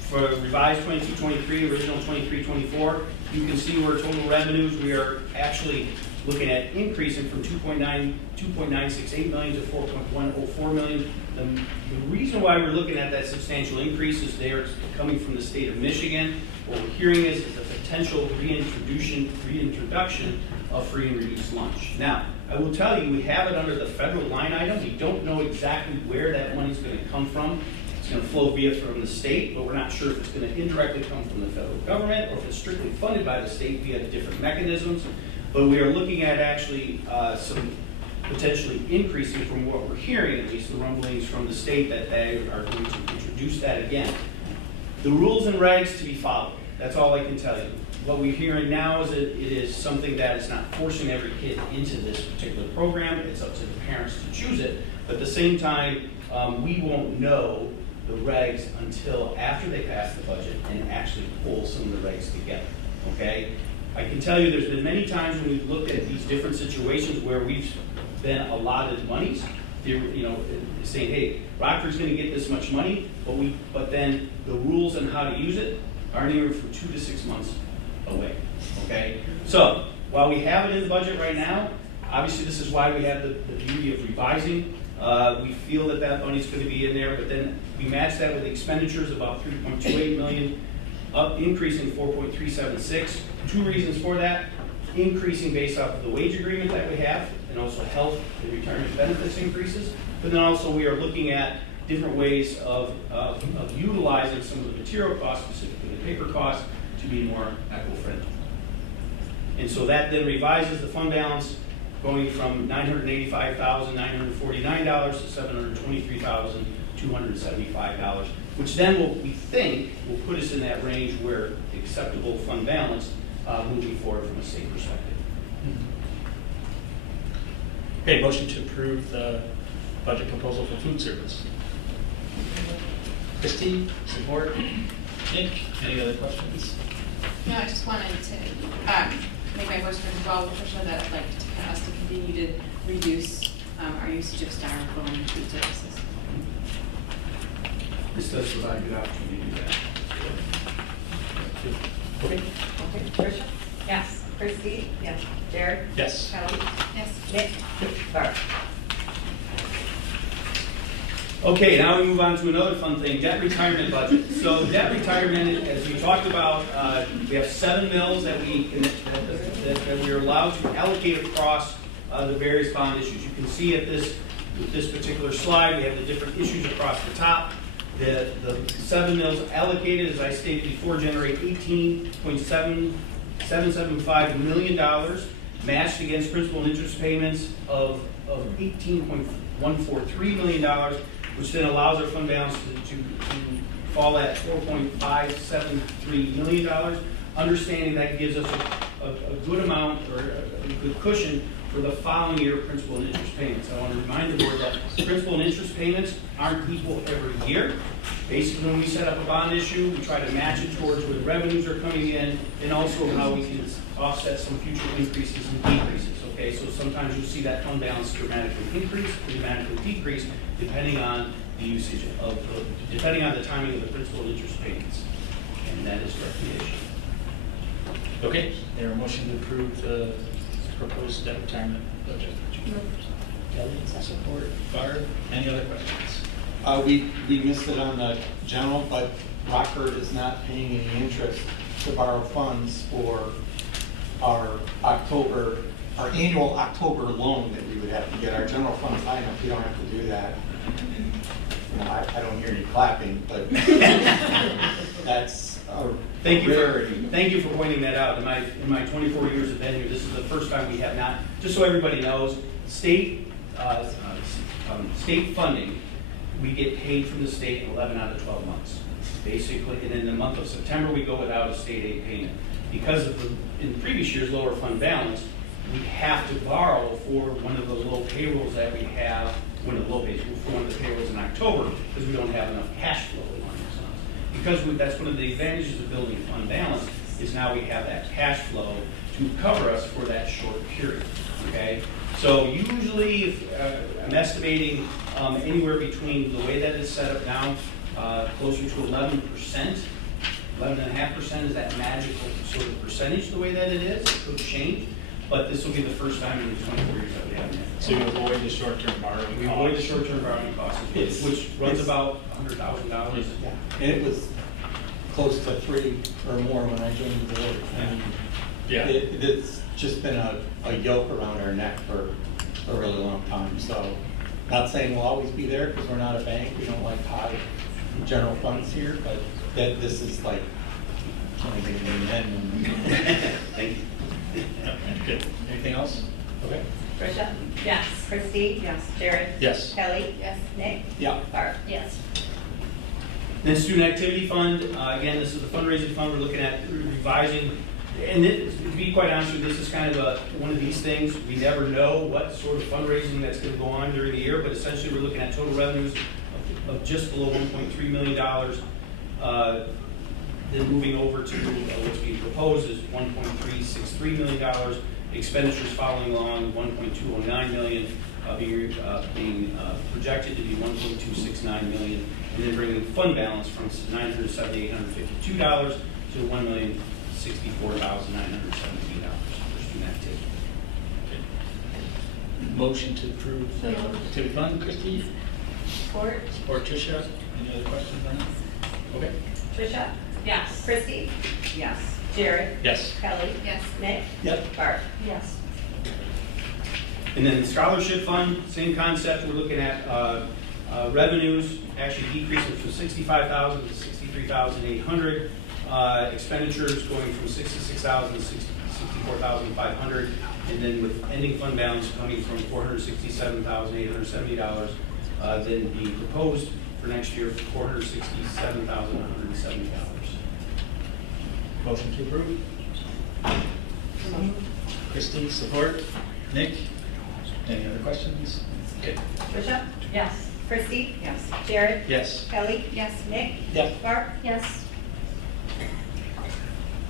for revised 22-23, original 23-24. You can see where total revenues, we are actually looking at increasing from $2.968 million to $4.104 million. The reason why we're looking at that substantial increase is they're coming from the state of Michigan. What we're hearing is the potential reintroduction of free and reduced lunch. Now, I will tell you, we have it under the federal line item. We don't know exactly where that money is going to come from. It's going to flow from the state, but we're not sure if it's going to indirectly come from the federal government or if it's strictly funded by the state via different mechanisms. But we are looking at actually some potentially increasing from what we're hearing, at least the rumblings from the state, that they are going to introduce that again. The rules and regs to be followed. That's all I can tell you. What we're hearing now is that it is something that is not forcing every kid into this particular program. It's up to the parents to choose it. But at the same time, we won't know the regs until after they pass the budget and actually pull some of the regs together. Okay? I can tell you there's been many times when we've looked at these different situations where we've been allotted monies. Saying, hey, Rockford's going to get this much money, but then the rules on how to use it are anywhere from 2 to 6 months away. Okay? So while we have it in the budget right now, obviously this is why we have the beauty of revising. We feel that money's going to be in there, but then we match that with expenditures about $3.28 million, increasing 4.376. 2 reasons for that: increasing based off of the wage agreement that we have, and also health and retirement benefits increases. But then also we are looking at different ways of utilizing some of the material costs, specifically the paper costs, to be more eco-friendly. And so that then revises the fund balance, going from $985,949 to $723,275, which then we think will put us in that range where acceptable fund balance moving forward from a state perspective. Okay, motion to approve the budget proposal for food service. Christine, support. Nick, any other questions? No, I just wanted to make my voice heard as well, Patricia, that I'd like us to continue to reduce our usage of styrofoam in food services. This does provide a good opportunity to do that. Okay. Okay, Tricia? Yes. Christie? Yes. Jared? Yes. Kelly? Yes. Nick? Barb? Okay, now we move on to another fun thing, debt retirement budget. So debt retirement, as we talked about, we have 7 mills that we are allowed to allocate across the various bond issues. You can see at this particular slide, we have the different issues across the top. The 7 mills allocated, as I stated before, generate $18.775 million, matched against principal and interest payments of $18.143 million, which then allows our fund balance to fall at $4.573 million, understanding that gives us a good amount or a good cushion for the following year of principal and interest payments. I want to remind the board that principal and interest payments aren't equal every year. Basically, when we set up a bond issue, we try to match it towards where the revenues are coming in and also how we can offset some future increases and decreases. Okay, so sometimes you'll see that fund balance dramatically increase, dramatically decrease, depending on the usage of depending on the timing of the principal and interest payments. And that is recreation. Okay, there a motion to approve the proposed debt retirement budget. Kelly, support. Barb, any other questions? We missed it on the general, but Rockford is not paying any interest to borrow funds for our annual October loan that we would have to get. Our general fund's high enough, we don't have to do that. I don't hear you clapping, but that's a rarity. Thank you for pointing that out. In my 24 years of being here, this is the first time we have not, just so everybody knows, state funding, we get paid from the state in 11 out of 12 months, basically. And in the month of September, we go without a state aid payment. Because of in previous year's lower fund balance, we have to borrow for one of the low payrolls that we have, for one of the payrolls in October, because we don't have enough cash flow on those funds. Because that's one of the advantages of building fund balance, is now we have that cash flow to cover us for that short period. Okay, so usually I'm estimating anywhere between the way that it's set up now, closer to 11%. 11.5% is that magical sort of percentage the way that it is. It could change, but this will be the first time in the 24 years that we have it. So you avoid the short-term borrowing costs? We avoid the short-term borrowing costs, which runs about $100,000. Yeah, and it was close to 3 or more when I joined the board. And yeah, it's just been a yoke around our neck for a really long time. So, not saying we'll always be there because we're not a bank. We don't like high general funds here, but this is like trying to get an amen. Thank you. Good. Anything else? Okay. Tricia? Yes. Christie? Yes. Jared? Yes. Kelly? Yes. Nick? Yeah. Barb? Yes. Then Student Activity Fund, again, this is the fundraising fund. We're looking at revising, and to be quite honest with you, this is kind of one of these things. We never know what sort of fundraising that's going to go on during the year, but essentially we're looking at total revenues of just below $1.3 million. Then moving over to what's being proposed is $1.363 million. Expenditures following along, $1.209 million, being projected to be $1.269 million, and then bringing fund balance from $978,852 to $1,064,917 for student activity. Motion to approve the activity fund, Christie. Support? Support, Tricia. Any other questions on that? Okay. Tricia? Yes. Christie? Yes. Jared? Yes. Kelly? Yes. Nick? Yep. Barb? Yes. And then the scholarship fund, same concept. We're looking at revenues actually decreasing from $65,000 to $63,800. Expenditures going from $66,000 to $64,500, and then with ending fund balance coming from $467,870, then being proposed for next year for $467,170. Motion to approve. Christy, support. Nick, any other questions? Okay. Tricia? Yes. Christie? Yes. Jared? Yes. Kelly? Yes. Nick? Yes. Barb? Yes.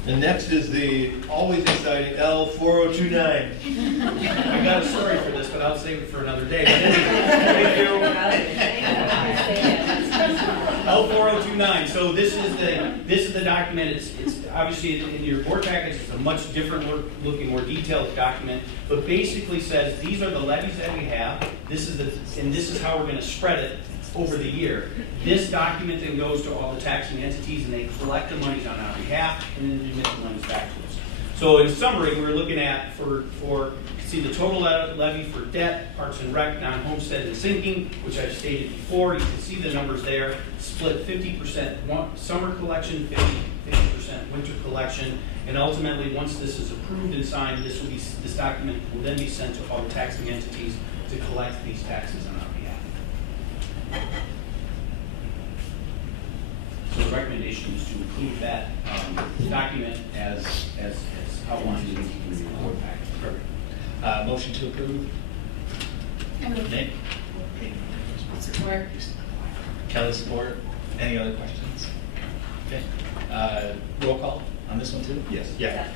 And next is the always exciting L4029. I got a story for this, but I'll save it for another day. L4029. So this is the document. It's obviously in your board package. It's a much different looking, more detailed document. But basically says these are the levies that we have. This is how we're going to spread it over the year. This document then goes to all the taxing entities, and they collect the monies on our behalf and then remit the monies back to us. So in summary, we're looking at for see the total levy for debt, parks and rec, non-homestead and sinking, which I've stated before. You can see the numbers there, split 50% summer collection, 50% winter collection, and ultimately once this is approved and signed, this document will then be sent to all the taxing entities to collect these taxes on our behalf. So the recommendation is to include that document as outlined in the board package. Perfect. Motion to approve. Nick? Support. Kelly, support. Any other questions? Okay. Roll call on this one too? Yes. Yeah.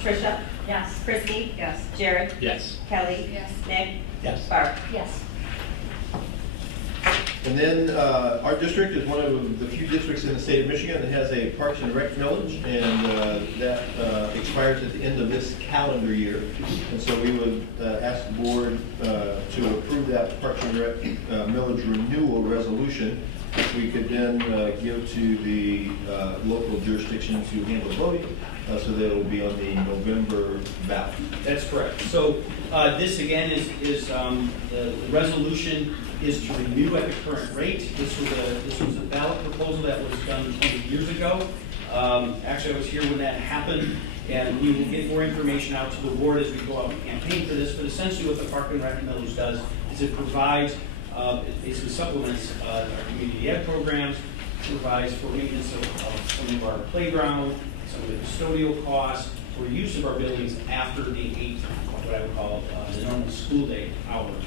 Tricia? Yes. Christie? Yes. Jared? Yes. Kelly? Yes. Nick? Yes. Barb? Yes. And then our district is one of the few districts in the state of Michigan that has a Parks and Rec millage, and that expires at the end of this calendar year. And so we would ask the board to approve that Parks and Rec millage renewal resolution, which we could then give to the local jurisdiction to handle voting, so that it will be on the November ballot. That's correct. So this again is the resolution is to renew at the current rate. This was a ballot proposal that was done 20 years ago. Actually, I was here when that happened, and we will get more information out to the board as we go out and campaign for this. But essentially, what the Park and Rec millage does is it provides, it basically supplements our community ed programs, provides for maintenance of some of our playground, some of the custodial costs, for use of our buildings after the 8, what I would call the normal school day hours.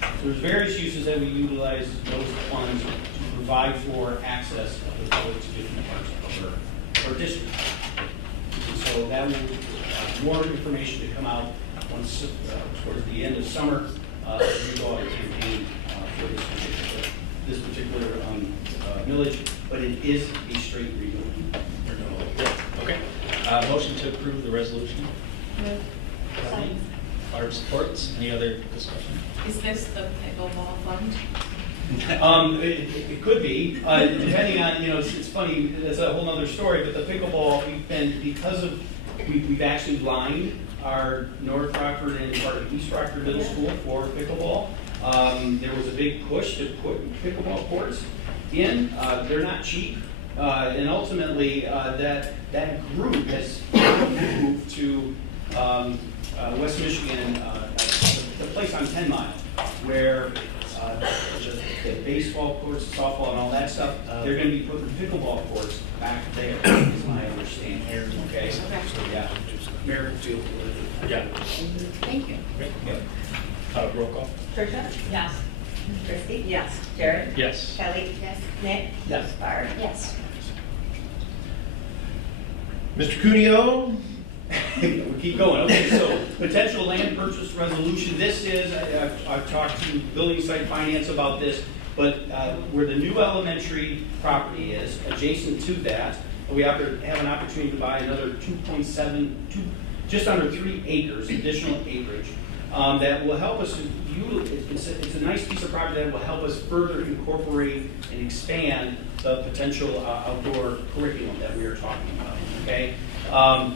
So there's various uses that we utilize those funds to provide for access of the public to different parts of our district. And so that will more information to come out once towards the end of summer as we go out and campaign for this particular millage, but it is a straight renewal. Okay. Motion to approve the resolution. Second. Barb supports. Any other discussion? Is this the pickleball fund? It could be, depending on, it's funny, that's a whole other story, but the pickleball, we've actually lined our North Rockford and part of East Rockford Middle School for pickleball. There was a big push to put pickleball courts in. They're not cheap. And ultimately, that group has moved to West Michigan, the place on 10 Mile, where the baseball courts, softball, and all that stuff, they're going to be putting pickleball courts back there, is my understanding. Okay? So, yeah. American Field. Yeah. Thank you. Okay. Roll call. Tricia? Yes. Christie? Yes. Jared? Yes. Kelly? Yes. Nick? Yes. Barb? Yes. Mr. Cuneo? We'll keep going. Okay, so potential land purchase resolution. This is, I've talked to building site finance about this, but where the new elementary property is, adjacent to that, we have an opportunity to buy another 2.7, just under 3 acres, additional acreage, that will help us it's a nice piece of property that will help us further incorporate and expand the potential outdoor curriculum that we are talking about, okay?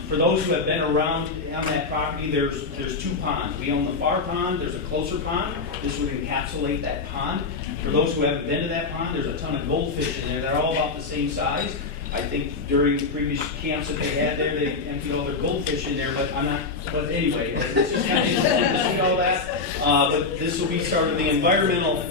For those who have been around on that property, there's 2 ponds. We own the far pond, there's a closer pond. This would encapsulate that pond. For those who haven't been to that pond, there's a ton of goldfish in there. They're all about the same size. I think during the previous camps that they had there, they emptied all their goldfish in there, but but anyway, it's just kind of interesting to see all that. But this will be sort of the environmental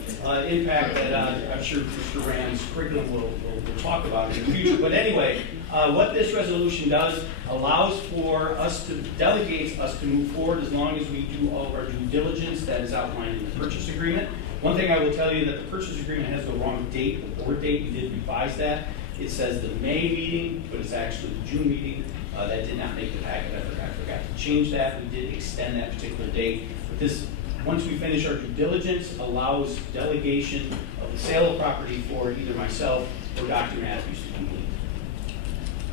impact that I'm sure Mr. Rand's curriculum will talk about in the future. But anyway, what this resolution does allows for us to, delegates us to move forward as long as we do all of our due diligence that is outlined in the purchase agreement. One thing I will tell you that the purchase agreement has the wrong date, the board date. We did revise that. It says the May meeting, but it's actually the June meeting. That did not make the packet. I forgot to change that. We did extend that particular date. But this, once we finish our due diligence, allows delegation of the sale of property for either myself or Dr. Matthews to complete.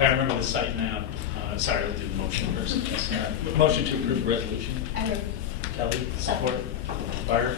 I remember the site now. Sorry, we'll do the motion first. Motion to approve the resolution. I move. Kelly, support. Barb.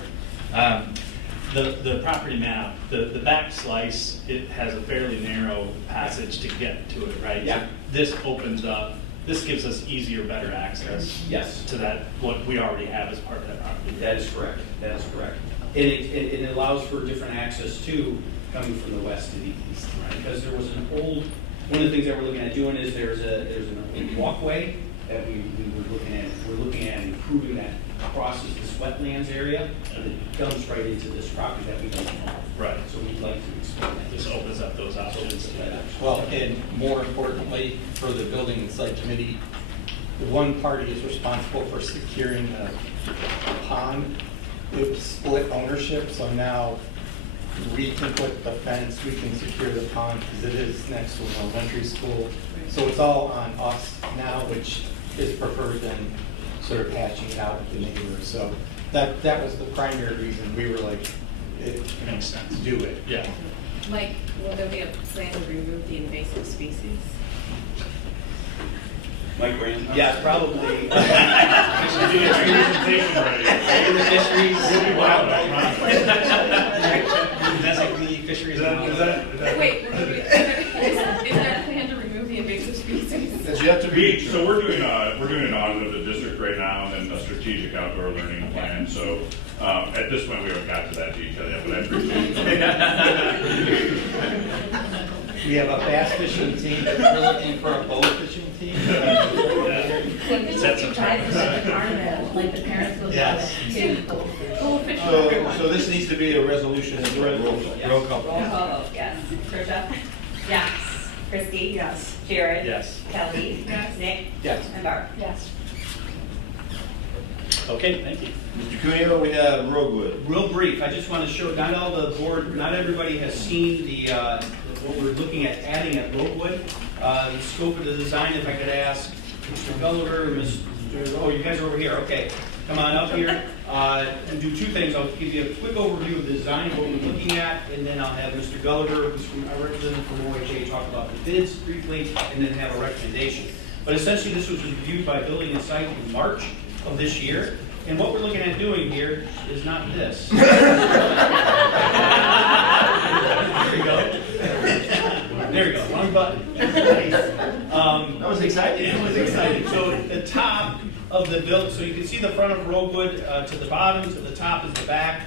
The property map, the back slice, it has a fairly narrow passage to get to it, right? Yeah. So this opens up, this gives us easier, better access. Yes. To that, what we already have as part of that property. That is correct. That is correct. And it allows for different access too, coming from the west to the east, right? Because there was an old, one of the things that we're looking at doing is there's an walkway that we were looking at. We're looking at improving that crosses this wetlands area and it dumps right into this property that we don't own. Right. So we'd like to expand that. This opens up those options. Well, and more importantly, for the building and site committee, the one party is responsible for securing the pond. It was split ownership, so now we can put the fence, we can secure the pond because it is next to an elementary school. So it's all on us now, which is preferred than sort of hatching it out with the neighbors. So that was the primary reason we were like, it makes sense. Do it. Yeah. Mike, will there be a plan to remove the invasive species? Mike Rand? Yeah, probably. Designate fisheries. Wait, is there a plan to remove the invasive species? That's yet to be. So we're doing an audit of the district right now and a strategic outdoor learning plan. So at this point we haven't got to that detail yet, but I appreciate it. We have a bass fishing team. We're looking for a bow fishing team. Like the parents will Yes. So this needs to be a resolution as well. Roll call. Roll call vote, yes. Tricia? Yes. Christie? Yes. Jared? Yes. Kelly? Yes. Nick? Yes. And Barb? Yes. Okay, thank you. Mr. Cuneo, we have Roguewood. Real brief, I just want to show, not all the board, not everybody has seen the, what we're looking at adding at Roguewood. The scope of the design, if I could ask Mr. Gulliver, oh, you guys are over here, okay. Come on up here, and do two things. I'll give you a quick overview of the design, what we're looking at, and then I'll have Mr. Gulliver, who's from our representative from OHA, talk about the bids briefly, and then have a recommendation. But essentially, this was reviewed by Building and Site in March of this year. And what we're looking at doing here is not this. There you go. There you go, wrong button. That was exciting. It was exciting. So the top of the build, so you can see the front of Roguewood to the bottom, to the top is the back,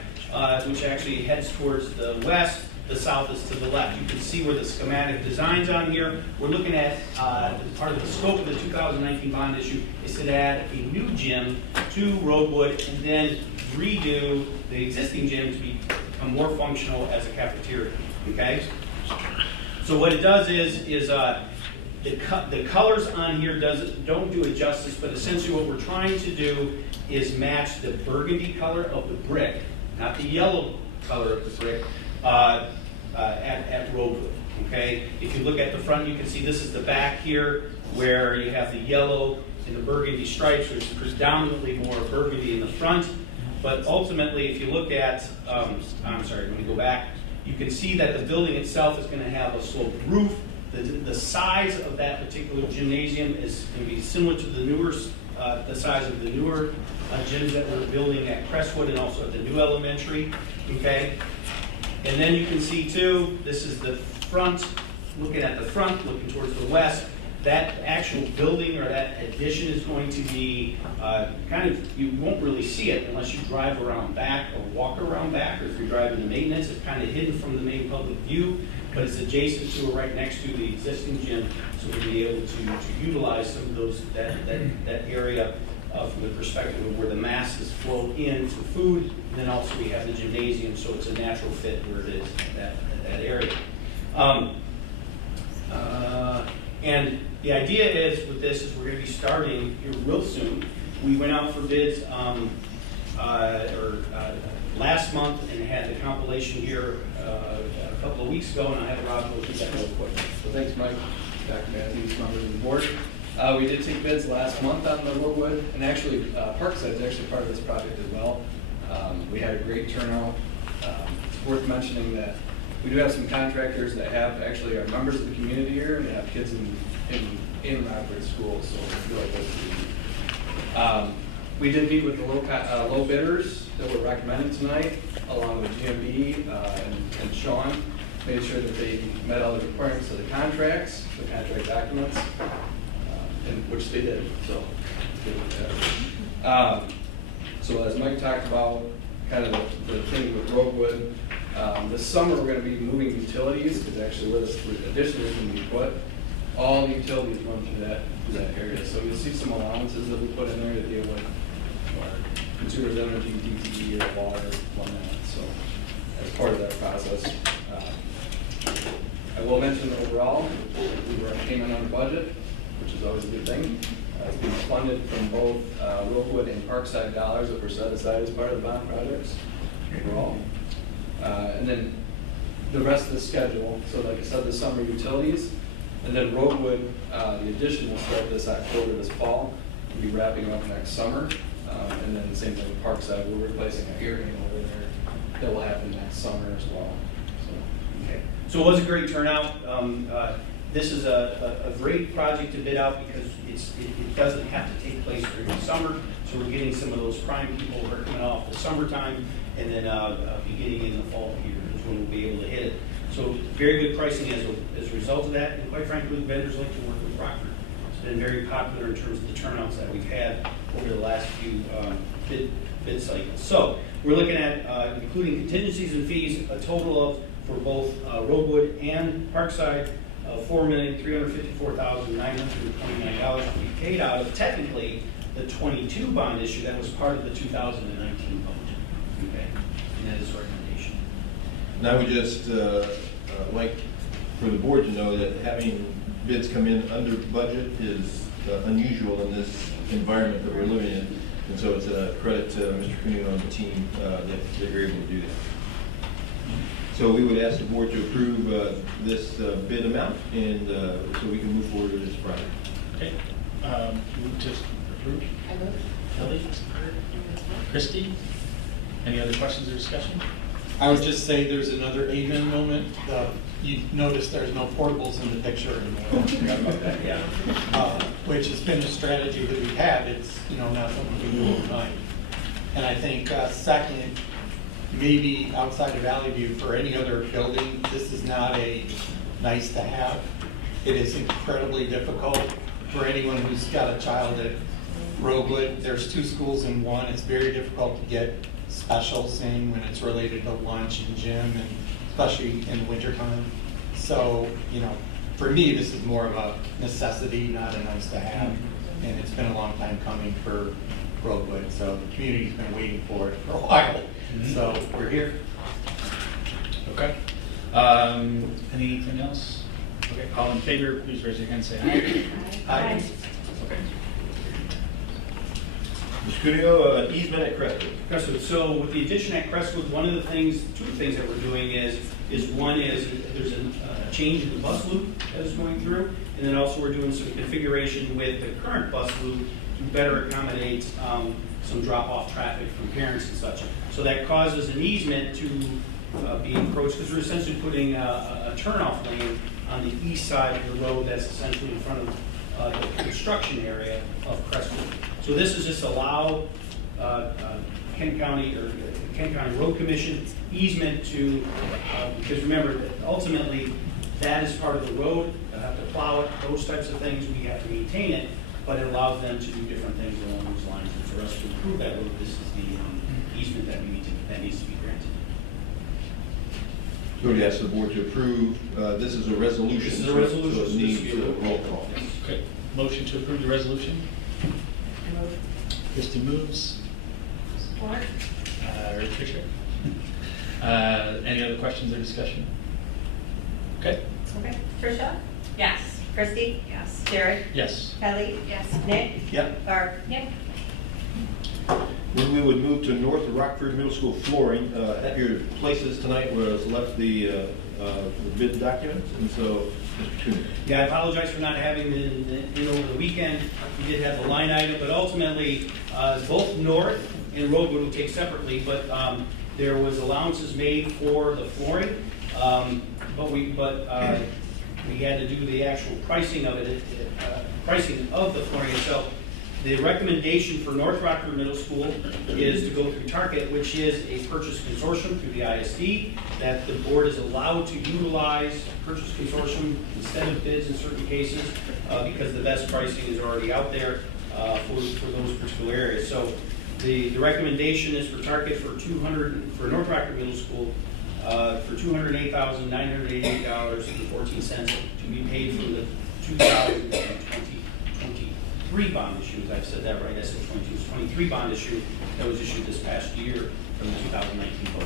which actually heads towards the west. The south is to the left. You can see where the schematic design's on here. We're looking at part of the scope of the 2019 bond issue is to add a new gym to Roguewood and then redo the existing gym to become more functional as a cafeteria. Okay. So what it does is the colors on here don't do it justice, but essentially what we're trying to do is match the burgundy color of the brick, not the yellow color of the brick. At Roguewood, okay? If you look at the front, you can see this is the back here, where you have the yellow and the burgundy stripes, which is predominantly more burgundy in the front. But ultimately, if you look at, I'm sorry, let me go back. You can see that the building itself is going to have a sloped roof. The size of that particular gymnasium is going to be similar to the newer, the size of the newer gyms that we're building at Crestwood and also at the new elementary, okay? And then you can see too, this is the front, looking at the front, looking towards the west. That actual building or that addition is going to be kind of, you won't really see it unless you drive around back or walk around back, or if you're driving the maintenance, it's kind of hidden from the main public view. but it's adjacent to or right next to the existing gym, so we'll be able to utilize some of those, that area from the perspective of where the masses flow into food, and then also we have the gymnasium, so it's a natural fit where it is, that area. And the idea is with this is we're going to be starting here real soon. We went out for bids last month and had the compilation here a couple of weeks ago, and I have Rob go through that real quick. So thanks, Mike, Dr. Matthews, members of the board. We did take bids last month on the Rookwood, and actually Parkside is actually part of this project as well. We had a great turnout. It's worth mentioning that we do have some contractors that have actually are members of the community here, and they have kids in Rockford schools, so I feel like that's easy. We did meet with the low bidders that were recommended tonight, along with GMB and Sean, made sure that they met all the requirements of the contracts, the contract documents, which they did. So, good with that. So as Mike talked about, kind of the thing with Rookwood, this summer we're going to be moving utilities, because actually where this addition is going to be put, all the utilities run through that area. So you'll see some allowances that we put in there to deal with our consumers' energy, DTE, or water, whatnot. So as part of that process, I will mention that overall we came in on budget, which is always a good thing. It's being funded from both Rookwood and Parkside dollars that were set aside as part of the bond projects overall. And then the rest of the schedule, so like I said, the summer utilities, and then Rookwood, the addition will start this October, this fall. We'll be wrapping up next summer. And then the same thing with Parkside, we're replacing a hearing over there that will happen next summer as well. Okay. So it was a great turnout. This is a great project to bid out because it doesn't have to take place during the summer. So we're getting some of those prime people who are coming off the summertime, and then beginning in the fall here is when we'll be able to hit it. So very good pricing as a result of that, and quite frankly, the vendors like to work with Rockford. It's been very popular in terms of the turnouts that we've had over the last few bid cycles. So we're looking at, including contingencies and fees, a total of, for both Rookwood and Parkside, $4,354,929 to be paid out of technically the 22 bond issue that was part of the 2019 budget. Okay, and that is the recommendation. And I would just like for the board to know that having bids come in under budget is unusual in this environment that we're living in. And so it's a credit to Mr. Cuneo and the team that they're able to do that. So we would ask the board to approve this bid amount, and so we can move forward with this project. Okay. Move to approve. I move. Kelly? Christie? Any other questions or discussion? I would just say there's another amen moment. You notice there's no portables in the picture anymore. Forgot about that, yeah. Which has been a strategy that we've had. It's not something we do overnight. And I think second, maybe outside of Valley View for any other building, this is not a nice to have. It is incredibly difficult for anyone who's got a child at Rookwood. There's 2 schools in one. It's very difficult to get specials in when it's related to lunch and gym, and especially in the wintertime. So, for me, this is more of a necessity, not a nice to have. And it's been a long time coming for Rookwood. So the community's been waiting for it for a while. So we're here. Okay. Anything else? Okay. All in favor, please raise your hand and say aye. Aye. Okay. Mr. Cuneo, easement at Crestwood. Crestwood. So with the addition at Crestwood, one of the things, 2 things that we're doing is one is there's a change in the bus loop that is going through, and then also we're doing some configuration with the current bus loop to better accommodate some drop-off traffic from parents and such. So that causes an easement to be encroached, because we're essentially putting a turnoff lane on the east side of the road that's essentially in front of the construction area of Crestwood. So this is just allow Kent County Road Commission easement to, because remember that ultimately that is part of the road. They'll have to plow it, those types of things. We have to maintain it, but it allows them to do different things along those lines. And for us to improve that road, this is the easement that needs to be granted. So we ask the board to approve. This is a resolution. This is a resolution, So it so this needs will a be a roll call. Okay, motion to approve the resolution. Christie moves. Support. Tricia. Any other questions or discussion? Okay. Okay. Tricia? Yes. Christie? Yes. Jared? Yes. Kelly? Yes. Nick? Yep. Barb? Yep. Then we would move to North Rockford Middle School flooring. At your places tonight was left the bid documents, and so Mr. Toomey. Yeah, I apologize for not having it over the weekend. We did have the line item, but ultimately, both North and Roadwood will take separately, but there was allowances made for the flooring, but we had to do the actual pricing of it, pricing of the flooring itself. The recommendation for North Rockford Middle School is to go through Target, which is a purchase consortium through the ISD, that the board is allowed to utilize purchase consortium instead of bids in certain cases, because the best pricing is already out there for those particular areas. So the recommendation is for Target for North Rockford Middle School for $208,988.14 to be paid from the 2023 bond issue. I've said that right, I said 22, it's 23 bond issue that was issued this past year from the 2019 votes.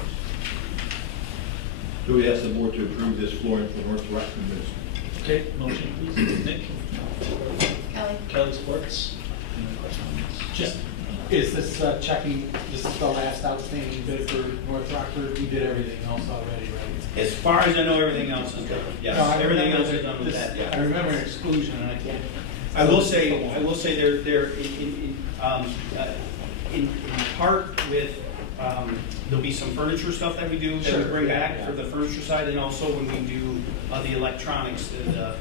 So we ask the board to approve this flooring for North Rockford Middle School. Okay, motion please. Nick. Kelly? Kelly supports. Any other questions? Just, is this checking, this is the last outstanding bid for North Rockford? We did everything else already, right? As far as I know, everything else is done. Yes, No, I everything remember else is done with this- that, yeah. I remember an exclusion, and I can't. I will say they're in part with, there'll be some furniture stuff that we do that we Sure, bring yeah, back yeah. for the furniture side, and also when we do the electronics, the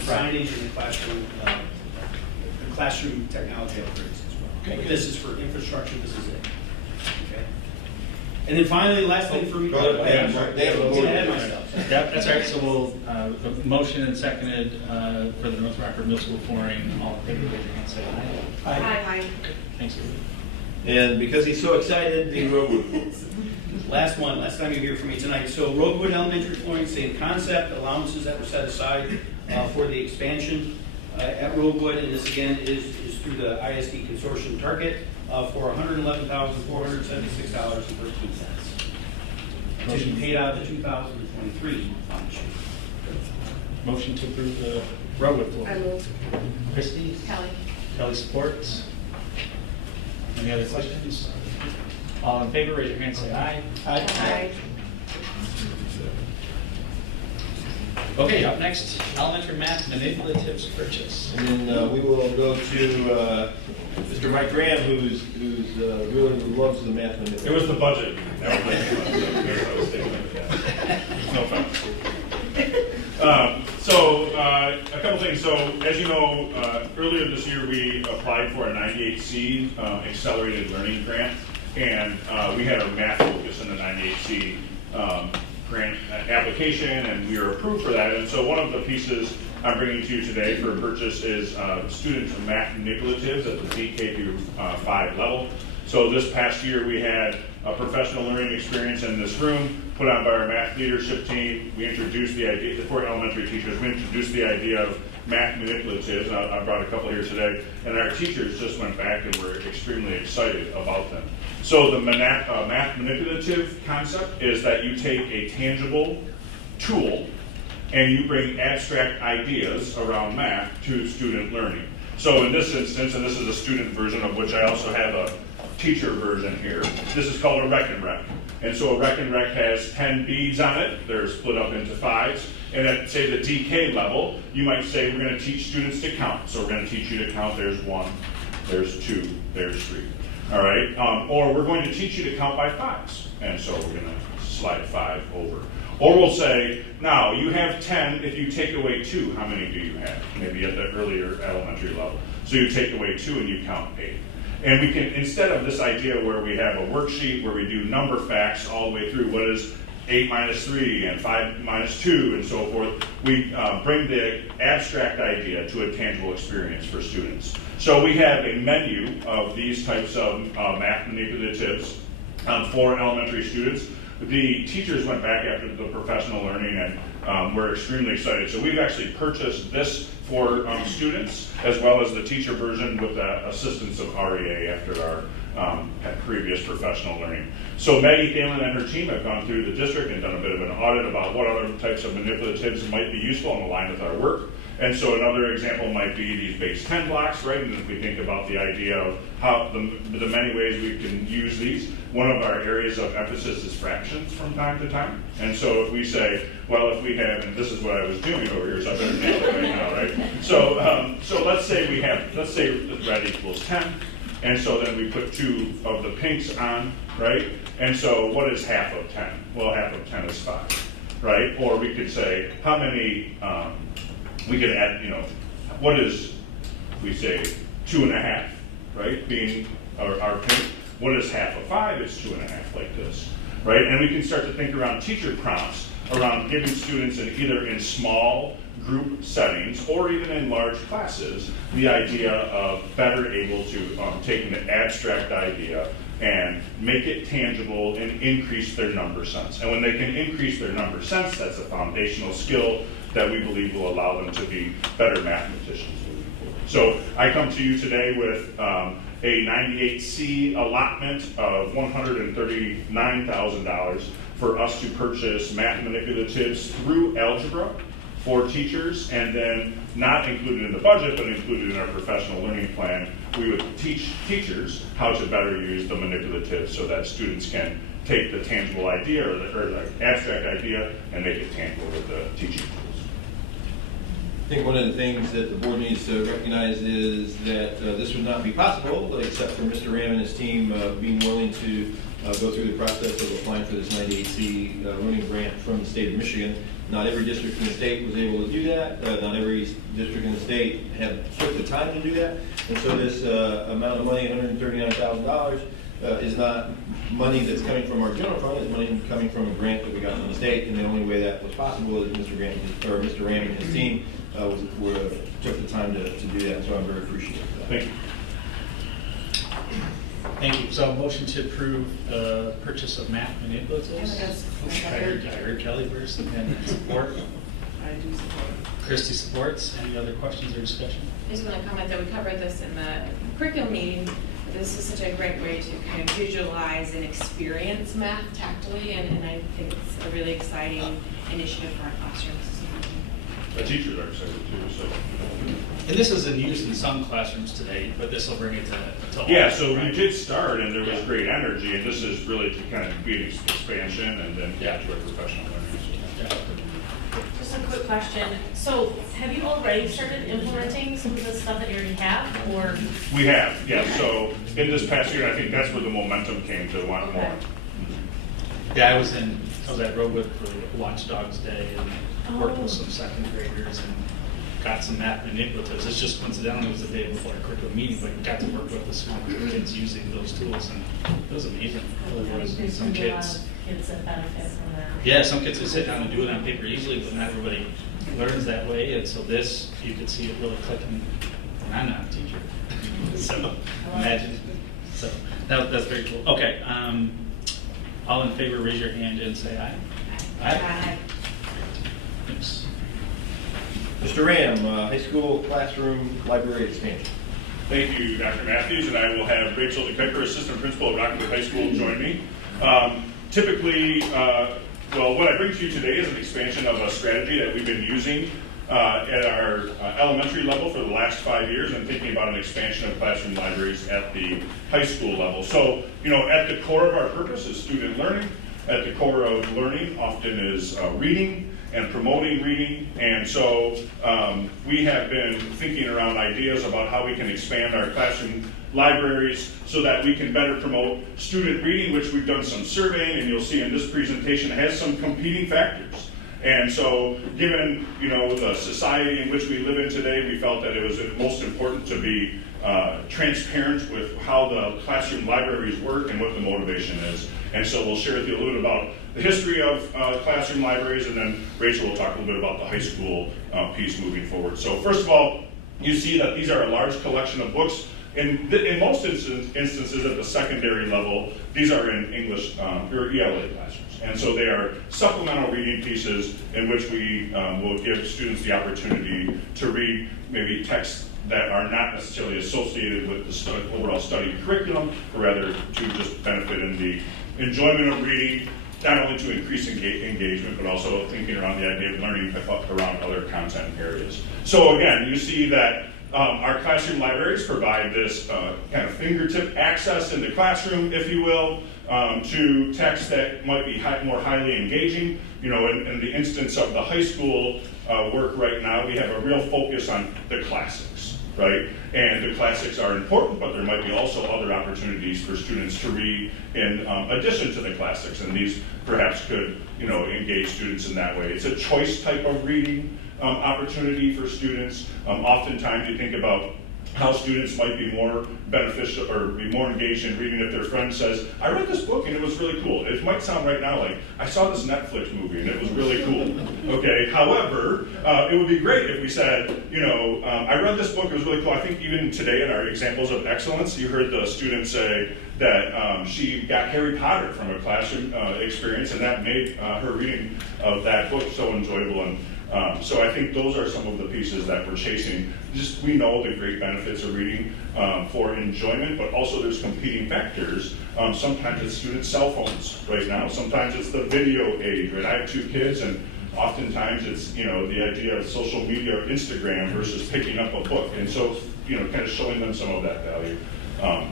signage and the classroom technology upgrades as well. Okay, But good. this is for infrastructure, this is it. Okay. And then finally, last thing for me. Go ahead. They have a Get vote. ahead of myself. Yep, that's all right. So we'll, the motion and seconded for the North Rockford Middle School flooring. All in favor, raise your hand, say aye. Aye. Okay, thanks. And because he's so excited, the Roadwood. Last time you hear from me tonight. So Roadwood Elementary flooring, same concept, allowances that were set aside for the expansion at Roadwood, and this again is through the ISD Consortium Target for $111,476.13. To be paid out of the 2023 fund. Motion to approve the Roadwood floor. I move. Christie? Kelly? Kelly supports. Any other questions? All in favor, raise your hand, say aye. Aye. Okay, up next, elementary math manipulatives purchase. And then we will go to Mr. Mike Graham, who's really loves the math manipulation. It was the budget. No offense. A couple things. So, as you know, earlier this year we applied for a 98C accelerated learning grant, and we had a math focus in the 98C grant application, and we were approved for that. And so one of the pieces I'm bringing to you today for purchase is student math manipulatives at the DK through 5 level. So this past year we had a professional learning experience in this room put on by our math leadership team. We introduced the idea, for elementary teachers, we introduced the idea of math manipulatives. I brought a couple here today, and our teachers just went back and were extremely excited about them. So the math manipulative concept is that you take a tangible tool and you bring abstract ideas around math to student learning. So in this instance, and this is a student version of which I also have a teacher version here, this is called a rec and rec. And so a rec and rec has 10 beads on it. They're split up into 5s. And at, say, the DK level, you might say we're going to teach students to count. So we're going to teach you to count. There's 1, there's 2, there's 3. All right? Or we're going to teach you to count by 5s. And so we're going to slide 5 over. Or we'll say, now you have 10. If you take away 2, how many do you have? Maybe at the earlier elementary level. So you take away 2 and you count 8. And we can, instead of this idea where we have a worksheet where we do number facts all the way through, what is 8 minus 3 and 5 minus 2 and so forth, we bring the abstract idea to a tangible experience for students. So we have a menu of these types of math manipulatives for elementary students. the teachers went back after the professional learning and we're extremely excited. So we've actually purchased this for students as well as the teacher version with the assistance of REA after our previous professional learning. So Maggie Thalen and her team have gone through the district and done a bit of an audit about what other types of manipulatives might be useful and align with our work. And so another example might be these base 10 blocks, right? And if we think about the idea of how the many ways we can use these, one of our areas of emphasis is fractions from time to time. And so if we say, well, if we have, and this is what I was doing over here, so I better nail it right now, right? So let's say red equals 10. And so then we put 2 of the pinks on, right? And so what is half of 10? Well, half of 10 is 5, right? Or we could say, how many, we could add, what is, we say 2.5, right? Being our pink. What is half of 5? It's 2.5 like this, right? And we can start to think around teacher prompts, around giving students either in small group settings or even in large classes, the idea of better able to take an abstract idea and make it tangible and increase their number sense. And when they can increase their number sense, that's a foundational skill that we believe will allow them to be better mathematicians moving forward. So I come to you today with a 98C allotment of $139,000 for us to purchase math manipulatives through algebra for teachers, and then not included in the budget, but included in our professional learning plan, we would teach teachers how to better use the manipulatives so that students can take the tangible idea or the abstract idea and make it tangible with the teaching tools. I think one of the things that the board needs to recognize is that this would not be possible except for Mr. Ram and his team being willing to go through the process of applying for this 98C learning grant from the state of Michigan. Not every district in the state was able to do that. Not every district in the state took the time to do that. And so this amount of money, $139,000, is not money that's coming from our general fund. It's money coming from a grant that we got from the state. And the only way that was possible is Mr. Ram and his team took the time to do that. So I'm very appreciative of that. Thank you. Thank you. So motion to approve purchase of math manipulatives. I heard Kelly first and support. I do support. Christy supports. Any other questions or discussion? I just want to comment that we covered this in the curriculum meeting. This is such a great way to kind of visualize and experience math tactily, and I think it's a really exciting initiative for our classrooms. The teachers are excited too. So. And this is in use in some classrooms today, but this will bring it to all. Yeah, so we did start, and there was great energy, and this is really to kind of be an expansion and then to our professional learning. So. Just a quick question. So have you already started implementing some of the stuff that you already have, or? We have, yeah. So in this past year, I think that's where the momentum came to want more. Yeah, I was at Rockford for Watchdogs Day and worked with some second graders and got some math manipulatives. It's just coincidental, it was the day before our curriculum meeting, but got to work with the school kids using those tools, and it was amazing. There's Some kids. Kids that benefit from that. Yeah, some kids would sit down and do it on paper easily, but not everybody learns that way. And so this, you could see it really clicking. And I'm not a teacher, so imagine. So that's very cool. Okay, all in favor, raise your hand and say aye. Aye. Thanks. Mr. Ram, high school classroom library expansion. Thank you, Dr. Matthews, and I will have Rachel DeKuyper, Assistant Principal of Rockford High School, join me. Typically, well, what I bring to you today is an expansion of a strategy that we've been using at our elementary level for the last 5 years, and thinking about an expansion of classroom libraries at the high school level. So, at the core of our purpose is student learning. At the core of learning often is reading and promoting reading. And so we have been thinking around ideas about how we can expand our classroom libraries so that we can better promote student reading, which we've done some surveying, and you'll see in this presentation has some competing factors. And so given the society in which we live in today, we felt that it was most important to be transparent with how the classroom libraries work and what the motivation is. And so we'll share with you a little bit about the history of classroom libraries, and then Rachel will talk a little bit about the high school piece moving forward. So first of all, you see that these are a large collection of books in most instances at the secondary level, these are in English or ELA classrooms. And so they are supplemental reading pieces in which we will give students the opportunity to read maybe texts that are not necessarily associated with the overall study curriculum, but rather to just benefit in the enjoyment of reading, not only to increase engagement, but also thinking around the idea of learning around other content areas. So again, you see that our classroom libraries provide this kind of fingertip access in the classroom, if you will, to texts that might be more highly engaging. You know, in the instance of the high school work right now, we have a real focus on the classics, right? And the classics are important, but there might be also other opportunities for students to read in addition to the classics, and these perhaps could, you know, engage students in that way. It's a choice type of reading opportunity for students. Oftentimes you think about how students might be more beneficial or be more engaged in reading if their friend says, I read this book and it was really cool. It might sound right now like, I saw this Netflix movie and it was really cool. Okay, however, it would be great if we said, you know, I read this book, it was really cool. I think even today in our examples of excellence, you heard the student say that she got Harry Potter from a classroom experience, and that made her reading of that book so enjoyable. And so I think those are some of the pieces that we're chasing. Just we know the great benefits of reading for enjoyment, but also there's competing factors. Sometimes it's student cell phones right now. Sometimes it's the video age, right? I have 2 kids, and oftentimes it's, you know, the idea of social media or Instagram versus picking up a book. And so, you know, kind of showing them some of that value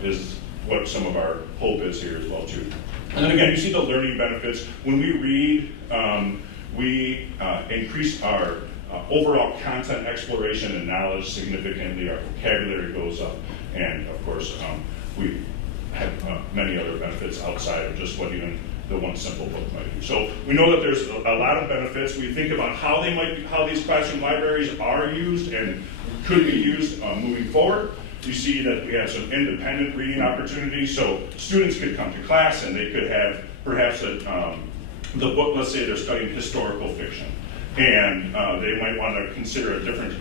is what some of our hope is here as well too. And then again, you see the learning benefits. When we read, we increase our overall content exploration and knowledge significantly. Our vocabulary goes up, and of course, we have many other benefits outside of just what even the one simple book might do. So we know that there's a lot of benefits. We think about how they might, how these classroom libraries are used and could be used moving forward. You see that we have some independent reading opportunities, so students could come to class and they could have perhaps the book, let's say they're studying historical fiction, and they might want to consider a different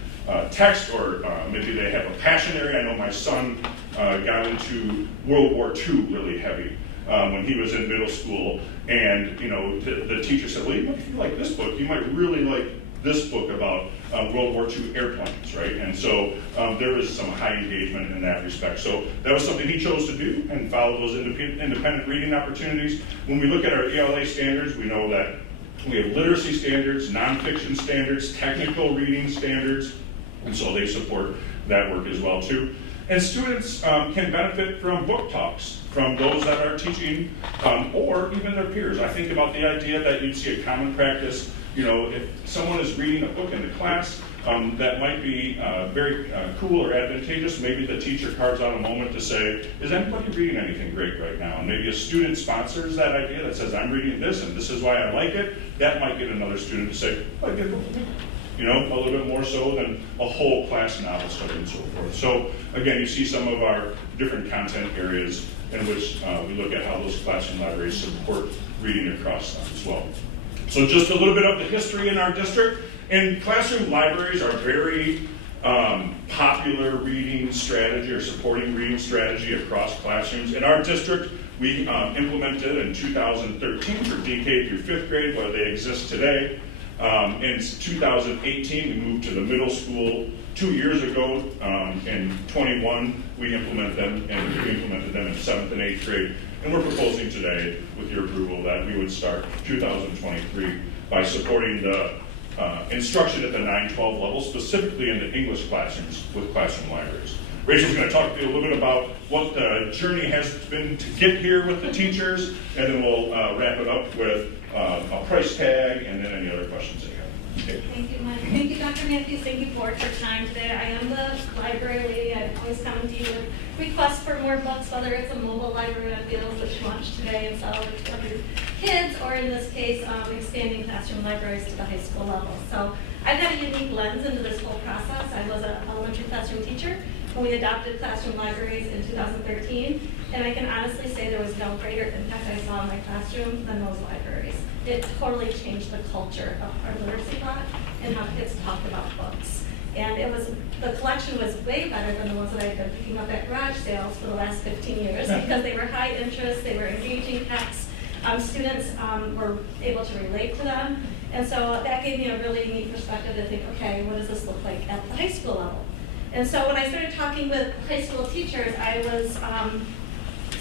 text, or maybe they have a passion area. I know my son got into World War II really heavy when he was in middle school, and you know the teacher said, well, if you like this book, you might really like this book about World War II airplanes, right? And so there is some high engagement in that respect. So that was something he chose to do and follow those independent reading opportunities. When we look at our ELA standards, we know that we have literacy standards, nonfiction standards, technical reading standards, and so they support that work as well too. And students can benefit from book talks from those that are teaching or even their peers. I think about the idea that you'd see a common practice. You know, if someone is reading a book in the class that might be very cool or advantageous, maybe the teacher carves out a moment to say, is anybody reading anything great right now? And maybe a student sponsors that idea that says, I'm reading this and this is why I like it. That might get another student to say, oh, I get a book. You know, a little bit more so than a whole class novel study and so forth. So again, you see some of our different content areas in which we look at how those classroom libraries support reading across them as well. So just a little bit of the history in our district. And classroom libraries are very popular reading strategy or supporting reading strategy across classrooms. In our district, we implemented in 2013 for DK through 5th grade, where they exist today. In 2018, we moved to the middle school. 2 years ago, in 21, we implemented them in 7th and 8th grade. And we're proposing today, with your approval, that we would start 2023 by supporting the instruction at the 9-12 level, specifically in the English classrooms with classroom libraries. Rachel's going to talk to you a little bit about what the journey has been to get here with the teachers, and then we'll wrap it up with a price tag and then any other questions that you have. Okay. Thank you, Mike. Thank you, Dr. Matthews. Thank you, board, for your time today. I am the library lady. I always come to you with requests for more books, whether it's a mobile library that feels which launched today and sell it to other kids, or in this case, expanding classroom libraries to the high school level. So I've got a unique lens into this whole process. I was an elementary classroom teacher when we adopted classroom libraries in 2013, and I can honestly say there was no greater impact I saw in my classroom than those libraries. It totally changed the culture of our literacy block and how kids talked about books. And the collection was way better than the ones that I've been picking up at garage sales for the last 15 years because they were high interest, they were engaging texts. Students were able to relate to them. And so that gave me a really neat perspective to think, okay, what does this look like at the high school level? And so when I started talking with high school teachers, I was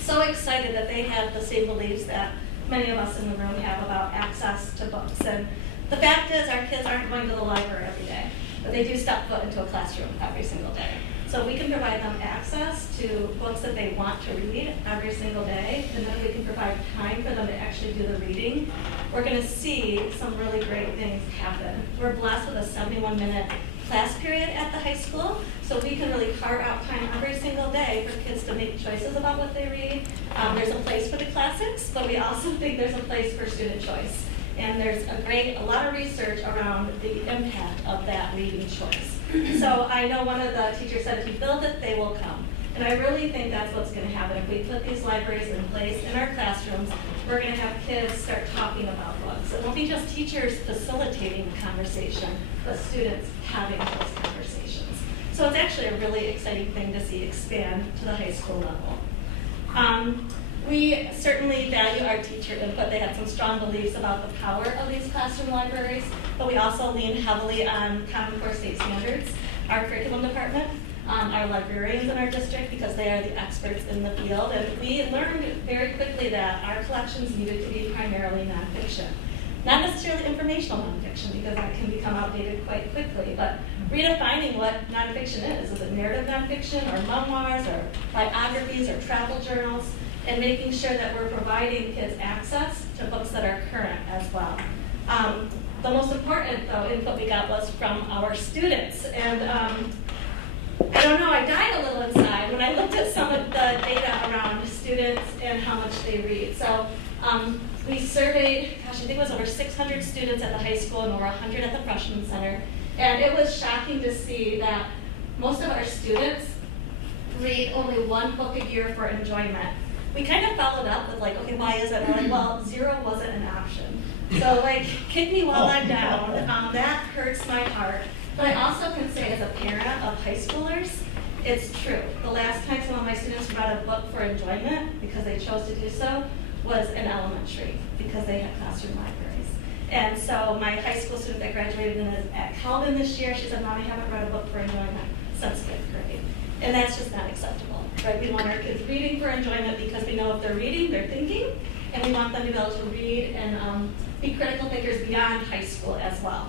so excited that they had the same beliefs that many of us in the room have about access to books. And the fact is, our kids aren't going to the library every day, but they do step foot into a classroom every single day. So we can provide them access to books that they want to read every single day, and then we can provide time for them to actually do the reading. We're going to see some really great things happen. We're blessed with a 71-minute class period at the high school, so we can really carve out time every single day for kids to make choices about what they read. There's a place for the classics, but we also think there's a place for student choice. And there's a lot of research around the impact of that reading choice. So I know one of the teachers said, if you build it, they will come. And I really think that's what's going to happen. If we put these libraries in place in our classrooms, we're going to have kids start talking about books. It won't be just teachers facilitating the conversation, but students having those conversations. So it's actually a really exciting thing to see expand to the high school level. We certainly value our teacher input. They had some strong beliefs about the power of these classroom libraries, but we also lean heavily on Common Core state standards, our curriculum department, our librarians in our district, because they are the experts in the field. And we learned very quickly that our collections needed to be primarily nonfiction. Not necessarily informational nonfiction, because that can become outdated quite quickly, but redefining what nonfiction is. Is it narrative nonfiction, or memoirs, or biographies, or travel journals? And making sure that we're providing kids access to books that are current as well. The most important, though, input we got was from our students. And I don't know, I died a little inside when I looked at some of the data around students and how much they read. So we surveyed, I think it was over 600 students at the high school and over 100 at the freshman center. And it was shocking to see that most of our students read only one book a year for enjoyment. We kind of followed up with like, okay, why is it? We're like, well, 0 wasn't an option. So like, kick me while I'm down. That hurts my heart. But I also can say as a parent of high schoolers, it's true. The last time some of my students read a book for enjoyment, because they chose to do so, was in elementary, because they had classroom libraries. And so my high school student that graduated and is at Calvin this year, she said, Mom, I haven't read a book for enjoyment since 5th grade. And that's just not acceptable, right? We want our kids reading for enjoyment because we know if they're reading, they're thinking, and we want them to be able to read and be critical thinkers beyond high school as well.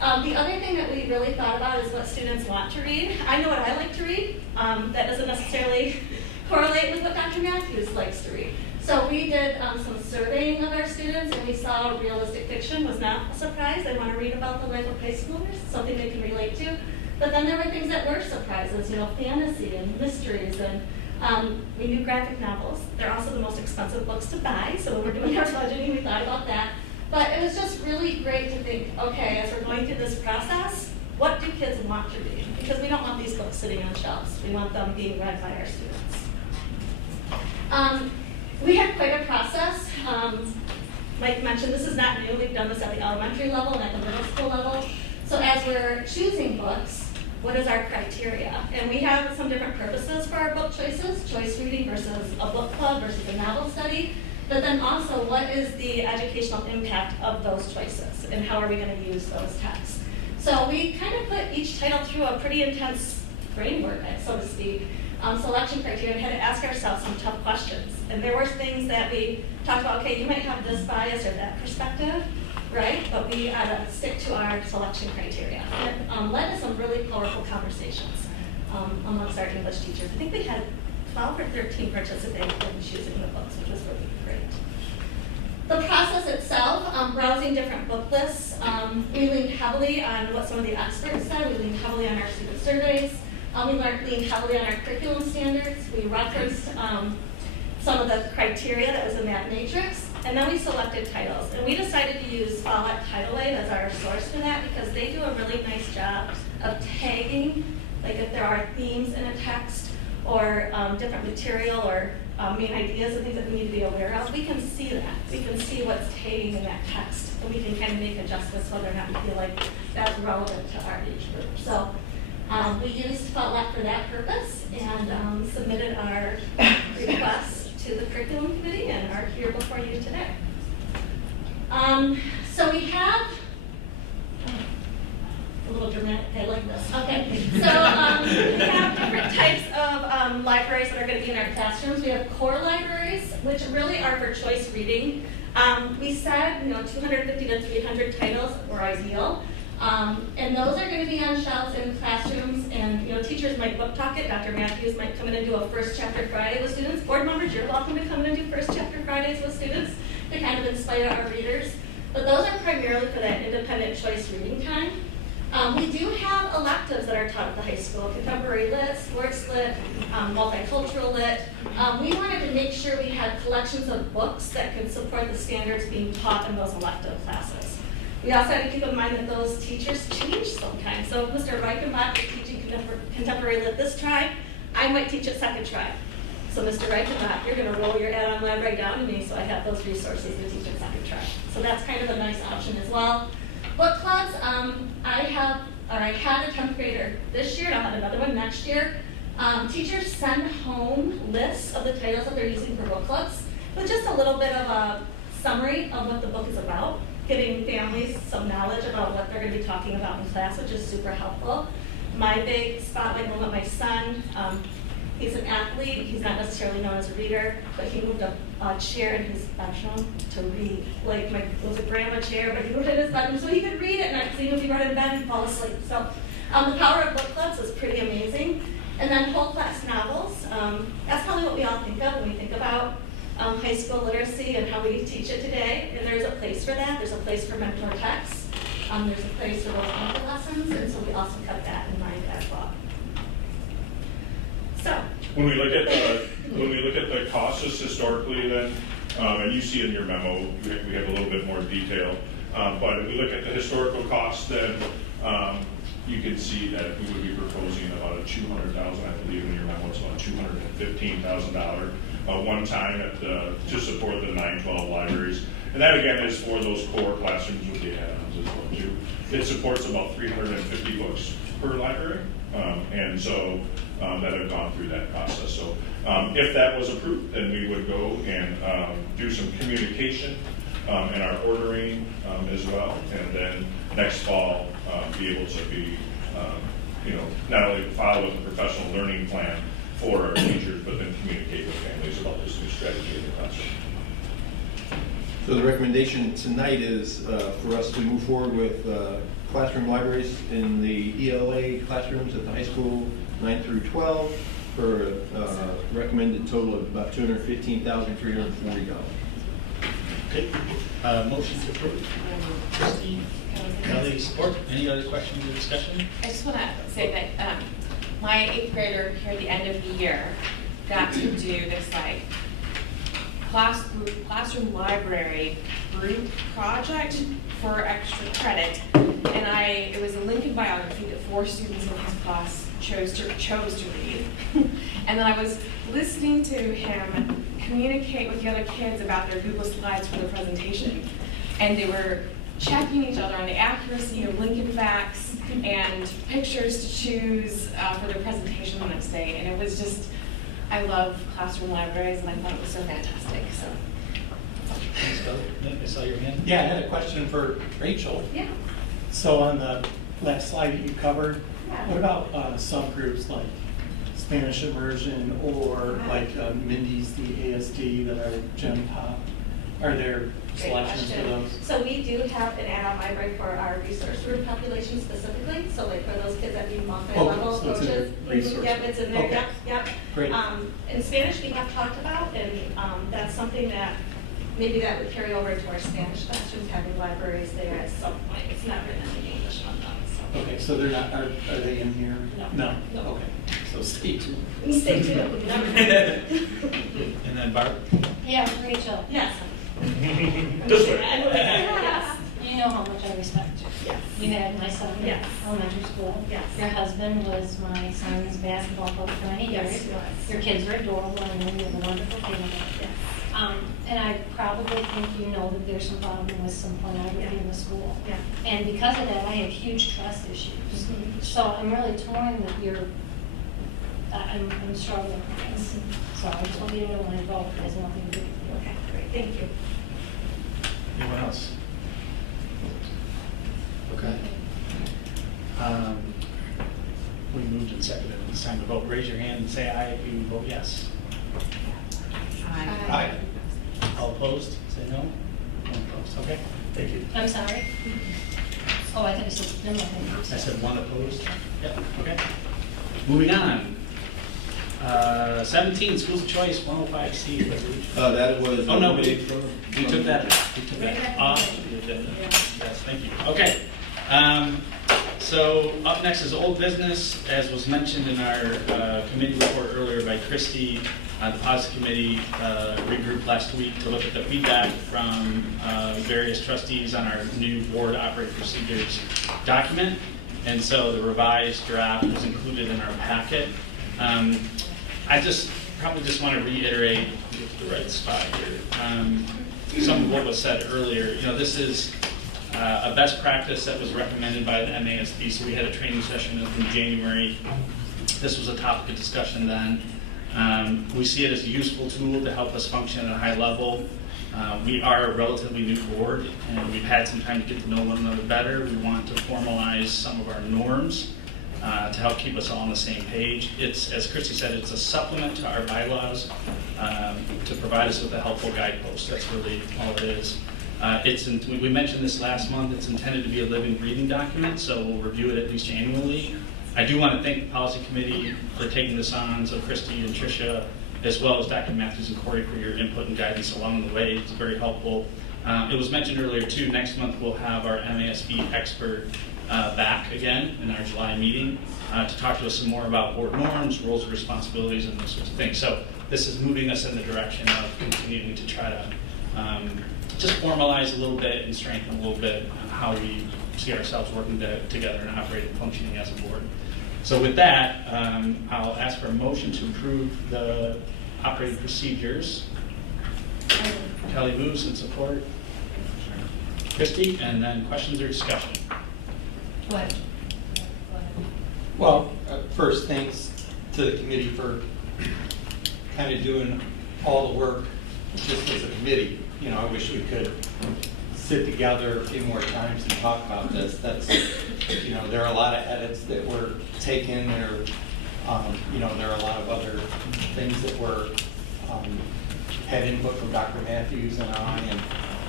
The other thing that we really thought about is what students want to read. I know what I like to read. That doesn't necessarily correlate with what Dr. Matthews likes to read. So we did some surveying of our students, and we saw realistic fiction was not a surprise. They want to read about the life of high schoolers, something they can relate to. But then there were things that were surprises, fantasy and mysteries, and we knew graphic novels. They're also the most expensive books to buy, so when we're doing our budgeting, we thought about that. But it was just really great to think, okay, as we're going through this process, what do kids want to read? Because we don't want these books sitting on shelves. We want them being read by our students. We had quite a process. Mike mentioned this is not new. We've done this at the elementary level and at the middle school level. So as we're choosing books, what is our criteria? And we have some different purposes for our book choices, choice reading versus a book club versus a novel study. But then also, what is the educational impact of those choices, and how are we going to use those texts? So we kind of put each title through a pretty intense framework, so to speak, selection criteria, and had to ask ourselves some tough questions. And there were things that we talked about, okay, you might have this bias or that perspective, right? But we had to stick to our selection criteria. And led to some really powerful conversations amongst our English teachers. I think we had 12 or 13 participate in choosing the books, which was really great. The process itself, browsing different book lists, we leaned heavily on what some of the experts said. We leaned heavily on our student surveys. We leaned heavily on our curriculum standards. We referenced some of the criteria that was in that matrix, and then we selected titles. And we decided to use Follett Title Aid as our source for that because they do a really nice job of tagging, like if there are themes in a text, or different material or main ideas and things that we need to be aware of, we can see that. We can see what's tagging in that text, and we can kind of make adjustments whether or not we feel like that's relevant to our age group. So we used FOIA for that purpose and submitted our request to the curriculum committee and are here before you today. So we have a little dramatic, I like this. Okay, so we have different types of libraries that are going to be in our classrooms. We have core libraries, which really are for choice reading. We said, 250 to 300 titles were ideal. And those are going to be on shelves in classrooms, and teachers might book talk it. Dr. Matthews might come in and do a first chapter Friday with students. Board members, you're welcome to come in and do first chapter Fridays with students to kind of inspire our readers. But those are primarily for that independent choice reading time. We do have electives that are taught at the high school: contemporary lit, sports lit, multicultural lit. We wanted to make sure we had collections of books that could support the standards being taught in those elective classes. We also had to keep in mind that those teachers change sometimes. So if Mr. Reichenbach is teaching contemporary lit this try, I might teach it second try. So Mr. Reichenbach, you're going to roll your add-on lab right down to me so I have those resources to teach it second try. So that's kind of a nice option as well. Book clubs, I had a 10th grader this year, and I'll have another one next year. Teachers send home lists of the titles that they're using for book clubs with just a little bit of a summary of what the book is about, giving families some knowledge about what they're going to be talking about in class, which is super helpful. My big spotlight moment, my son, he's an athlete. He's not necessarily known as a reader, but he moved a chair in his bedroom to read. Like, it was a grandma chair, but he moved it in his bedroom so he could read it, and I could see him if he brought it in bed and fall asleep. So the power of book clubs is pretty amazing. And then whole class novels. That's probably what we all think of when we think about high school literacy and how we teach it today. And there's a place for that. There's a place for mentor texts. There's a place for those author lessons, and so we also kept that in mind as well. So when we look at the costs just historically, then, and you see in your memo, we have a little bit more detail. But if we look at the historical costs, then you can see that we would be proposing about a $200,000. I believe in your memo it's about $215,000 one time to support the 912 libraries. And that again is for those core classrooms with the add-ons as well too. It supports about 350 books per library, and so that have gone through that process. So if that was approved, then we would go and do some communication in our ordering as well, and then next fall be able to be, not only follow with the professional learning plan for our teachers, but then communicate with families about this new strategy in the classroom. So the recommendation tonight is for us to move forward with classroom libraries in the ELA classrooms at the high school 9 through 12 for a recommended total of about $215,340. Okay, motion to approve. Christie, Kelly, support. Any other questions or discussion? I just want to say that my 8th grader here at the end of the year got to do this classroom library group project for extra credit, and it was a Lincoln biography that 4 students in his class chose to read. And then I was listening to him communicate with the other kids about their Google Slides for the presentation, and they were checking each other on the accuracy of Lincoln facts and pictures to choose for their presentation the next day. And it was just, I love classroom libraries, and I thought it was so fantastic. So. Thanks, Kelly. Nick, I saw your hand. Yeah, I had a question for Rachel. Yeah. So on the last slide that you covered, what about subgroups like Spanish immersion or like Mindy's, the ASD that are Gen Pop? Are there selections for those? So we do have an add-on library for our resource group population specifically. So like for those kids that need multi-level so coaches. Yep, it's in there. Okay. Yep. Great. In Spanish we have talked about, and that's something that maybe that would carry over to our Spanish classrooms, having libraries there at some point. It's not written in the English one though. So. Okay, so they're not, are they in here? No. No? Okay, so stay tuned. Stay tuned. And then Barb? Yeah, Rachel. Yes. This way. You know how much I respect you. Yes. You had my son in Yes. elementary school. Yes. Your husband was my son's basketball coach for many years. Yes, he was. Your kids are adorable and you have a wonderful family. Yes. And I probably think you know that there's some problem with some pornography in the school. Yeah. And because of that, I have huge trust issues. Mhm. So I'm really torn that I'm struggling with this. So I just want you to know when I vote, it has nothing to do with you. Okay, great, thank you. Anyone else? Okay. We moved and seconded. It's time to vote. Raise your hand and say aye if you vote yes. Aye. All opposed? Say no. One opposed. Okay. Thank you. I'm sorry? Oh, I thought you said, no, I said one opposed. Yep. Okay. Moving on. 17, Schools of Choice, 105C resolution. That was. Oh, no, we took that off the agenda. Yes, thank you. Okay. So up next is old business. As was mentioned in our committee report earlier by Christy, the policy committee regrouped last week to look at the feedback from various trustees on our new board operating procedures document. And so the revised draft was included in our packet. I probably just want to reiterate, get to the right spot here, some of what was said earlier. You know, this is a best practice that was recommended by the MASB. So we had a training session in January. This was a topic of discussion then. We see it as a useful tool to help us function at a high level. We are a relatively new board, and we've had some time to get to know one another better. We want to formalize some of our norms to help keep us all on the same page. It's, as Christy said, it's a supplement to our bylaws to provide us with a helpful guidepost. That's really all it is. We mentioned this last month. It's intended to be a living, breathing document, so we'll review it at least annually. I do want to thank the policy committee for taking this on, so Christy and Tricia, as well as Dr. Matthews and Corey for your input and guidance along the way. It's very helpful. It was mentioned earlier too, next month we'll have our MASB expert back again in our July meeting to talk to us some more about board norms, roles and responsibilities, and those sorts of things. So this is moving us in the direction of continuing to try to just formalize a little bit and strengthen a little bit how we see ourselves working together and operating and functioning as a board. So with that, I'll ask for a motion to approve the operating procedures. Kelly moves in support. Christy, and then questions or discussion? What? Well, first, thanks to the committee for kind of doing all the work just as a committee. You know, I wish we could sit together a few more times and talk about this. That's, you know, there are a lot of edits that were taken. You know, there are a lot of other things that were had input from Dr. Matthews and I, and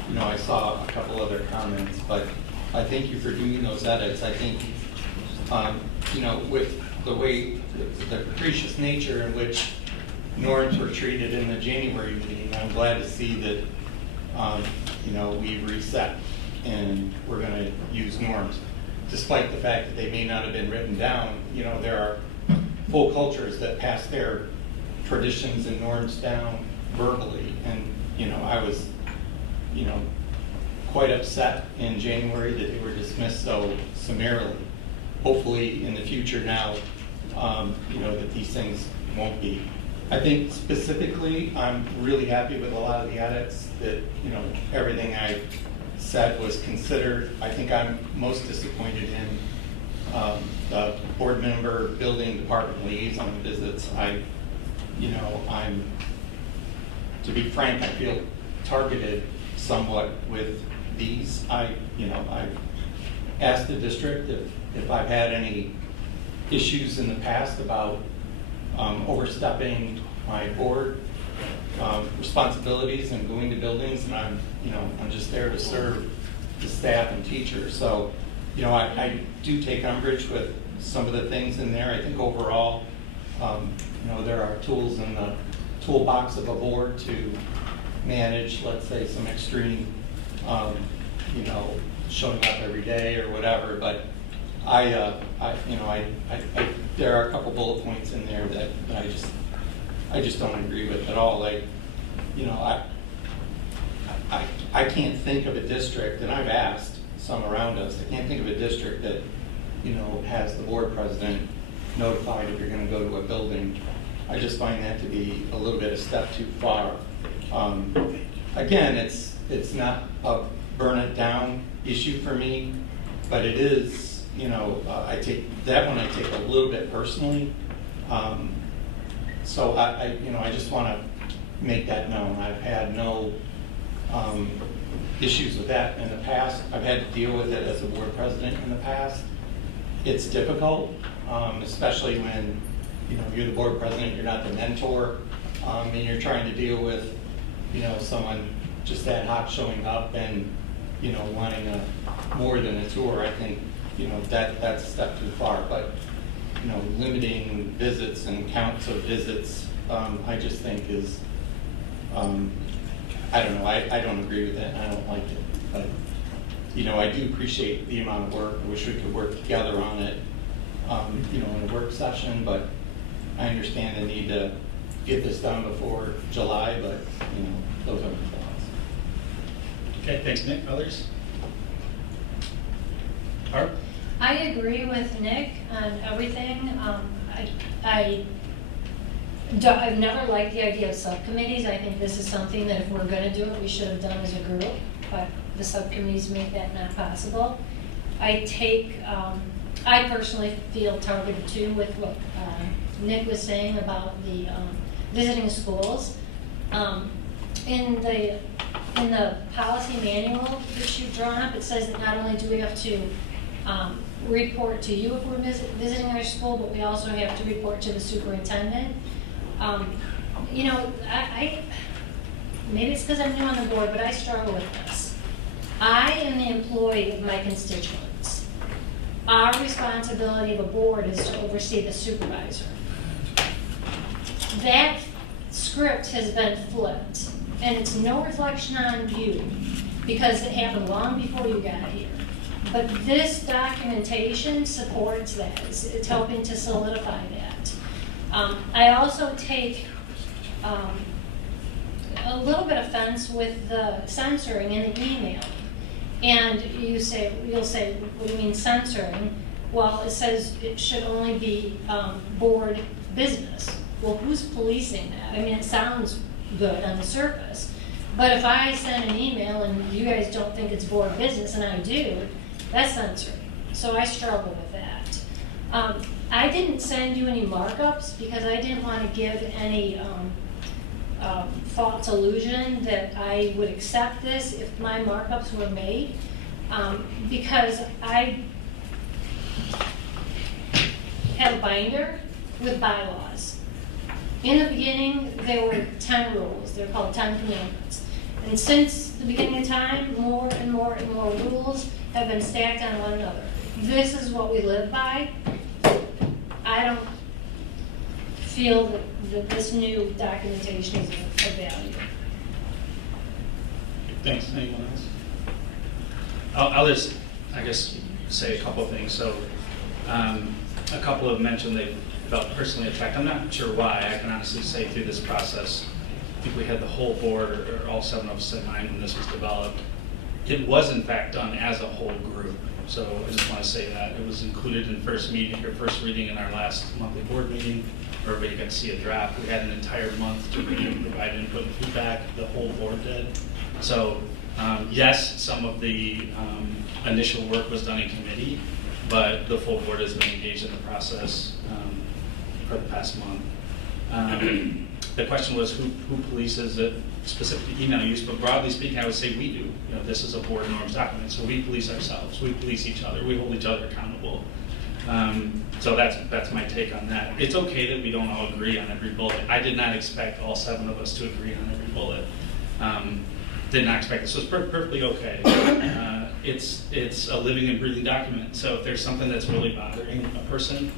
you know, I saw a couple other comments, but I thank you for doing those edits. I think, you know, with the way, the capricious nature in which norms were treated in the January meeting, I'm glad to see that, you know, we've reset and we're going to use norms. Despite the fact that they may not have been written down, you know, there are full cultures that pass their traditions and norms down verbally. And, you know, I was, you know, quite upset in January that they were dismissed so summarily. Hopefully in the future now, you know, that these things won't be. I think specifically, I'm really happy with a lot of the edits that, you know, everything I said was considered. I think I'm most disappointed in the board member building department liaison visits. To be frank, I feel targeted somewhat with these. I've asked the district if I've had any issues in the past about overstepping my board responsibilities and going to buildings, and I'm just there to serve the staff and teachers. So, you know, I do take umbrage with some of the things in there. I think overall, you know, there are tools in the toolbox of a board to manage, let's say, some extreme, you know, showing up every day or whatever. But there are a couple bullet points in there that I just don't agree with at all. Like, you know, I can't think of a district, and I've asked some around us. I can't think of a district that, has the board president notified if you're gonna go to a building. I just find that to be a little bit a step too far. Again, it's not a burn it down issue for me, but it is, I take a little bit personally. So I just want to make that known. I've had no issues with that in the past. I've had to deal with it as a board president in the past. It's difficult, especially when you're the board president, you're not the mentor, and you're trying to deal with someone just ad hoc showing up and wanting more than a tour. I think that's a step too far. But limiting visits and counts of visits, I just think is I don't know. I don't agree with that. I don't like it. But I do appreciate the amount of work. I wish we could work together on it, in a work session. But I understand the need to get this done before July. But those are my thoughts. Okay, thanks, Nick. Others? Barb? I agree with Nick on everything. I've never liked the idea of subcommittees. I think this is something that if we're going to do it, we should have done as a group, but the subcommittees make that not possible. I personally feel targeted too with what Nick was saying about the visiting schools. In the policy manual that you've drawn up, it says that not only do we have to report to you if we're visiting our school, but we also have to report to the superintendent. Maybe it's because I'm new on the board, but I struggle with this. I am the employee of my constituents. Our responsibility of a board is to oversee the supervisor. That script has been flipped, and it's no reflection on you, because it happened long before you got here. But this documentation supports that. It's helping to solidify that. I also take a little bit offense with the censoring in the email. And you'll say, what do you mean censoring? Well, it says it should only be board business. Well, who's policing that? I mean, it sounds good on the surface. But if I send an email and you guys don't think it's board business, and I do, that's censoring. So I struggle with that. I didn't send you any markups because I didn't want to give any false illusion that I would accept this if my markups were made, because I have a binder with bylaws. In the beginning, there were 10 rules. They're called 10 commandments. And since the beginning of time, more and more and more rules have been stacked on one another. This is what we live by. I don't feel that this new documentation is of value. Thanks. Anyone else? I'll just, I guess, say a couple of things. So, a couple have mentioned they felt personally attacked. I'm not sure why. I can honestly say through this process, I think we had the whole board, or all 7 of us in mind when this was developed. It was in fact done as a whole group. So I just want to say that it was included in first reading in our last monthly board meeting. Everybody got to see a draft. We had an entire month to provide input and feedback. The whole board did. So yes, some of the initial work was done in committee, but the full board has been engaged in the process for the past month. The question was who polices it, specific to email use, but broadly speaking, I would say we do. This is a board norms document, so we police ourselves, we police each other, we hold each other accountable. So that's my take on that. It's okay that we don't all agree on every bullet. I did not expect all 7 of us to agree on every bullet. Did not expect this. So it's perfectly okay. It's a living and breathing document. So if there's something that's really bothering a person,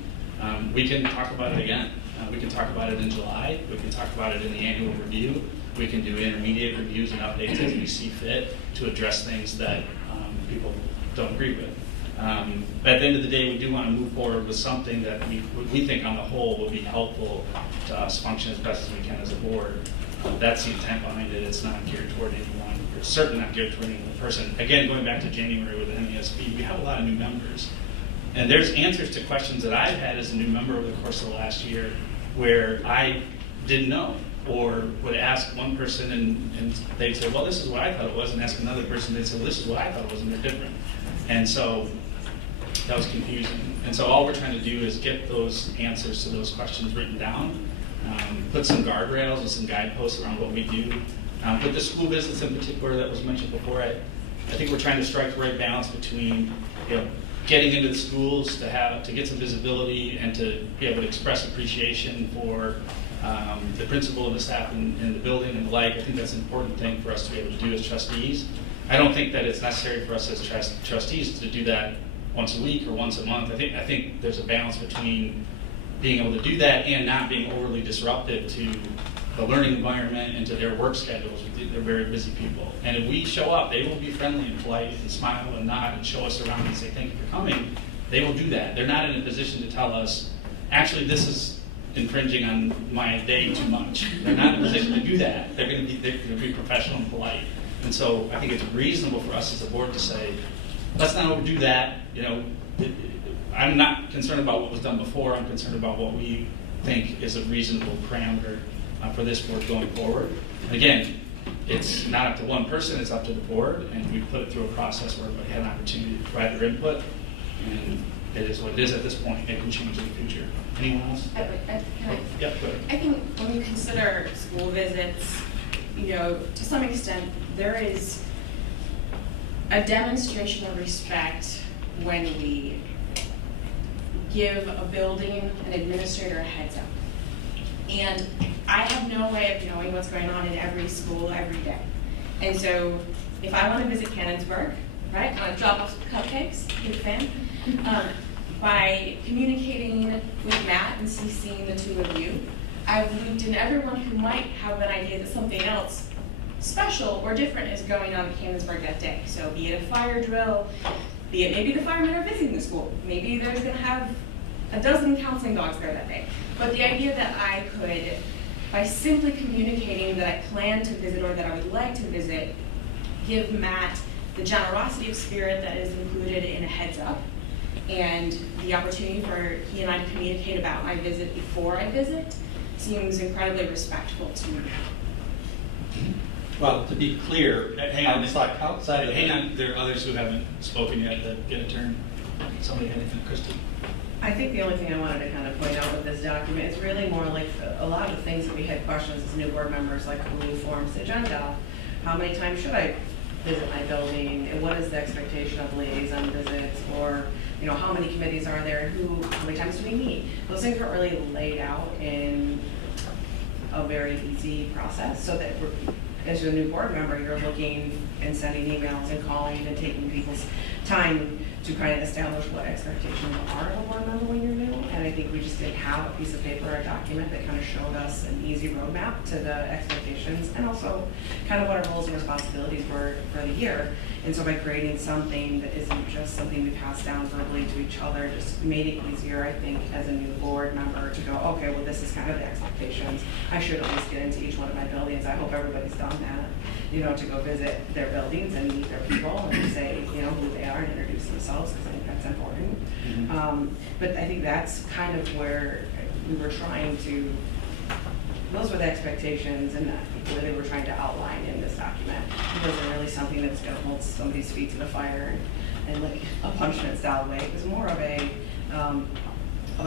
we can talk about it again. We can talk about it in July. We can talk about it in the annual review. We can do intermediate reviews and updates as we see fit to address things that people don't agree with. But at the end of the day, we do want to move forward with something that we think on the whole will be helpful to us function as best as we can as a board. That's the intent behind it. It's not geared toward anyone. It's certainly not geared toward any one person. Again, going back to January with the NESB, we have a lot of new members. And there's answers to questions that I've had as a new member over the course of the last year where I didn't know, or would ask one person and they'd say, well, this is what I thought it was, and ask another person, they'd say, well, this is what I thought it was, and they're different. And so that was confusing. And so all we're trying to do is get those answers to those questions written down, put some guardrails and some guideposts around what we do. With the school visits in particular that was mentioned before, I think we're trying to strike the right balance between, getting into the schools to get some visibility and to be able to express appreciation for the principal and the staff in the building and the like. I think that's an important thing for us to be able to do as trustees. I don't think that it's necessary for us as trustees to do that once a week or once a month. I think there's a balance between being able to do that and not being overly disruptive to the learning environment and to their work schedules. They're very busy people. And if we show up, they will be friendly and polite and smile and nod and show us around and say, thank you for coming. They will do that. They're not in a position to tell us, actually, this is infringing on my day too much. They're not in a position to do that. They're going to be professional and polite. And so I think it's reasonable for us as a board to say, let's not overdo that. I'm not concerned about what was done before. I'm concerned about what we think is a reasonable parameter for this board going forward. And again, it's not up to one person, it's up to the board, and we put it through a process where everybody had an opportunity to provide their input, and it is what it is at this point. It can change in the future. Anyone else? Can I? Yep, go ahead. I think when you consider school visits, to some extent, there is a demonstration of respect when we give a building, an administrator a heads up. And I have no way of knowing what's going on in every school every day. And so if I want to visit Cannonsburg, right, I want to drop off some cupcakes, big fan, by communicating with Matt and CCing the two of you, I've looped in everyone who might have an idea that something else special or different is going on in Cannonsburg that day. So be it a fire drill, be it maybe the firemen are visiting the school, maybe there's going to have a dozen counseling dogs there that day. But the idea that I could, by simply communicating that I plan to visit or that I would like to visit, give Matt the generosity of spirit that is included in a heads up, and the opportunity for he and I to communicate about my visit before I visit seems incredibly respectful to me. Well, to be clear, Hang on, outside of hang on. There are others who haven't spoken yet that get a turn. Somebody had anything, Kristen? I think the only thing I wanted to kind of point out with this document is really more like a lot of the things that we had questions as new board members, like who forms the agenda, how many times should I visit my building, and what is the expectation of liaison visits, or how many committees are there, and how many times do we meet? Those things were really laid out in a very easy process, so that as a new board member, you're looking and sending emails and calling and taking people's time to kind of establish what expectations are of a board member when you're new. And I think we just didn't have a piece of paper or a document that kind of showed us an easy roadmap to the expectations, and also kind of what our roles and responsibilities were for the year. And so by creating something that isn't just something we pass down verbally to each other, just made it easier, I think, as a new board member to go, okay, well, this is kind of the expectations. I should at least get into each one of my buildings. I hope everybody's done that, to go visit their buildings and meet their people and say, who they are and introduce themselves, because I think that's important. Mm-hmm. But I think that's kind of where we were trying to, those were the expectations and what they were trying to outline in this document. It wasn't really something that's going to hold somebody's feet to the fire and like a punishment style way. It was more of a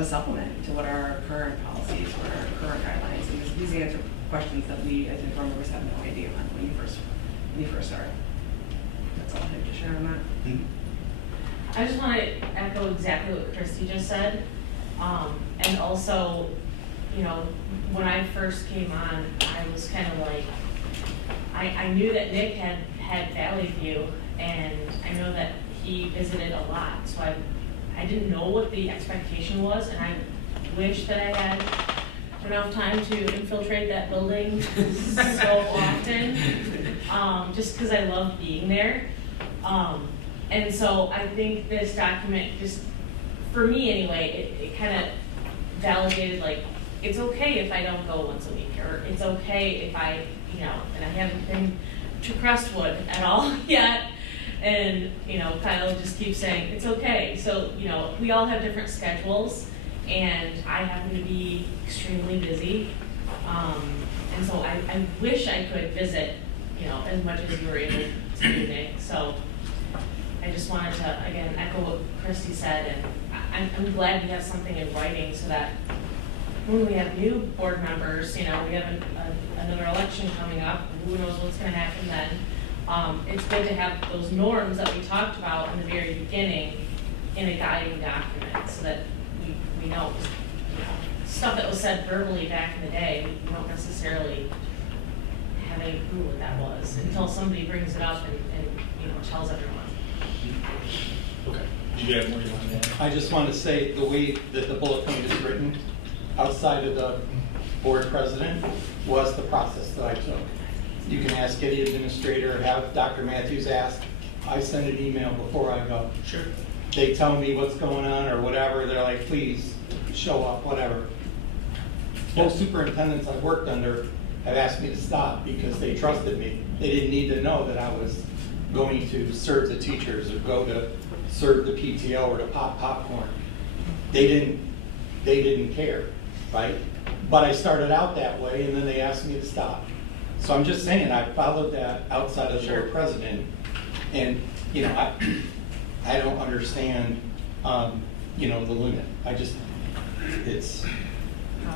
supplement to what our current policies were, our current guidelines, and these answer questions that we as informed members have no idea on when you first started. That's all I have to share on that. I just want to echo exactly what Christy just said. And also, when I first came on, I was kind of like, I knew that Nick had Valley View, and I know that he visited a lot, so I didn't know what the expectation was, and I wish that I had enough time to infiltrate that building so often, just because I love being there. And so I think this document, just for me anyway, it kind of validated, like, it's okay if I don't go once a week, or it's okay if I, you know, and I haven't been to Crestwood at all yet. And, you know, Kyle just keeps saying, it's okay. So, you know, we all have different schedules, and I happen to be extremely busy. And so I wish I could visit, you know, as much as you were able to today. So I just wanted to, again, echo what Christy said, and I'm glad we have something in writing so that when we have new board members, you know, we have another election coming up, who knows what's going to happen then. It's good to have those norms that we talked about in the very beginning in a guiding document so that we know, you know, stuff that was said verbally back in the day, we don't necessarily have any clue what that was until somebody brings it up and you know, tells everyone. Okay. Did you have more you wanted to add? I just want to say the way that the bullet point is written outside of the board president was the process that I took. You can ask any administrator, have Dr. Matthews ask. I send an email before I go. Sure. They tell me what's going on or whatever. They're like, please show up, whatever. Most superintendents I've worked under have asked me to stop because they trusted me. They didn't need to know that I was going to serve the teachers or go to serve the PTO or to pop popcorn. They didn't care, right? But I started out that way, and then they asked me to stop. So I'm just saying, I followed that outside of the board president, and you know, I don't understand, you know, the limit. I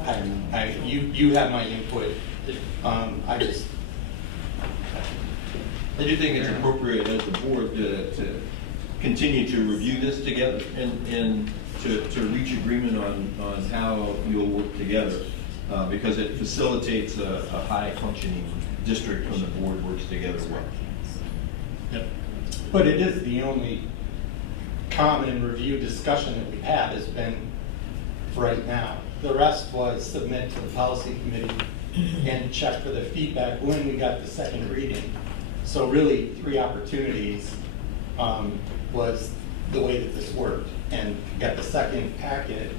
don't know. You have my input. I do think it's appropriate as the board to continue to review this together and to reach agreement on how you'll work together, because it facilitates a high-functioning district when the board works together well. Yep. But it is the only common review discussion that we've had has been right now. The rest was submit to the policy committee and check for the feedback when we got the second reading. So really, 3 opportunities was the way that this worked, and got the second packet,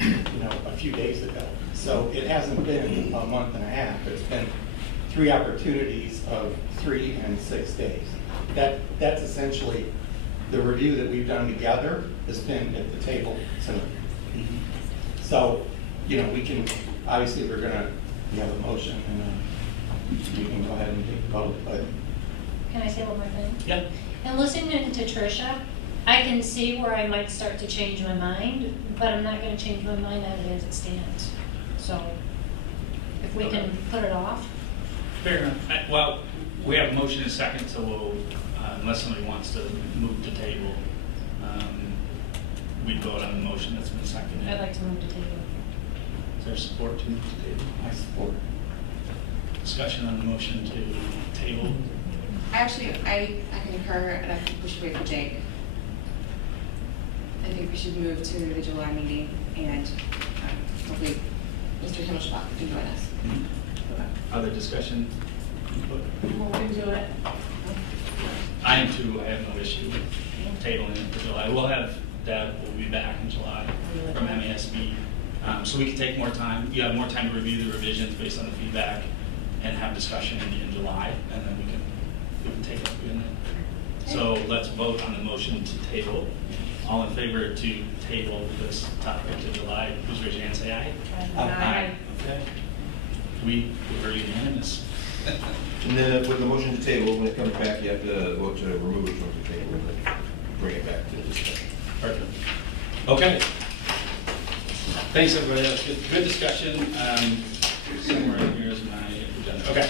you know, a few days ago. So it hasn't been a month and a half. It's been 3 opportunities of 3 and 6 days. That's essentially the review that we've done together has been at the table tonight. So, you know, we can, obviously we have a motion, and we can go ahead and take a vote, but. Can I say one more thing? Yeah. And listening to Tricia, I can see where I might start to change my mind, but I'm not going to change my mind as it stands. So if we can put it off. Fair enough. Well, we have a motion and a second, so we'll, unless somebody wants to move to table, we'd vote on the motion that's been seconded. I'd like to move to table. Is there support to move to table? I support. Discussion on the motion to table. Actually, I concur, and I think we should wait for Jake. I think we should move to the July meeting, and hopefully Mr. Himmelschbach can join us. Okay. Other discussion? I'm open to it. I am too. I have no issue with tabling it for July. We'll have Deb will be back in July from MASB. So we can take more time. You have more time to review the revisions based on the feedback and have discussion in July, and then we can take it up again. So let's vote on the motion to table. All in favor to table this topic to July, please raise your hand, say aye. Aye. Okay. We were unanimous. And then with the motion to table, when it comes back, you have to vote to remove it from the table and bring it back to the discussion. Perfect. Okay. Thanks, everybody. That's good discussion. Somewhere in here is my agenda. Okay.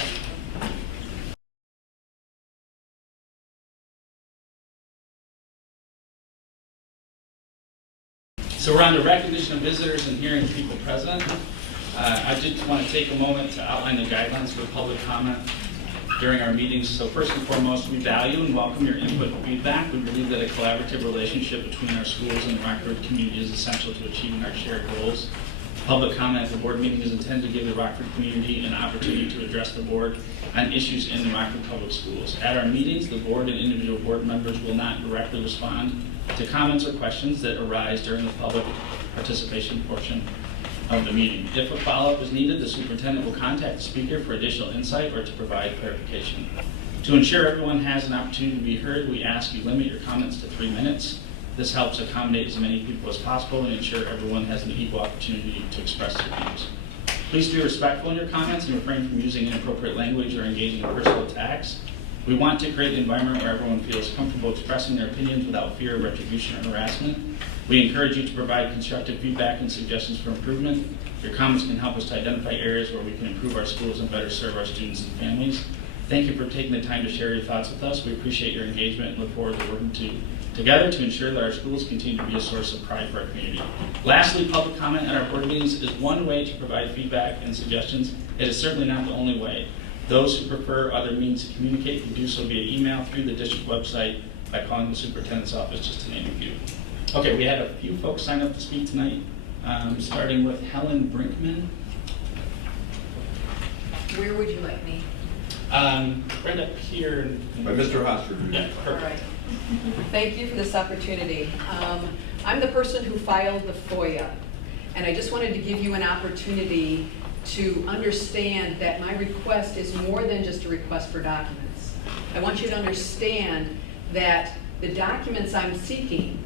So we're on to recognition of visitors and hearing people present. I did want to take a moment to outline the guidelines for public comment during our meetings. So first and foremost, we value and welcome your input and feedback. We believe that a collaborative relationship between our schools and the Rockford community is essential to achieving our shared goals. Public comment at the board meeting is intended to give the Rockford community an opportunity to address the board on issues in the Rockford Public Schools. At our meetings, the board and individual board members will not directly respond to comments or questions that arise during the public participation portion of the meeting. If a follow-up is needed, the superintendent will contact the speaker for additional insight or to provide clarification. To ensure everyone has an opportunity to be heard, we ask you limit your comments to 3 minutes. This helps accommodate as many people as possible and ensure everyone has an equal opportunity to express their views. Please be respectful in your comments and refrain from using inappropriate language or engaging in personal attacks. We want to create an environment where everyone feels comfortable expressing their opinions without fear of retribution or harassment. We encourage you to provide constructive feedback and suggestions for improvement. Your comments can help us to identify areas where we can improve our schools and better serve our students and families. Thank you for taking the time to share your thoughts with us. We appreciate your engagement and look forward to working together to ensure that our schools continue to be a source of pride for our community. Lastly, public comment at our board meetings is one way to provide feedback and suggestions. It is certainly not the only way. Those who prefer other means to communicate can do so via email, through the district website, by calling the superintendent's office, just to name a few. Okay, we had a few folks sign up to speak tonight, starting with Helen Brinkman. Where would you like me? Right up here. By Mr. Hoster. Yeah, All perfect. right. Thank you for this opportunity. I'm the person who filed the FOIA, and I just wanted to give you an opportunity to understand that my request is more than just a request for documents. I want you to understand that the documents I'm seeking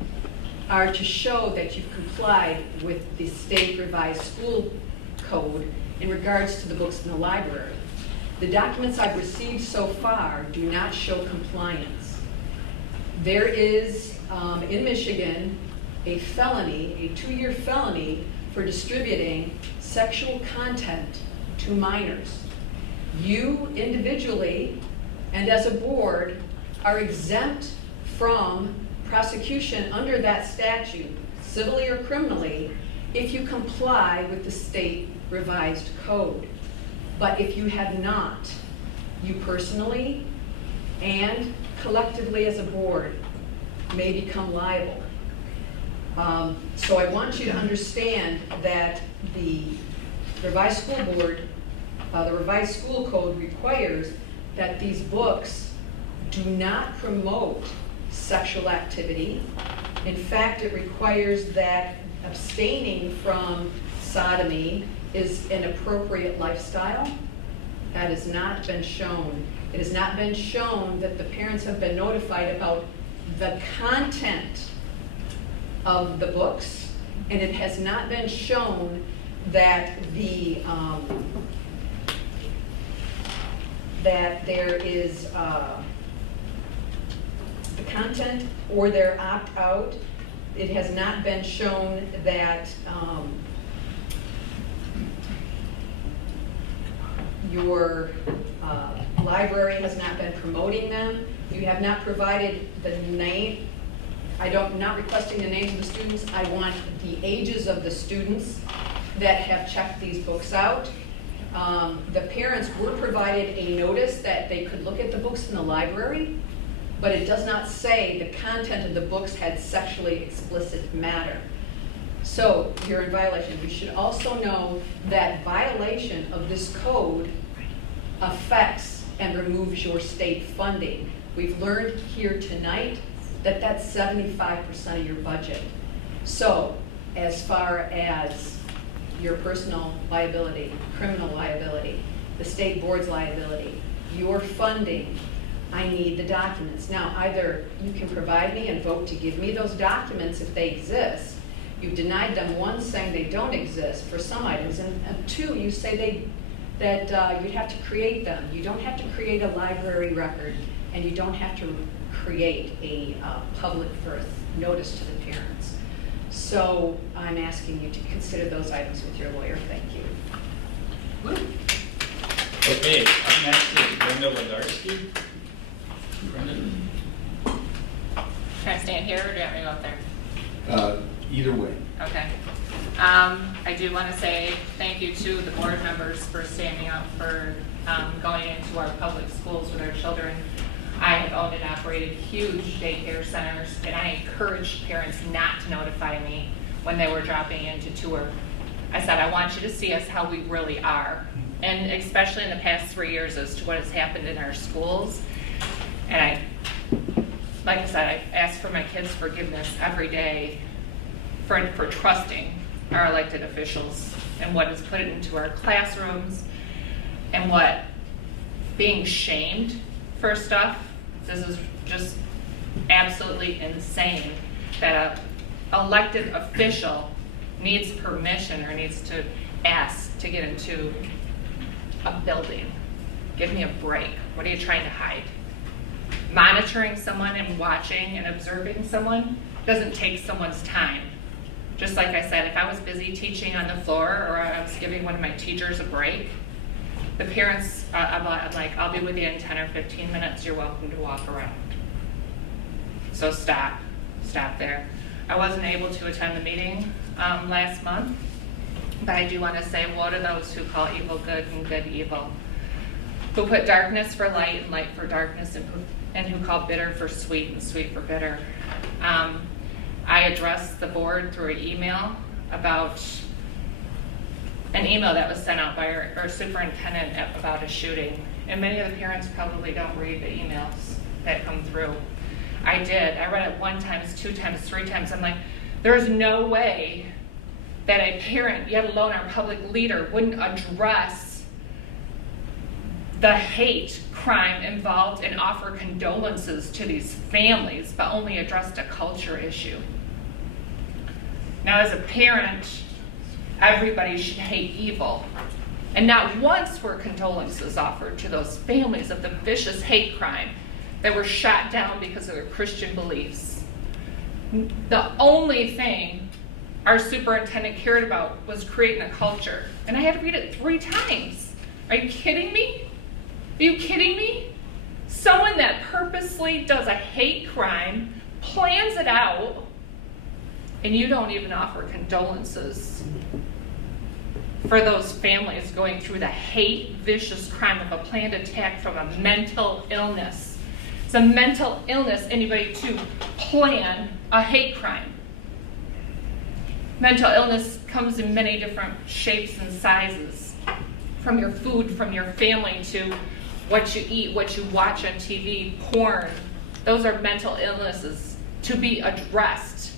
are to show that you've complied with the state revised school code in regards to the books in the library. The documents I've received so far do not show compliance. There is, in Michigan, a felony, a 2-year felony for distributing sexual content to minors. You individually and as a board are exempt from prosecution under that statute, civilly or criminally, if you comply with the state revised code. But if you have not, you personally and collectively as a board may become liable. So I want you to understand that the revised school board, the revised school code requires that these books do not promote sexual activity. In fact, it requires that abstaining from sodomy is an appropriate lifestyle. That has not been shown. It has not been shown that the parents have been notified about the content of the books, and it has not been shown that that there is the content or their opt-out. It has not been shown that your library has not been promoting them. You have not provided the name. I'm not requesting the names of the students. I want the ages of the students that have checked these books out. The parents were provided a notice that they could look at the books in the library, but it does not say the content of the books had sexually explicit matter. So you're in violation. You should also know that violation of this code affects and removes your state funding. We've learned here tonight that that's 75% of your budget. So as far as your personal liability, criminal liability, the state board's liability, your funding, I need the documents. Now, either you can provide me and vote to give me those documents if they exist. You've denied them, one, saying they don't exist for some items, and two, you say that you'd have to create them. You don't have to create a library record, and you don't have to create a public birth notice to the parents. So I'm asking you to consider those items with your lawyer. Thank you. Okay, up next is Brenda Wadarsky. Brenda. Can I stand here or do you want me to go up there? Either way. Okay. I do want to say thank you to the board members for standing up for going into our public schools with our children. I have owned and operated huge daycare centers, and I encouraged parents not to notify me when they were dropping in to tour. I said, I want you to see us how we really are. And especially in the past 3 years as to what has happened in our schools. And like I said, I ask for my kids' forgiveness every day for trusting our elected officials and what is put into our classrooms and what being shamed for stuff. This is just absolutely insane that an elected official needs permission or needs to ask to get into a building. Give me a break. What are you trying to hide? Monitoring someone and watching and observing someone doesn't take someone's time. Just like I said, if I was busy teaching on the floor or I was giving one of my teachers a break, the parents, I'm like, I'll be with you in 10 or 15 minutes. You're welcome to walk around. So stop there. I wasn't able to attend the meeting last month, but I do want to say, woe to those who call evil good and good evil, who put darkness for light and light for darkness, and who call bitter for sweet and sweet for bitter. I addressed the board through an email about an email that was sent out by our superintendent about a shooting. And many of the parents probably don't read the emails that come through. I did. I read it 1 time, 2 times, 3 times. I'm like, there's no way that a parent, yet alone our public leader, wouldn't address the hate crime involved and offer condolences to these families, but only addressed a culture issue. Now, as a parent, everybody should hate evil. And not once were condolences offered to those families of the vicious hate crime that were shot down because of their Christian beliefs. The only thing our superintendent cared about was creating a culture. And I had to read it 3 times. Are you kidding me? Are you kidding me? Someone that purposely does a hate crime, plans it out, and you don't even offer condolences for those families going through the hate, vicious crime of a planned attack from a mental illness. It's a mental illness, anybody to plan a hate crime. Mental illness comes in many different shapes and sizes, from your food, from your family, to what you eat, what you watch on TV, porn. Those are mental illnesses to be addressed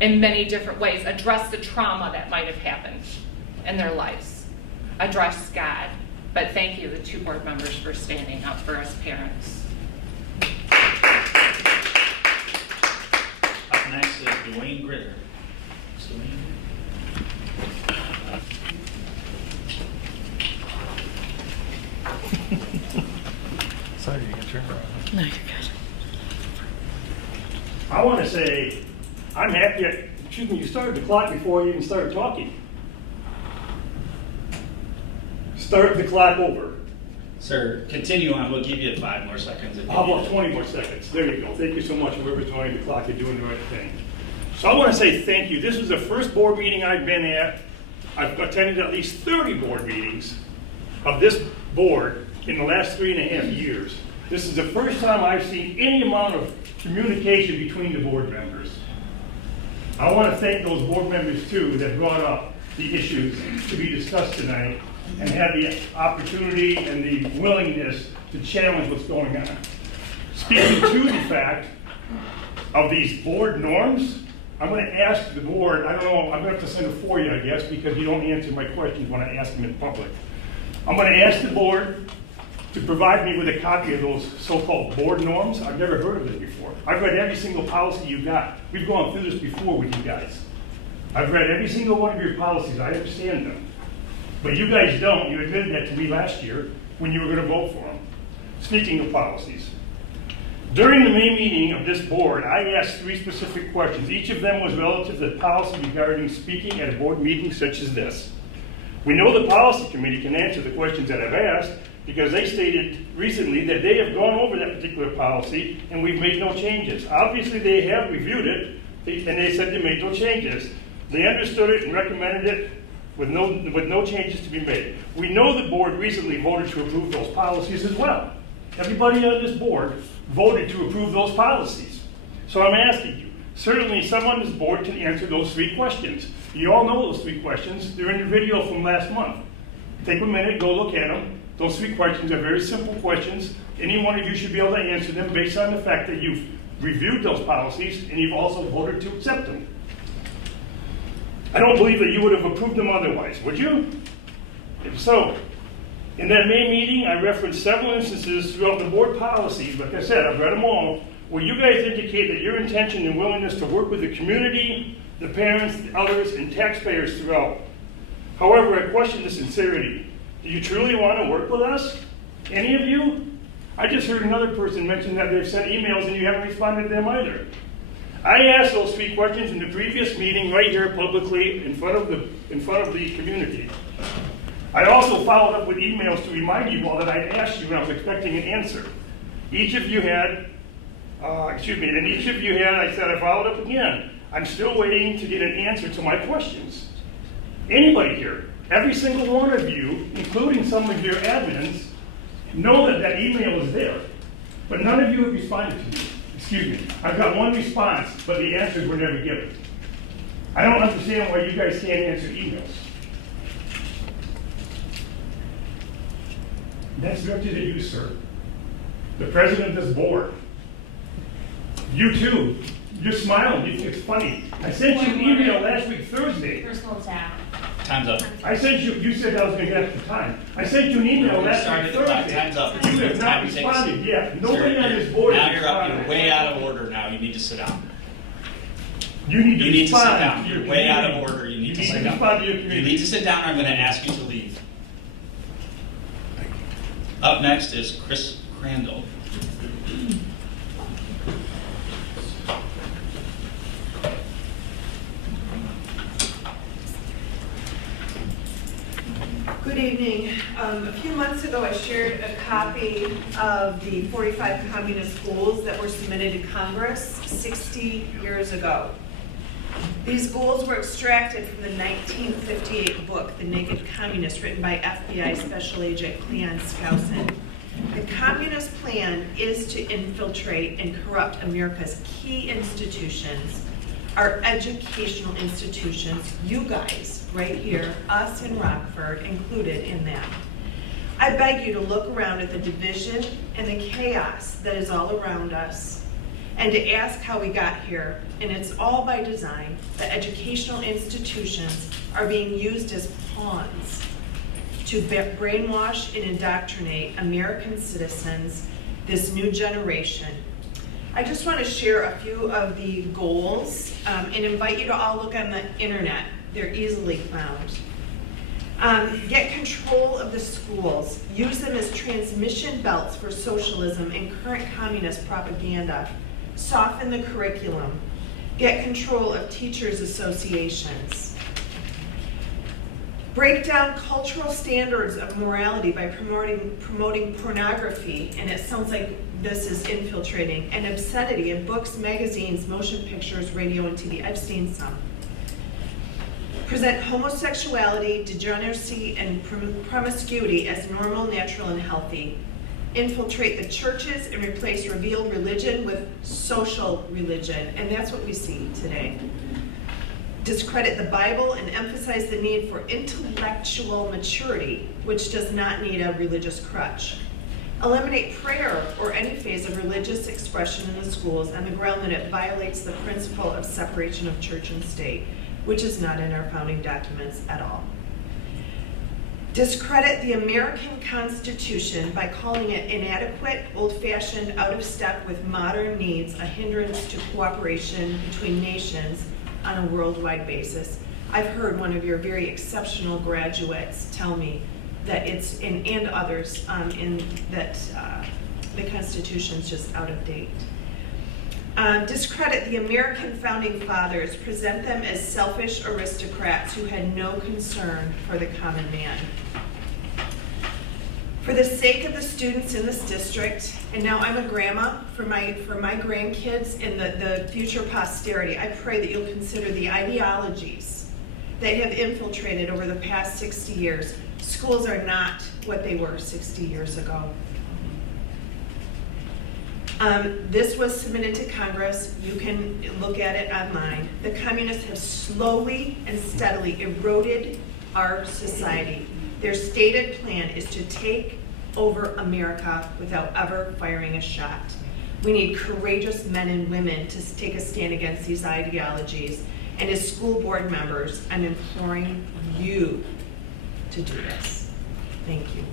in many different ways. Address the trauma that might have happened in their lives. Address God. But thank you, the 2 board members, for standing up for us parents. Up next is Dwayne Gritter. Sorry, you can turn around. No, you're good. I want to say, I'm happy, you started the clock before you even started talking. Start the clock over. Sir, continue on. We'll give you 5 more seconds. If you How need about it. 20 more seconds? There you go. Thank you so much, whoever's running the clock, you're doing the right thing. So I want to say thank you. This is the first board meeting I've been at. I've attended at least 30 board meetings of this board in the last 3.5 years. This is the first time I've seen any amount of communication between the board members. I want to thank those board members too that brought up the issues to be discussed tonight and had the opportunity and the willingness to challenge what's going on. Speaking to the fact of these board norms, I'm going to ask the board, I don't know, I'm going to have to send a FOIA, I guess, because you don't answer my questions when I ask them in public. I'm going to ask the board to provide me with a copy of those so-called board norms. I've never heard of them before. I've read every single policy you got. We've gone through this before with you guys. I've read every single one of your policies. I understand them. But you guys don't. You admitted that to me last year when you were going to vote for them. Speaking of policies, during the May meeting of this board, I asked 3 specific questions. Each of them was relative to policy regarding speaking at a board meeting such as this. We know the policy committee can answer the questions that I've asked because they stated recently that they have gone over that particular policy and we've made no changes. Obviously, they have reviewed it and they said they made no changes. They understood it and recommended it with no changes to be made. We know the board recently voted to approve those policies as well. Everybody on this board voted to approve those policies. So I'm asking you, certainly someone on this board can answer those 3 questions. You all know those 3 questions. They're in the video from last month. Take a minute, go look at them. Those 3 questions are very simple questions. Any one of you should be able to answer them based on the fact that you've reviewed those policies and you've also voted to accept them. I don't believe that you would have approved them otherwise, would you? If so, in that May meeting, I referenced several instances throughout the board policies, like I said, I've read them all, where you guys indicate that your intention and willingness to work with the community, the parents, the others, and taxpayers throughout. However, I question the sincerity. Do you truly want to work with us? Any of you? I just heard another person mention that they've sent emails and you haven't responded to them either. I asked those 3 questions in the previous meeting right here publicly in front of the community. I also followed up with emails to remind you all that I'd asked you and I was expecting an answer. Each of you had, I said I followed up again. I'm still waiting to get an answer to my questions. Anybody here, every single one of you, including some of your admins, know that that email is there, but none of you have responded to me. Excuse me, I've got 1 response, but the answers were never given. I don't understand why you guys can't answer emails. That's directed at you, sir. The president of this board. You too. You're smiling. You think it's funny. I sent you an email last week, Thursday. Personal attack. Time's up. I sent you said I was going to get the time. I sent you an email last week, Thursday. Time's up. You have not responded yet. Nobody on this board Now has you're up. responded. You're way out of order now. You need to sit down. You need to You need to sit respond down. to your You're way out of community. order. You need to You sit need to down. respond to your You community. need to sit down, or I'm going to ask you to leave. Up next is Chris Crandall. Good evening. A few months ago, I shared a copy of the 45 communist goals that were submitted to Congress 60 years ago. These goals were extracted from the 1958 book, The Naked Communist, written by FBI Special Agent Cleon Skousen. The Communist Plan is to infiltrate and corrupt America's key institutions, our educational institutions, you guys, right here, us in Rockford, included in that. I beg you to look around at the division and the chaos that is all around us and to ask how we got here, and it's all by design. The educational institutions are being used as pawns to brainwash and indoctrinate American citizens, this new generation. I just want to share a few of the goals and invite you to all look on the internet. They're easily found. Get control of the schools. Use them as transmission belts for socialism and current communist propaganda. Soften the curriculum. Get control of teachers' associations. Break down cultural standards of morality by promoting pornography, and it sounds like this is infiltrating, and obscenity in books, magazines, motion pictures, radio, and TV. I've seen some. Present homosexuality, degeneracy, and promiscuity as normal, natural, and healthy. Infiltrate the churches and replace revealed religion with social religion, and that's what we see today. Discredit the Bible and emphasize the need for intellectual maturity, which does not need a religious crutch. Eliminate prayer or any phase of religious expression in the schools on the ground that it violates the principle of separation of church and state, which is not in our founding documents at all. Discredit the American Constitution by calling it inadequate, old-fashioned, out of step with modern needs, a hindrance to cooperation between nations on a worldwide basis. I've heard one of your very exceptional graduates tell me that it's, and others, the Constitution's just out of date. Discredit the American founding fathers, present them as selfish aristocrats who had no concern for the common man. For the sake of the students in this district, and now I'm a grandma, for my grandkids and the future posterity, I pray that you'll consider the ideologies that have infiltrated over the past 60 years. Schools are not what they were 60 years ago. This was submitted to Congress. You can look at it online. The communists have slowly and steadily eroded our society. Their stated plan is to take over America without ever firing a shot. We need courageous men and women to take a stand against these ideologies. And as school board members, I'm imploring you to do this. Thank you.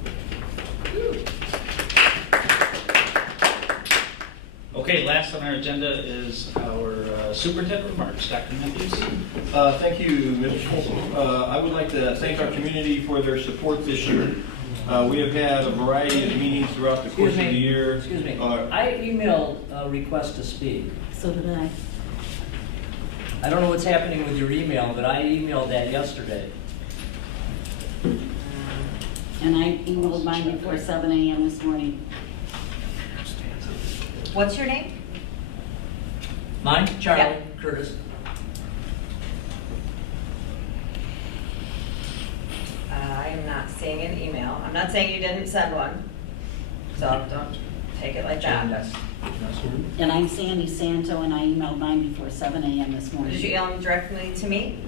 Okay, last on our agenda is our superintendent remarks. Dr. Matthews. Thank you, Mr. Folsom. I would like to thank our community for their support this year. We have had a variety of meetings throughout the course of the year. Excuse me. I emailed a request to speak. So did I. I don't know what's happening with your email, but I emailed that yesterday. And I emailed mine before 7 a.m. this morning. What's your name? Mine? Charlie Yeah. Curtis. I am not seeing an email. I'm not saying you didn't send one, so don't take it like that. And I'm Sandy Santo, and I emailed mine before 7 a.m. this morning. Did you email them directly to me?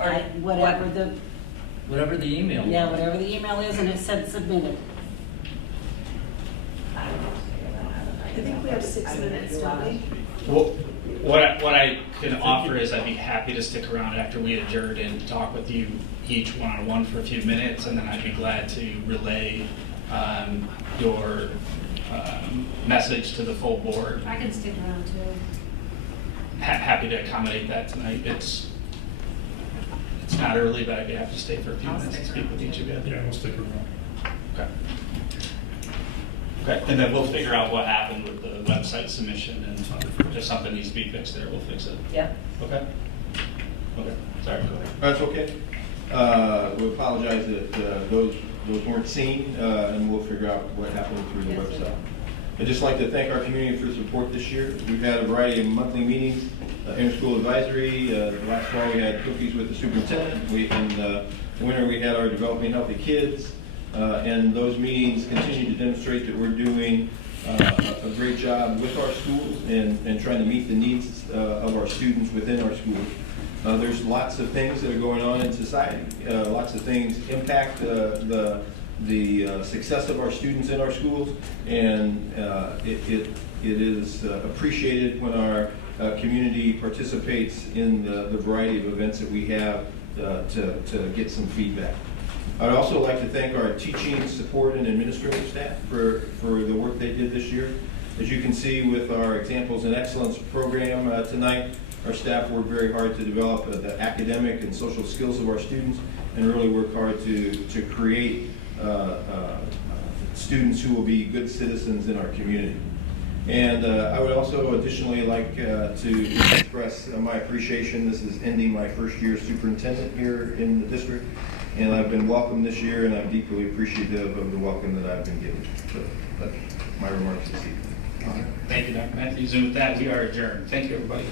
Or Whatever the... Whatever the email was. Yeah, whatever the email is, and it said submitted. I think we have 6 minutes, don't we? Well, what I can offer is I'd be happy to stick around after we adjourn and talk with you each one-on-one for a few minutes, and then I'd be glad to relay your message to the full board. I can stick around too. Happy to accommodate that tonight. It's not early, but I'd be happy to stay for a few minutes and speak with each of you. Yeah, we'll stick around. Okay. Okay, and then we'll figure out what happened with the website submission, and if something needs to be fixed there, we'll fix it. Yeah. Okay? Okay, sorry, go ahead. That's okay. We apologize that those weren't seen, and we'll figure out what happened through the website. I'd just like to thank our community for support this year. We've had a variety of monthly meetings, inter-school advisory. Last fall we had cookies with the superintendent. In the winter we had our Developing Healthy Kids. And those meetings continue to demonstrate that we're doing a great job with our schools and trying to meet the needs of our students within our schools. There's lots of things that are going on in society. Lots of things impact the success of our students in our schools, and it is appreciated when our community participates in the variety of events that we have to get some feedback. I'd also like to thank our teaching, support, and administrative staff for the work they did this year. As you can see with our Examples in Excellence program tonight, our staff worked very hard to develop the academic and social skills of our students and really work hard to create students who will be good citizens in our community. And I would also additionally like to express my appreciation. This is ending my first year as superintendent here in the district, and I've been welcomed this year, and I'm deeply appreciative of the welcome that I've been given. So that's my remarks this evening. Thank you, Dr. Matthews. And with that, we are adjourned. Thank you, everybody.